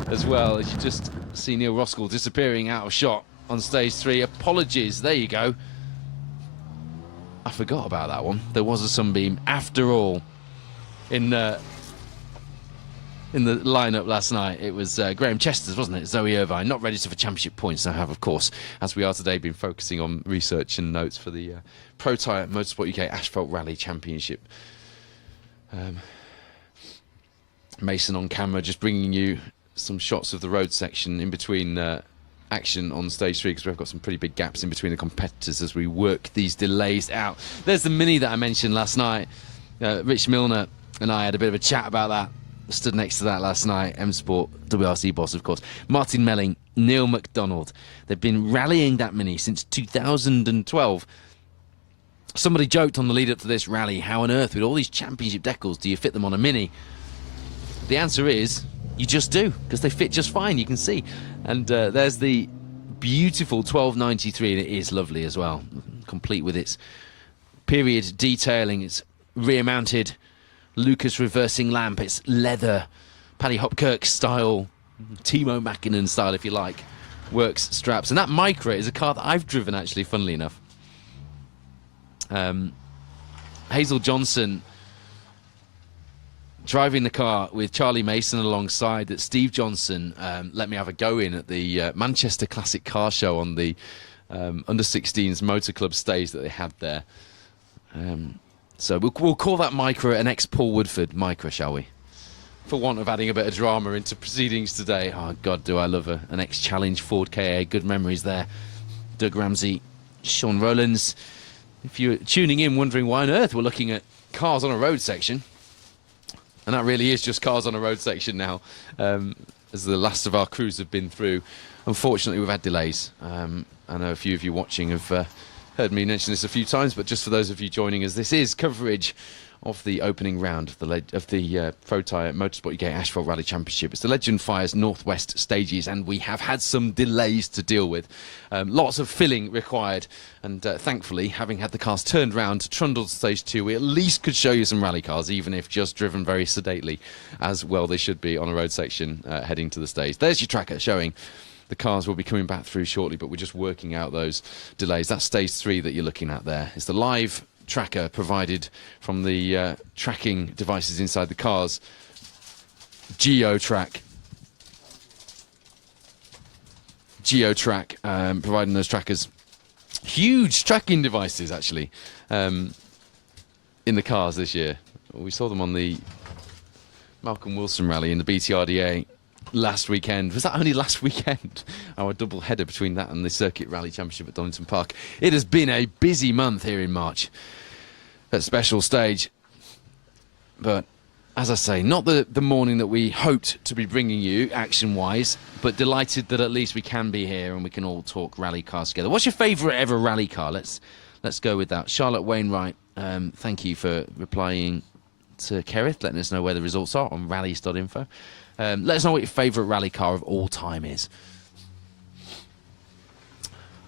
as well, as you just see Neil Roskell disappearing out of shot on stage 3. Apologies, there you go. I forgot about that one. There was a Sunbeam after all in the lineup last night. It was Graham Chester's, wasn't it? Zoe Irvine, not registered for championship points. I have, of course, as we are today, been focusing on research and notes for the Protyre Motorsport UK Asphalt Rally Championship. Mason on camera, just bringing you some shots of the road section in between action on stage 3, because we've got some pretty big gaps in between the competitors as we work these delays out. There's the Mini that I mentioned last night. Rich Milner and I had a bit of a chat about that. Stood next to that last night. M Sport WRC boss, of course. Martin Melling, Neil McDonald. They've been rallying that Mini since 2012. Somebody joked on the lead up to this rally, how on earth with all these championship decals do you fit them on a Mini? The answer is you just do, because they fit just fine, you can see. And there's the beautiful 1293, and it is lovely as well, complete with its period detailing, its rear-mounted Lucas reversing lamp, its leather, Paddy Hopkirk style, Timo Mäkinen style, if you like, works straps. And that Micra is a car that I've driven, actually, funnily enough. Hazel Johnson driving the car with Charlie Mason alongside, that Steve Johnson let me have a go in at the Manchester Classic Car Show on the under-16s Motor Club stage that they had there. So we'll call that Micra an ex-Paul Woodford Micra, shall we? For want of adding a bit of drama into proceedings today. Oh, God, do I love an ex-Challenge Ford KA. Good memories there. Doug Ramsey, Sean Rowlands. If you're tuning in wondering why on earth we're looking at cars on a road section, and that really is just cars on a road section now, as the last of our crews have been through. Unfortunately, we've had delays. I know a few of you watching have heard me mention this a few times, but just for those of you joining us, this is coverage of the opening round of the Protyre Motorsport UK Asphalt Rally Championship. It's the Legend Fires Northwest stages, and we have had some delays to deal with. Lots of filling required, and thankfully, having had the cars turned round to trundle to stage 2, we at least could show you some rally cars, even if just driven very sedately, as well they should be on a road section heading to the stage. There's your tracker showing the cars will be coming back through shortly, but we're just working out those delays. That's stage 3 that you're looking at there. It's the live tracker provided from the tracking devices inside the cars. GeoTrack providing those trackers. Huge tracking devices, actually. in the cars this year. We saw them on the Malcolm Wilson rally in the BTRDA last weekend. Was that only last weekend? Our double header between that and the Circuit Rally Championship at Donington Park. It has been a busy month here in March at Special Stage. But as I say, not the morning that we hoped to be bringing you action-wise, but delighted that at least we can be here and we can all talk rally cars together. What's your favourite ever rally car? Let's go with that. Charlotte Wainwright, thank you for replying to Kerith, letting us know where the results are on rallies.info. Let us know what your favourite rally car of all time is.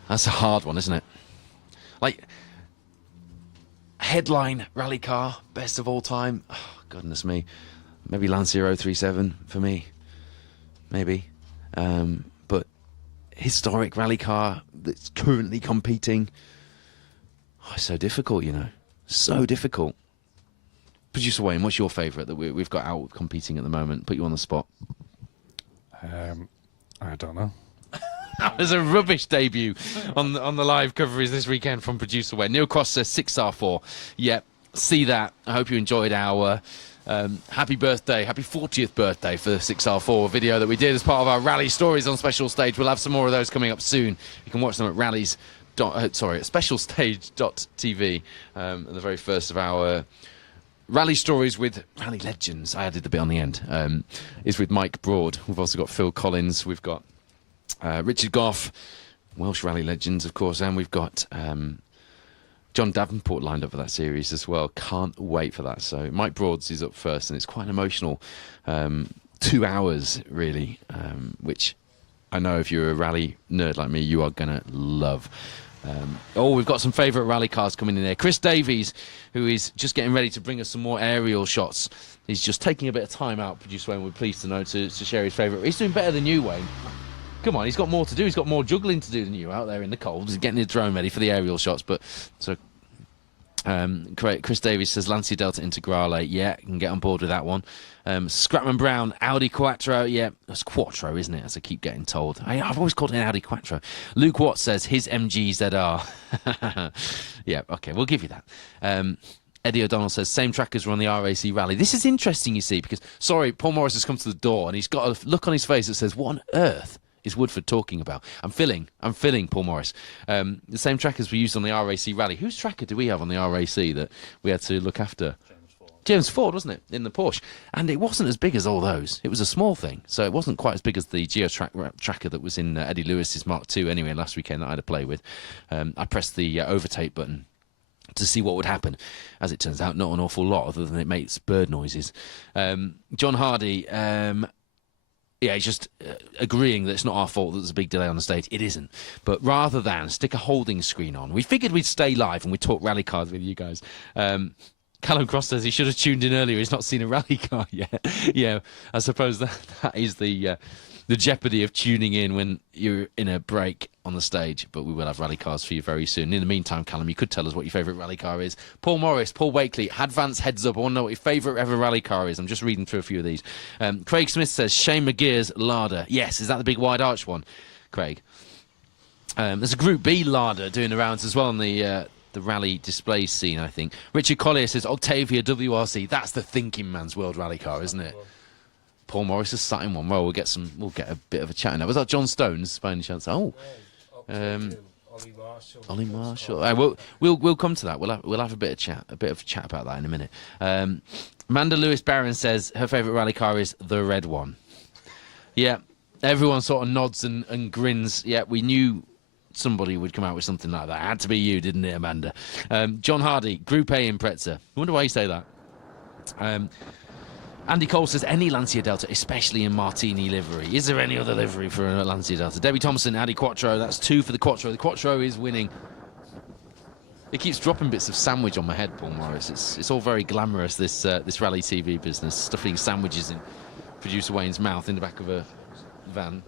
That's a hard one, isn't it? Like, headline rally car, best of all time. Oh, goodness me. Maybe Lancia 037 for me. Maybe. But historic rally car that's currently competing. Oh, it's so difficult, you know. So difficult. Producer Wayne, what's your favourite that we've got out competing at the moment? Put you on the spot. I don't know. That was a rubbish debut on the live coverage this weekend from Producer Wayne. Neil Cross says 6R4. Yep, see that. I hope you enjoyed our happy birthday, happy 40th birthday for the 6R4 video that we did as part of our rally stories on Special Stage. We'll have some more of those coming up soon. You can watch them at at specialstage.tv. The very first of our rally stories with rally legends. I added the bit on the end. Is with Mike Broad. We've also got Phil Collins. We've got Richard Goff, Welsh rally legends, of course, and we've got John Davenport lined up for that series as well. Can't wait for that. So Mike Broad's is up first, and it's quite an emotional 2 hours, really, which I know if you're a rally nerd like me, you are gonna love. We've got some favourite rally cars coming in there. Chris Davies, who is just getting ready to bring us some more aerial shots. He's just taking a bit of time out, Producer Wayne, we're pleased to know, to share his favourite. He's doing better than you, Wayne. Come on, he's got more to do. He's got more juggling to do than you out there in the cold. He's getting his drone ready for the aerial shots. But so, Chris Davies says Lancia Delta Integrale. Yeah, you can get on board with that one. Scrapman Brown, Audi Quattro. Yeah, that's Quattro, isn't it? As I keep getting told. I've always called it an Audi Quattro. Luke Watt says his MG ZR. Yeah, okay, we'll give you that. Eddie O'Donnell says, same trackers were on the RAC rally. This is interesting, you see, because, sorry, Paul Morris has come to the door and he's got a look on his face that says, what on earth is Woodford talking about? I'm filling, Paul Morris. The same trackers we used on the RAC rally. Whose tracker do we have on the RAC that we had to look after? James Ford, wasn't it, in the Porsche? And it wasn't as big as all those. It was a small thing, so it wasn't quite as big as the tracker that was in Eddie Lewis's Mark II anyway last weekend that I had to play with. I pressed the overtake button to see what would happen. As it turns out, not an awful lot, other than it makes bird noises. John Hardy, yeah, he's just agreeing that it's not our fault that there's a big delay on the stage. It isn't. But rather than stick a holding screen on, we figured we'd stay live and we'd talk rally cars with you guys. Callum Cross says he should have tuned in earlier. He's not seen a rally car yet. Yeah, I suppose that is the jeopardy of tuning in when you're in a break on the stage. But we will have rally cars for you very soon. In the meantime, Callum, you could tell us what your favourite rally car is. Paul Morris, Paul Wakely, Advance heads up. I want to know what your favourite ever rally car is. I'm just reading through a few of these. Craig Smith says Shane McGear's Larder. Yes, is that the big wide arch one, Craig? There's a Group B Larder doing the rounds as well on the rally display scene, I think. Richard Collier says Octavia WRC. That's the thinking man's world rally car, isn't it? Paul Morris has sat in one. Well, we'll get a bit of a chat in that. Was that John Stones by any chance? Oh, Ollie Marshall. We'll come to that. We'll have a bit of chat about that in a minute. Amanda Lewis Barron says her favourite rally car is the red one. Yeah, everyone sort of nods and grins. Yeah, we knew somebody would come out with something like that. It had to be you, didn't it, Amanda? John Hardy, Group A Impreza. I wonder why you say that. Andy Cole says any Lancia Delta, especially in Martini livery. Is there any other livery for a Lancia Delta? Debbie Thompson, Audi Quattro. That's 2 for the Quattro. The Quattro is winning. It keeps dropping bits of sandwich on my head, Paul Morris. It's all very glamorous, this rally TV business. Stuffing sandwiches in Producer Wayne's mouth in the back of a van.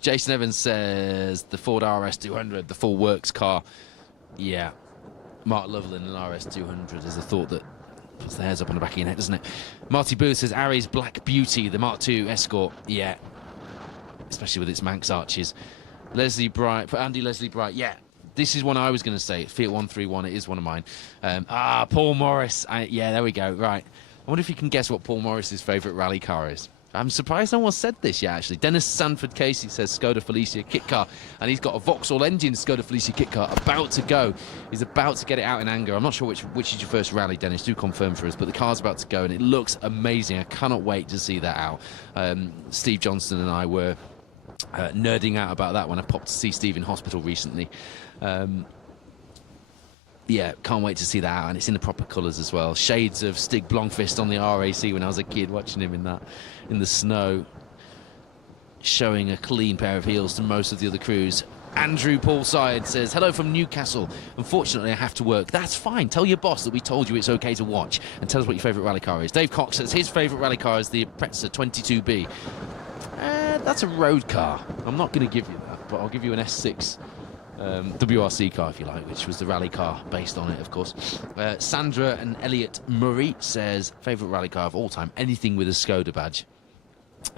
Jason Evans says the Ford RS200, the full works car. Yeah, Mark Loveland and RS200 is a thought that puts the hairs up on the back of your neck, doesn't it? Marty Booth says Ari's Black Beauty, the Mark II Escort. Yeah, especially with its Manx arches. Leslie Bright, Andy Leslie Bright. Yeah, This is one I was going to say. Fiat 131. It is one of mine. Paul Morris. Yeah, there we go. Right. I wonder if you can guess what Paul Morris's favourite rally car is. I'm surprised no one said this yet, actually. Dennis Sanford Casey says Skoda Felicia kit car, and he's got a Vauxhall engine Skoda Felicia kit car about to go. He's about to get it out in anger. I'm not sure which is your first rally, Dennis. Do confirm for us, but the car's about to go, and it looks amazing. I cannot wait to see that out. Steve Johnston and I were nerding out about that when I popped to see Steve in hospital recently. Yeah, can't wait to see that out, and it's in the proper colours as well. Shades of Stig Blomqvist on the RAC when I was a kid, watching him in the snow, showing a clean pair of heels to most of the other crews. Andrew Paulside says, hello from Newcastle. Unfortunately, I have to work. That's fine. Tell your boss that we told you it's okay to watch, and tell us what your favourite rally car is. Dave Cox says his favourite rally car is the Apriza 22B. That's a road car. I'm not going to give you that, but I'll give you an S6 WRC car, if you like, which was the rally car based on it, of course. Sandra and Elliot Murray says favourite rally car of all time, anything with a Skoda badge.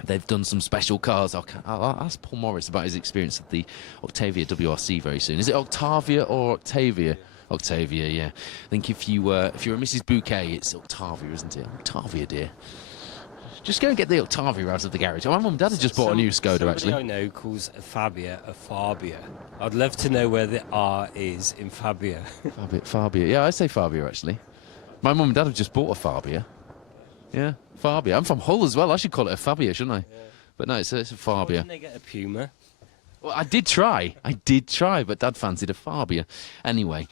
They've done some special cars. I'll ask Paul Morris about his experience at the Octavia WRC very soon. Is it Octavia or Octavia? Octavia, yeah. I think if you're a Mrs. Bouquet, it's Octavia, isn't it? Octavia, dear. Just go and get the Octavia out of the garage. Oh, my mum and dad have just bought a new Skoda, actually. Somebody I know calls a Fabia a Fabia. I'd love to know where the R is in Fabia. Fabia. Yeah, I say Fabia, actually. My mum and dad have just bought a Fabia. Yeah, Fabia. I'm from Hull as well. I should call it a Fabia, shouldn't I? Yeah. But no, it's a Fabia. Why didn't they get a Puma? Well, I did try, but Dad fancied a Fabia. Anyway.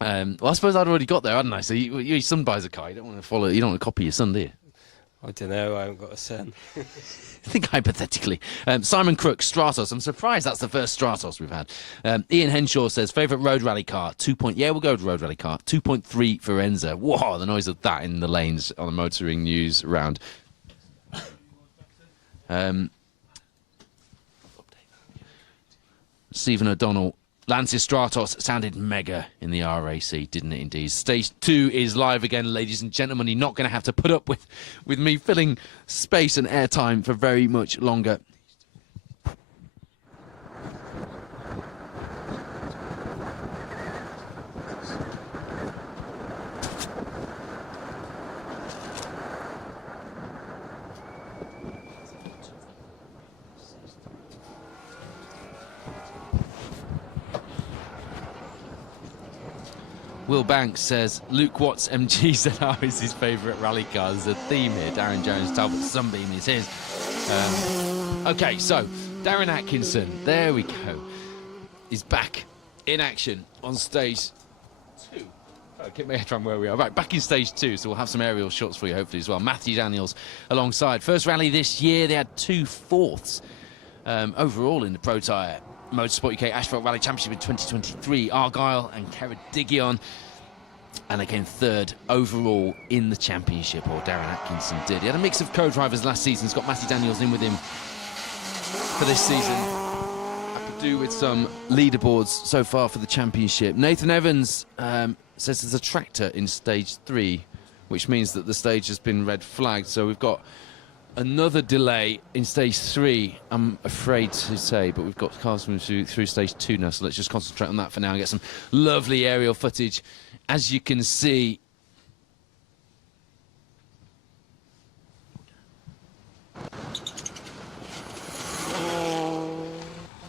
Well, I suppose I'd already got there, hadn't I? So your son buys a car. You don't want to copy your son, do you? I don't know, I haven't got a son. Think hypothetically. Simon Crook, Stratos. I'm surprised that's the first Stratos we've had. Ian Henshaw says, favourite road rally car, yeah, we'll go with road rally car, 2.3 Forenza. Whoa, the noise of that in the lanes on the Motoring News round. Stephen O'Donnell, Lance's Stratos sounded mega in the RAC, didn't it indeed? Stage 2 is live again, ladies and gentlemen. You're not going to have to put up with me filling space and airtime for very much longer. Will Banks says Luke Watts MG ZR is his favourite rally car. There's a theme here. Darren Jones Talbot Sunbeam is his. Okay, so Darren Atkinson, there we go, is back in action on stage 2. I'll get my head around where we are. Right, back in stage 2, so we'll have some aerial shots for you hopefully as well. Matthew Daniels alongside. First rally this year, they had 2 fourths overall in the Protyre Motorsport UK Asphalt Rally Championship in 2023. Argyle and Ceredigion, and they came 3rd overall in the championship, or Darren Atkinson did. He had a mix of co-drivers last season. He's got Matty Daniels in with him for this season. I could do with some leaderboards so far for the championship. Nathan Evans says there's a tractor in stage 3, which means that the stage has been red flagged. So we've got another delay in stage 3, I'm afraid to say, but we've got cars moving through stage 2 now, so let's just concentrate on that for now and get some lovely aerial footage. As you can see,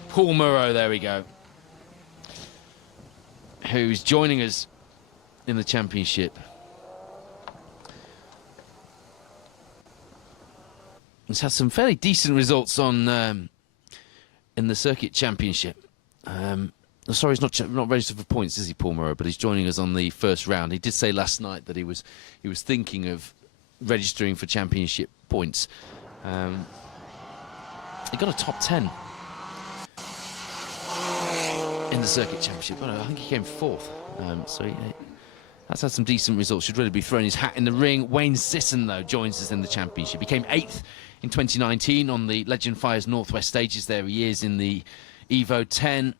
Paul Murrow, there we go, who's joining us in the championship. He's had some fairly decent results on in the circuit championship. Sorry, he's not registered for points, is he, Paul Murrow? But he's joining us on the first round. He did say last night that he was thinking of registering for championship points. He got a top 10 in the circuit championship. I think he came 4th. So that's had some decent results. Should really be throwing his hat in the ring. Wayne Sisson, though, joins us in the championship. He came 8th in 2019 on the Legend Fires Northwest stages. There he is in the Evo 10.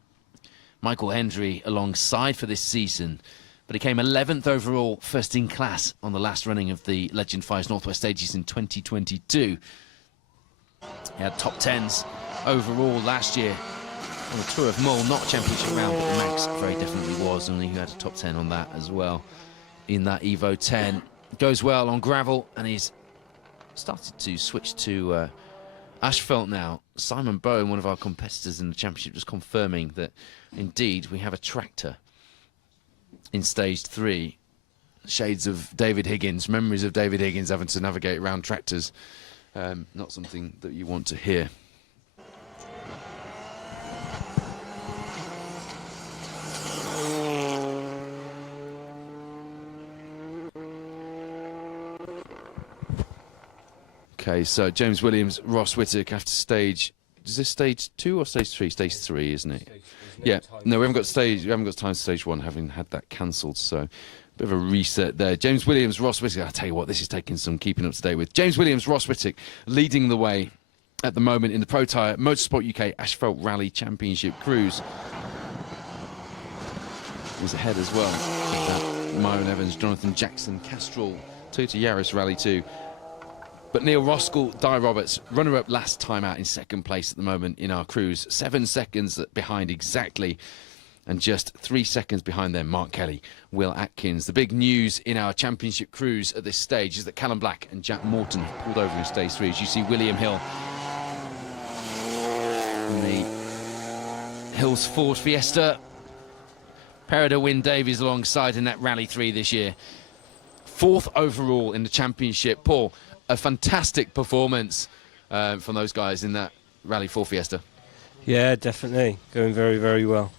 Michael Hendry alongside for this season. But he came 11th overall, first in class on the last running of the Legend Fires Northwest stages in 2022. He had top 10s overall last year on the Tour of Mull, not championship round, but Max very definitely was, and he had a top 10 on that as well in that Evo 10. Goes well on gravel, and he's started to switch to asphalt now. Simon Bowen, one of our competitors in the championship, just confirming that indeed we have a tractor in stage 3. Shades of David Higgins, memories of David Higgins having to navigate around tractors. Not something that you want to hear. Okay, so James Williams, Ross Whittock after stage. Is this stage 2 or stage 3? Stage 3, isn't it? Yeah. No, we haven't got time to stage 1, having had that cancelled. So, bit of a reset there. James Williams, Ross Whittock. I'll tell you what, this is taking some keeping up to date with. James Williams, Ross Whittock, leading the way at the moment in the Protyre Motorsport UK Asphalt Rally Championship Cruise. He's ahead as well. Myron Evans, Jonathan Jackson, Castrol, Toyota Yaris Rally 2. But Neil Roskell, Di Roberts, runner-up last time out in second place at the moment in our cruise. 7 seconds behind exactly, and just 3 seconds behind them, Mark Kelly, Will Atkins. The big news in our championship cruise at this stage is that Callum Black and Jack Morton have pulled over in stage 3. As you see, William Hill in the Hills Ford Fiesta. Pereira Wynne Davies alongside in that Rally 3 this year. 4th overall in the championship. Paul, a fantastic performance from those guys in that Rally 4 Fiesta. Yeah, definitely. Going very, very well.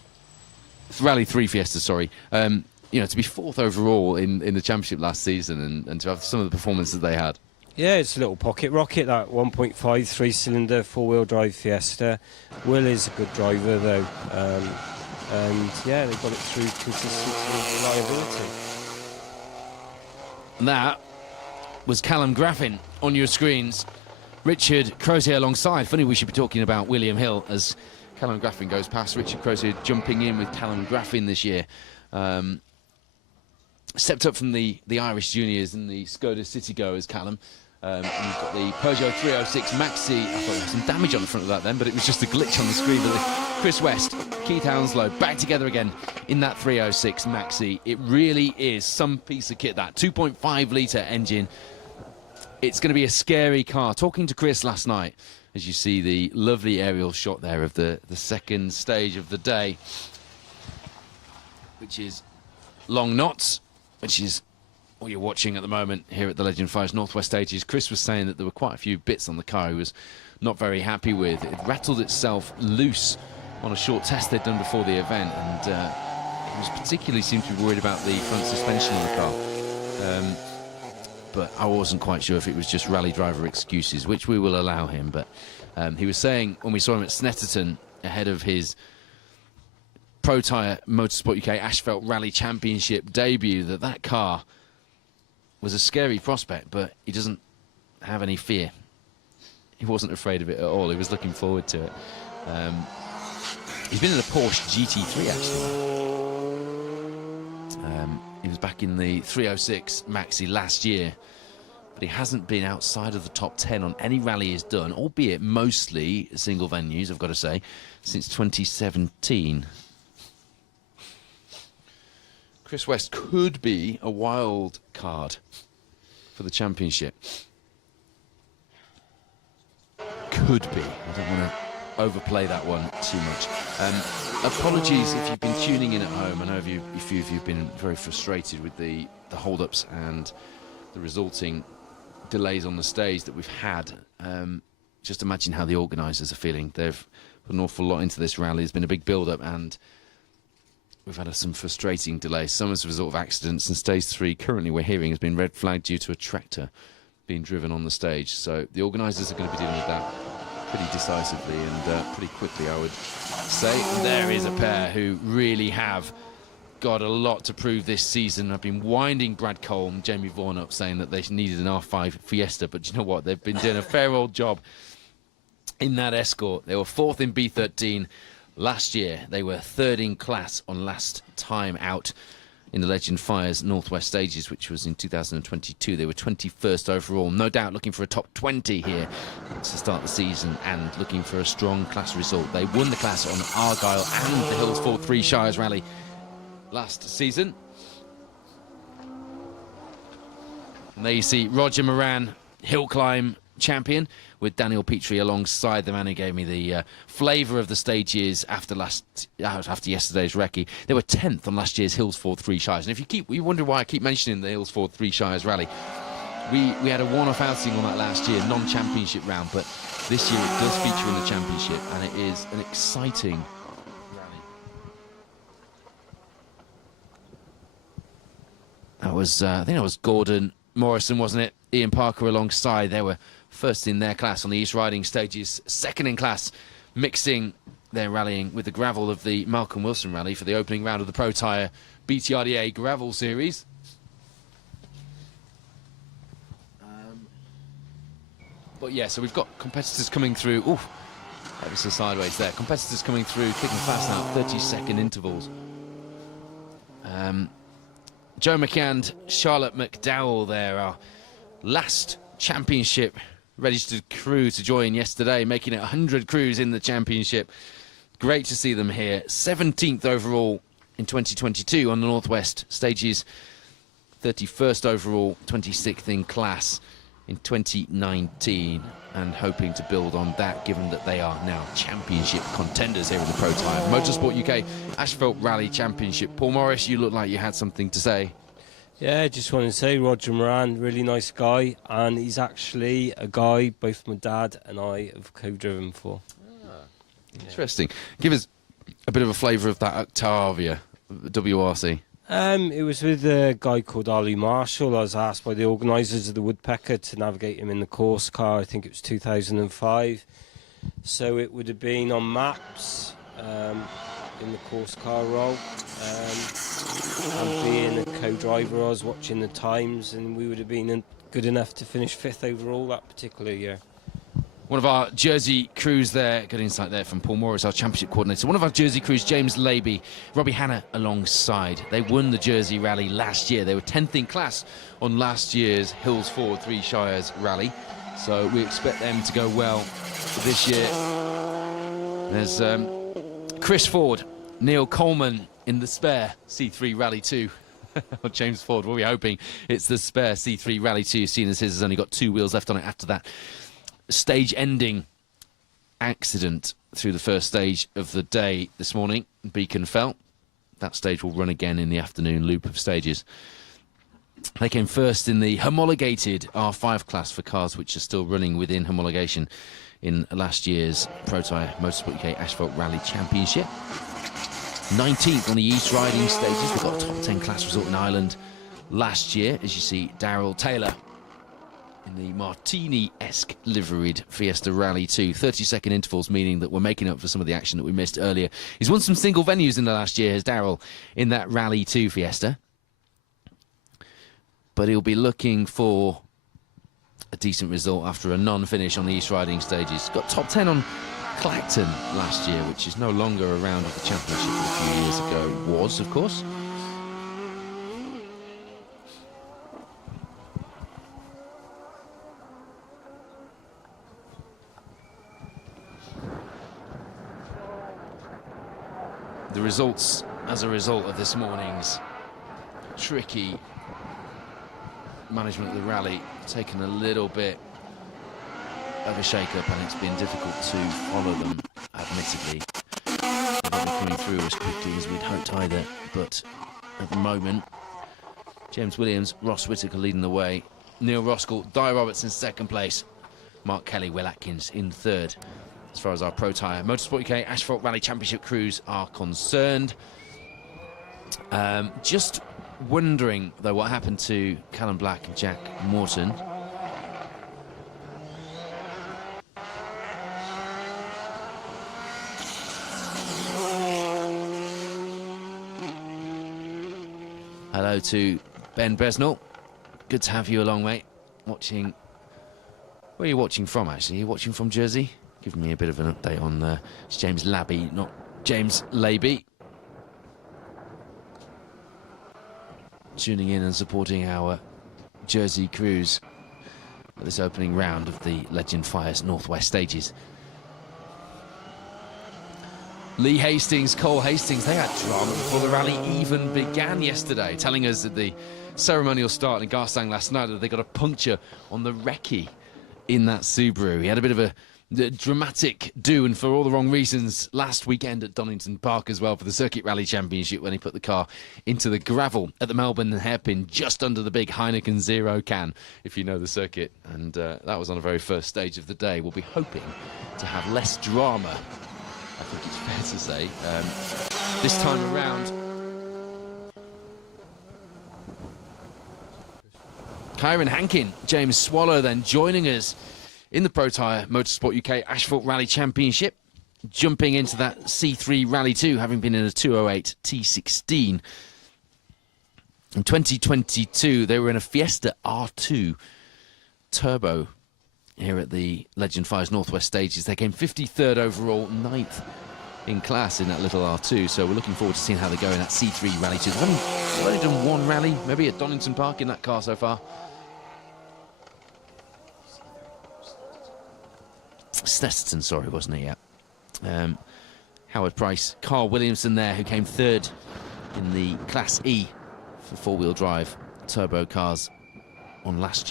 Rally 3 Fiesta, sorry. You know, to be 4th overall in the championship last season and to have some of the performances they had. Yeah, it's a little pocket rocket, that 1.5 3-cylinder 4-wheel drive Fiesta. Will is a good driver, though. And, yeah, they got it through consistency and reliability. And that was Callum Graffin on your screens. Richard Crozier alongside. Funny we should be talking about William Hill as Callum Graffin goes past. Richard Crozier jumping in with Callum Graffin this year. Stepped up from the Irish juniors and the Skoda City Goers, Callum. And you've got the Peugeot 306 Maxi. I thought there was some damage on the front of that then, but it was just a glitch on the screen. But Chris West, Keith Hounslow, back together again in that 306 Maxi. It really is some piece of kit, that 2.5 litre engine. It's going to be a scary car. Talking to Chris last night, as you see the lovely aerial shot there of the second stage of the day, which is Long Knots, which is what you're watching at the moment here at the Legend Fires Northwest stages. Chris was saying that there were quite a few bits on the car he was not very happy with. It rattled itself loose on a short test they'd done before the event, and he was particularly seemed to be worried about the front suspension on the car. But I wasn't quite sure if it was just rally driver excuses, which we will allow him. But he was saying when we saw him at Snetterton ahead of his Protyre Motorsport UK Asphalt Rally Championship debut, that car was a scary prospect, but he doesn't have any fear. He wasn't afraid of it at all. He was looking forward to it. He's been in a Porsche GT3 actually. He was back in the 306 Maxi last year, but he hasn't been outside of the top 10 on any rally he's done, albeit mostly single venues, I've got to say, since 2017. Chris West could be a wild card for the championship. Could be. I don't want to overplay that one too much. Apologies if you've been tuning in at home. I know a few of you've been very frustrated with the hold-ups and the resulting delays on the stage that we've had. Just imagine how the organisers are feeling. They've put an awful lot into this rally. There's been a big build-up and we've had some frustrating delays, some as a result of accidents, and stage 3 currently we're hearing has been red flagged due to a tractor being driven on the stage. So the organisers are going to be dealing with that pretty decisively and pretty quickly, I would say. And there is a pair who really have got a lot to prove this season. I've been winding Brad Cole and Jamie Vaughan up saying that they needed an R5 Fiesta, but you know what? They've been doing a fair old job in that Escort. They were 4th in B13 last year. They were 3rd in class on last time out. in the Legend Fires Northwest Stages, which was in 2022. They were 21st overall. No doubt looking for a top 20 here to start the season and looking for a strong class result. They won the class on Argyle and the Hillsford Three Shires Rally last season. And there you see Roger Moran, hill climb champion, with Daniel Petrie alongside the man who gave me the flavour of the stages after yesterday's recce. They were 10th on last year's Hillsford Three Shires. And if you wonder why I keep mentioning the Hillsford Three Shires Rally, we had a one-off outing on that last year, non-championship round, but this year it does feature in the championship, and it is an exciting rally. That was, I think that was Gordon Morrison, wasn't it? Ian Parker alongside. They were first in their class on the East Riding stages, second in class, mixing their rallying with the gravel of the Malcolm Wilson Rally for the opening round of the Protyre BTRDA Gravel Series. But yeah, so we've got competitors coming through. Ooh, ever so sideways there. Competitors coming through, kicking fast now, 30-second intervals. Joe McCand, Charlotte McDowell there, our last championship registered crew to join yesterday, making it 100 crews in the championship. Great to see them here. 17th overall in 2022 on the Northwest stages, 31st overall, 26th in class in 2019, and hoping to build on that given that they are now championship contenders here in the Protyre Motorsport UK Asphalt Rally Championship. Paul Morris, you look like you had something to say. Yeah, I just want to say Roger Moran, really nice guy, and he's actually a guy both my dad and I have co-driven for. Interesting. Give us a bit of a flavour of that Octavia WRC. It was with a guy called Ollie Marshall. I was asked by the organisers of the Woodpecker to navigate him in the course car. I think it was 2005. So it would have been on maps in the course car role. And being a co-driver, I was watching the times, and we would have been good enough to finish 5th overall that particular year. One of our Jersey crews there, good insight there from Paul Morris, our championship coordinator. One of our Jersey crews, James Laby, Robbie Hanna alongside. They won the Jersey Rally last year. They were 10th in class on last year's Hillsford Three Shires Rally. So we expect them to go well this year. There's Chris Ford, Neil Coleman in the spare C3 Rally 2. Or James Ford, what are we hoping? It's the spare C3 Rally 2, seeing as his has only got 2 wheels left on it after that stage-ending accident through the first stage of the day this morning, Beacon Fell. That stage will run again in the afternoon loop of stages. They came first in the homologated R5 class for cars which are still running within homologation in last year's Protyre Motorsport UK Asphalt Rally Championship. 19th on the East Riding stages. They got a top 10 class result in Ireland last year, as you see Daryl Taylor in the Martini-esque liveried Fiesta Rally 2. 30-second intervals, meaning that we're making up for some of the action that we missed earlier. He's won some single venues in the last year, as Daryl, in that Rally 2 Fiesta. But he'll be looking for a decent result after a non-finish on the East Riding stages. Got top 10 on Clacton last year, which is no longer around at the championship a few years ago. Was, of course. The results as a result of this morning's tricky management of the rally, taken a little bit of a shake-up, and it's been difficult to follow them, admittedly. They're not coming through as quickly as we'd hoped either, but at the moment, James Williams, Ross Whittaker leading the way, Neil Roskell, Di Roberts in second place, Mark Kelly, Will Atkins in third. As far as our Protyre Motorsport UK Asphalt Rally Championship crews are concerned. Just wondering, though, what happened to Callum Black and Jack Morton. Hello to Ben Besnell. Good to have you along, mate. Watching... Where are you watching from, actually? Are you watching from Jersey? Give me a bit of an update on it's James Labby, not James Laby. tuning in and supporting our Jersey crews at this opening round of the Legend Fires Northwest stages. Lee Hastings, Cole Hastings, they had drama before the rally even began yesterday, telling us at the ceremonial start in Garstang last night that they got a puncture on the recce in that Subaru. He had a bit of a dramatic do, and for all the wrong reasons, last weekend at Donington Park as well for the Circuit Rally Championship, when he put the car into the gravel at the Melbourne hairpin just under the big Heineken Zero can, if you know the circuit. And that was on the very first stage of the day. We'll be hoping to have less drama, I think it's fair to say, this time around. Kyron Hankin, James Swallow then joining us in the Protyre Motorsport UK Asphalt Rally Championship, jumping into that C3 Rally 2, having been in a 208 T16. In 2022, they were in a Fiesta R2 Turbo here at the Legend Fires Northwest stages. They came 53rd overall, 9th in class in that little R2, so we're looking forward to seeing how they go in that C3 Rally 2. They've only done one rally, maybe at Donington Park in that car so far. Snetterton, sorry, wasn't it? Yeah. Howard Price, Carl Williamson there, who came 3rd in the Class E for four-wheel drive turbo cars on last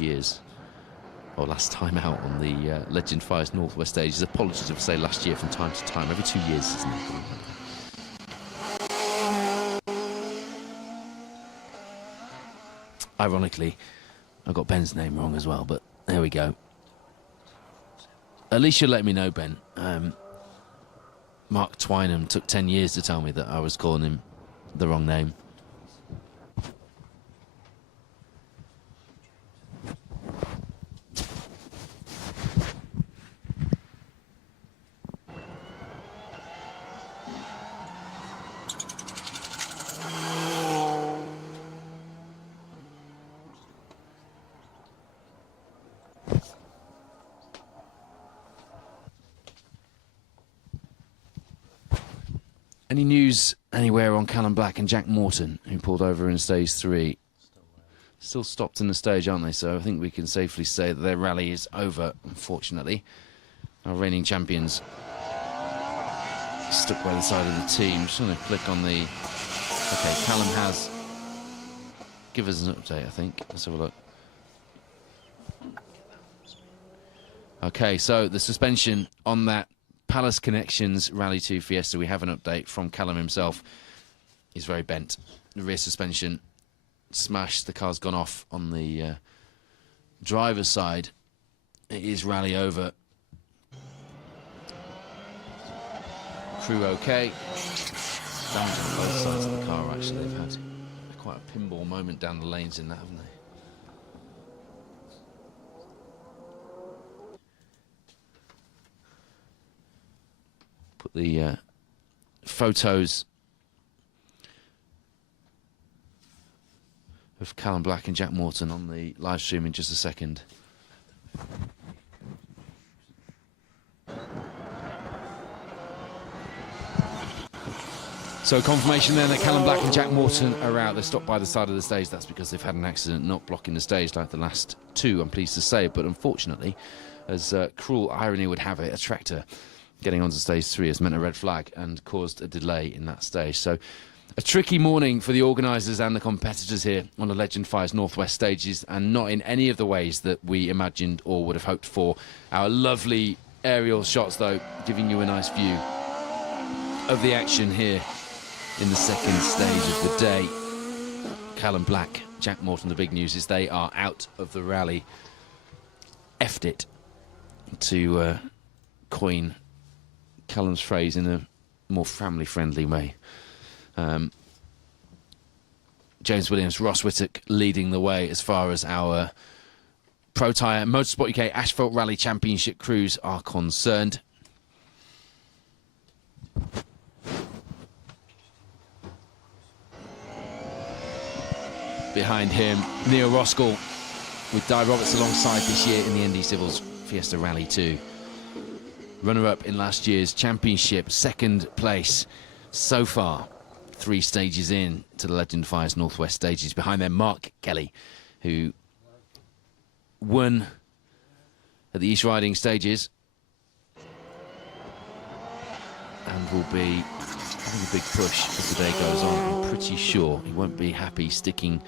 time out on the Legend Fires Northwest stages. Apologies if I say last year, from time to time, every 2 years, isn't it? Ironically, I got Ben's name wrong as well, but there we go. At least you let me know, Ben. Mark Twynham took 10 years to tell me that I was calling him the wrong name. Any news anywhere on Callum Black and Jack Morton, who pulled over in stage 3? Still stopped in the stage, aren't they? So I think we can safely say that their rally is over, unfortunately. Our reigning champions stuck by the side of the team. Just going to click on the... Okay, Callum has... Give us an update, I think. Let's have a look. Okay, so the suspension on that Palace Connections Rally 2 Fiesta, we have an update from Callum himself. He's very bent. The rear suspension smashed. The car's gone off on the driver's side. It is rally over. Crew okay. Damage on both sides of the car, actually. They've had quite a pinball moment down the lanes in that, haven't they? Put the photos of Callum Black and Jack Morton on the live stream in just a second. So confirmation then that Callum Black and Jack Morton are out. They're stopped by the side of the stage. That's because they've had an accident not blocking the stage like the last two, I'm pleased to say. But unfortunately, as cruel irony would have it, a tractor getting onto stage 3 has meant a red flag and caused a delay in that stage. So a tricky morning for the organisers and the competitors here on the Legend Fires Northwest stages, and not in any of the ways that we imagined or would have hoped for. Our lovely aerial shots, though, giving you a nice view of the action here in the second stage of the day. Callum Black, Jack Morton, the big news is they are out of the rally. Effed it, to coin Callum's phrase in a more family-friendly way. James Williams, Ross Whittock leading the way as far as our Protyre Motorsport UK Asphalt Rally Championship crews are concerned. Behind him, Neil Roskell with Di Roberts alongside this year in the ND Civils Fiesta Rally 2. Runner-up in last year's championship, second place so far. 3 stages in to the Legend Fires Northwest stages. Behind them, Mark Kelly, who won at the East Riding stages and will be having a big push as the day goes on. I'm pretty sure he won't be happy sticking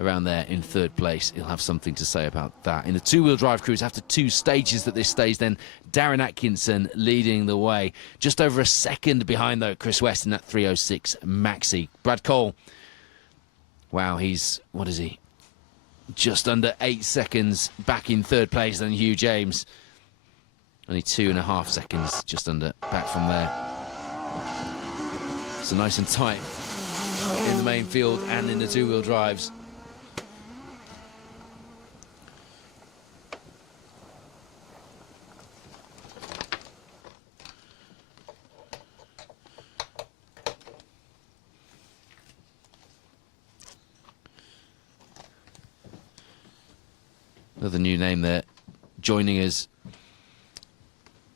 around there in 3rd place. He'll have something to say about that. In the 2-wheel drive crews, after 2 stages at this stage, then Darren Atkinson leading the way. Just over a second behind, though, Chris West in that 306 Maxi. Brad Cole, wow, he's, what is he? Just under 8 seconds back in 3rd place than Hugh James. Only 2.5 seconds just under back from there. So nice and tight in the main field and in the 2-wheel drives. Another new name there joining us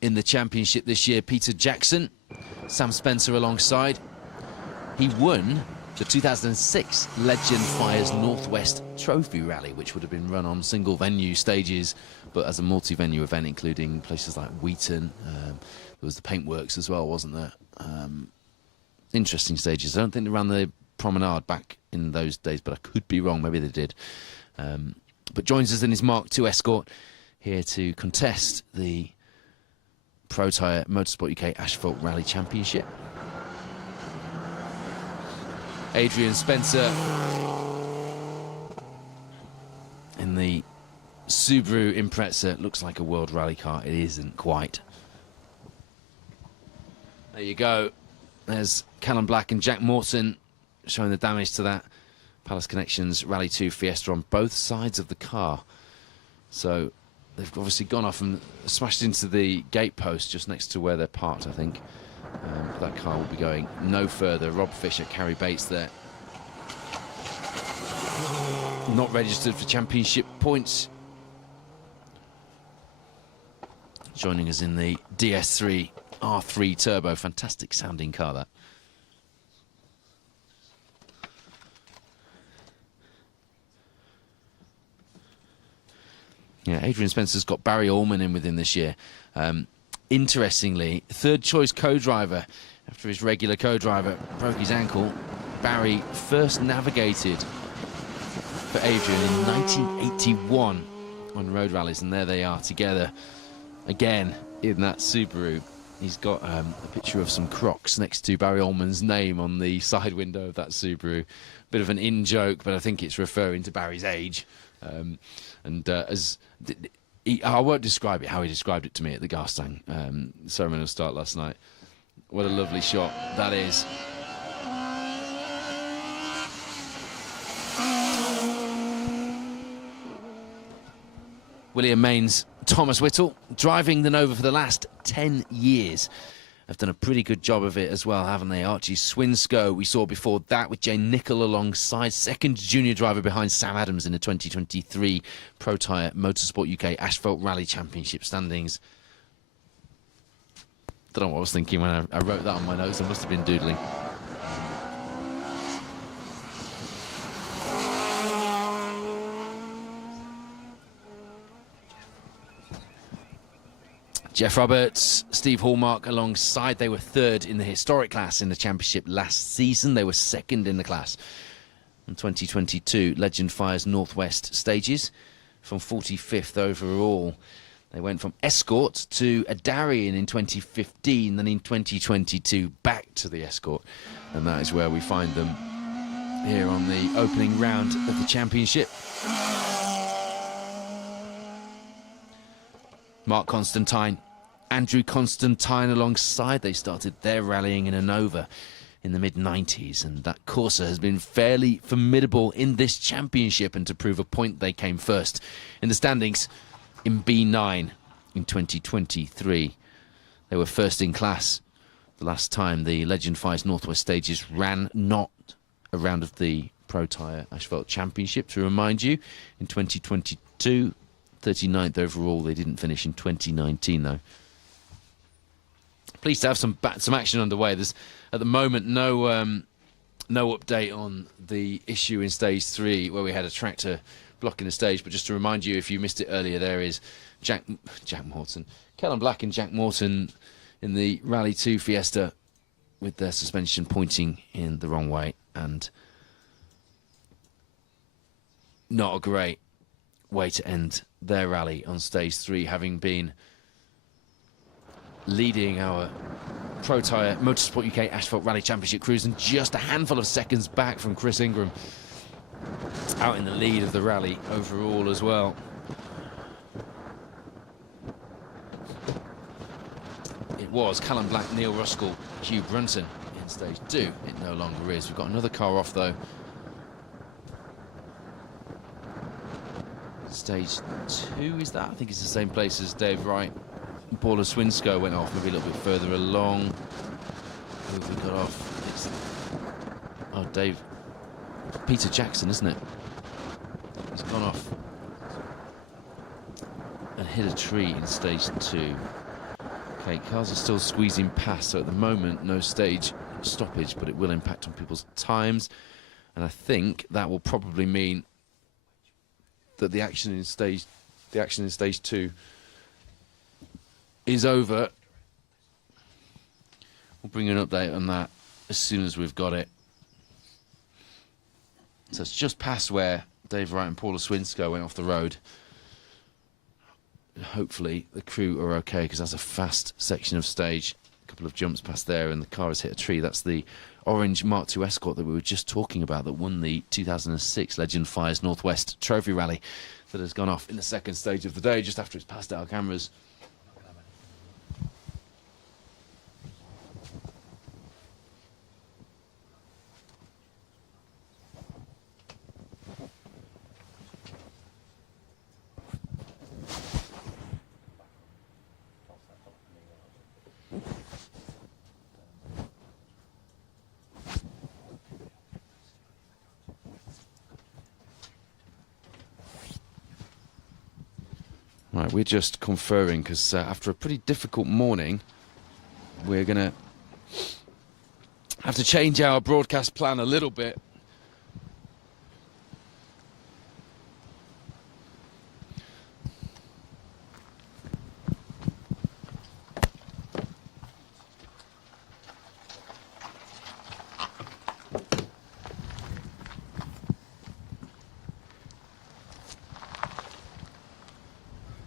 in the championship this year, Peter Jackson. Sam Spencer alongside. He won the 2006 Legend Fires Northwest Trophy Rally, which would have been run on single venue stages, but as a multi-venue event, including places like Wheaton. There was the Paintworks as well, wasn't there? Interesting stages. I don't think they ran the Promenade back in those days, but I could be wrong. Maybe they did. But joins us in his Mark II Escort here to contest the Protyre Motorsport UK Asphalt Rally Championship. Adrian Spencer in the Subaru Impreza. Looks like a World Rally car. It isn't quite. There you go. There's Callum Black and Jack Morton showing the damage to that Palace Connections Rally 2 Fiesta on both sides of the car. So they've obviously gone off and smashed into the gate post just next to where they're parked, I think. That car will be going no further. Rob Fisher, Carrie Bates there. Not registered for championship points. Joining us in the DS3 R3 Turbo. Fantastic sounding car, that. Yeah, Adrian Spencer's got Barry Allman in with him this year. Interestingly, 3rd choice co-driver. After his regular co-driver broke his ankle, Barry first navigated for Adrian in 1981 on road rallies, and there they are together again in that Subaru. He's got a picture of some Crocs next to Barry Allman's name on the side window of that Subaru. Bit of an in-joke, but I think it's referring to Barry's age. I won't describe it how he described it to me at the Garstang ceremonial start last night. What a lovely shot that is. William Mains, Thomas Whittle, driving the Nova for the last 10 years. Have done a pretty good job of it as well, haven't they? Archie Swinscoe, we saw before that with Jane Nichol alongside, 2nd junior driver behind Sam Adams in the 2023 Protyre Motorsport UK Asphalt Rally Championship standings. Don't know what I was thinking when I wrote that on my notes. I must have been doodling. Jeff Roberts, Steve Hallmark alongside. They were 3rd in the historic class in the championship last season. They were 2nd in the class in 2022 Legend Fires Northwest stages from 45th overall. They went from Escort to a Darien in 2015, then in 2022 back to the Escort. And that is where we find them here on the opening round of the championship. Mark Constantine, Andrew Constantine alongside. They started their rallying in a Nova in the mid-90s, and that Corsa has been fairly formidable in this championship, and to prove a point they came first in the standings in B9 in 2023. They were first in class the last time the Legend Fires Northwest stages ran not a round of the Protyre Asphalt Championship. To remind you, in 2022, 39th overall. They didn't finish in 2019 though. Pleased to have some action underway. There's at the moment no No update on the issue in stage 3 where we had a tractor blocking the stage, but just to remind you, if you missed it earlier, there is Jack Morton, Kellen Black and Jack Morton in the Rally 2 Fiesta with their suspension pointing in the wrong way, and not a great way to end their rally on stage 3, having been leading our Protyre Motorsport UK Asphalt Rally Championship cruise and just a handful of seconds back from Chris Ingram, out in the lead of the rally overall as well. It was Callum Black, Neil Ruskell, Hugh Brunton in stage 2. It no longer is. We've got another car off though. Stage 2 is that? I think it's the same place as Dave Wright. Paula Swinscoe went off maybe a little bit further along. Who have we got off? It's, oh, Peter Jackson, isn't it? He's gone off and hit a tree in stage 2. Okay, cars are still squeezing past, so at the moment no stage stoppage, but it will impact on people's times, and I think that will probably mean that the action in stage 2 is over. We'll bring you an update on that as soon as we've got it. So it's just past where Dave Wright and Paula Swinscoe went off the road. Hopefully the crew are okay, because that's a fast section of stage. A couple of jumps past there and the car has hit a tree. That's the orange Mark II Escort that we were just talking about, that won the 2006 Legend Fires Northwest Trophy Rally, that has gone off in the second stage of the day just after it's passed our cameras. Right, we're just conferring because after a pretty difficult morning, we're going to have to change our broadcast plan a little bit.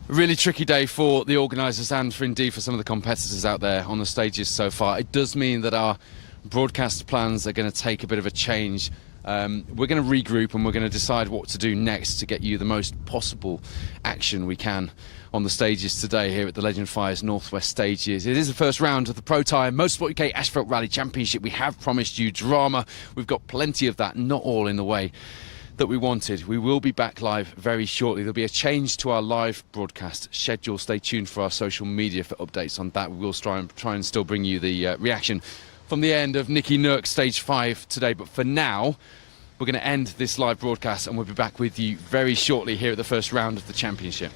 A really tricky day for the organisers and indeed for some of the competitors out there on the stages so far. It does mean that our broadcast plans are going to take a bit of a change. We're going to regroup and we're going to decide what to do next to get you the most possible action we can on the stages today here at the Legend Fires Northwest stages. It is the first round of the Protyre Motorsport UK Asphalt Rally Championship. We have promised you drama. We've got plenty of that, not all in the way that we wanted. We will be back live very shortly. There'll be a change to our live broadcast schedule. Stay tuned for our social media for updates on that. We will try and still bring you the reaction from the end of Nicky Nurk stage 5 today. But for now, we're going to end this live broadcast and we'll be back with you very shortly here at the first round of the championship.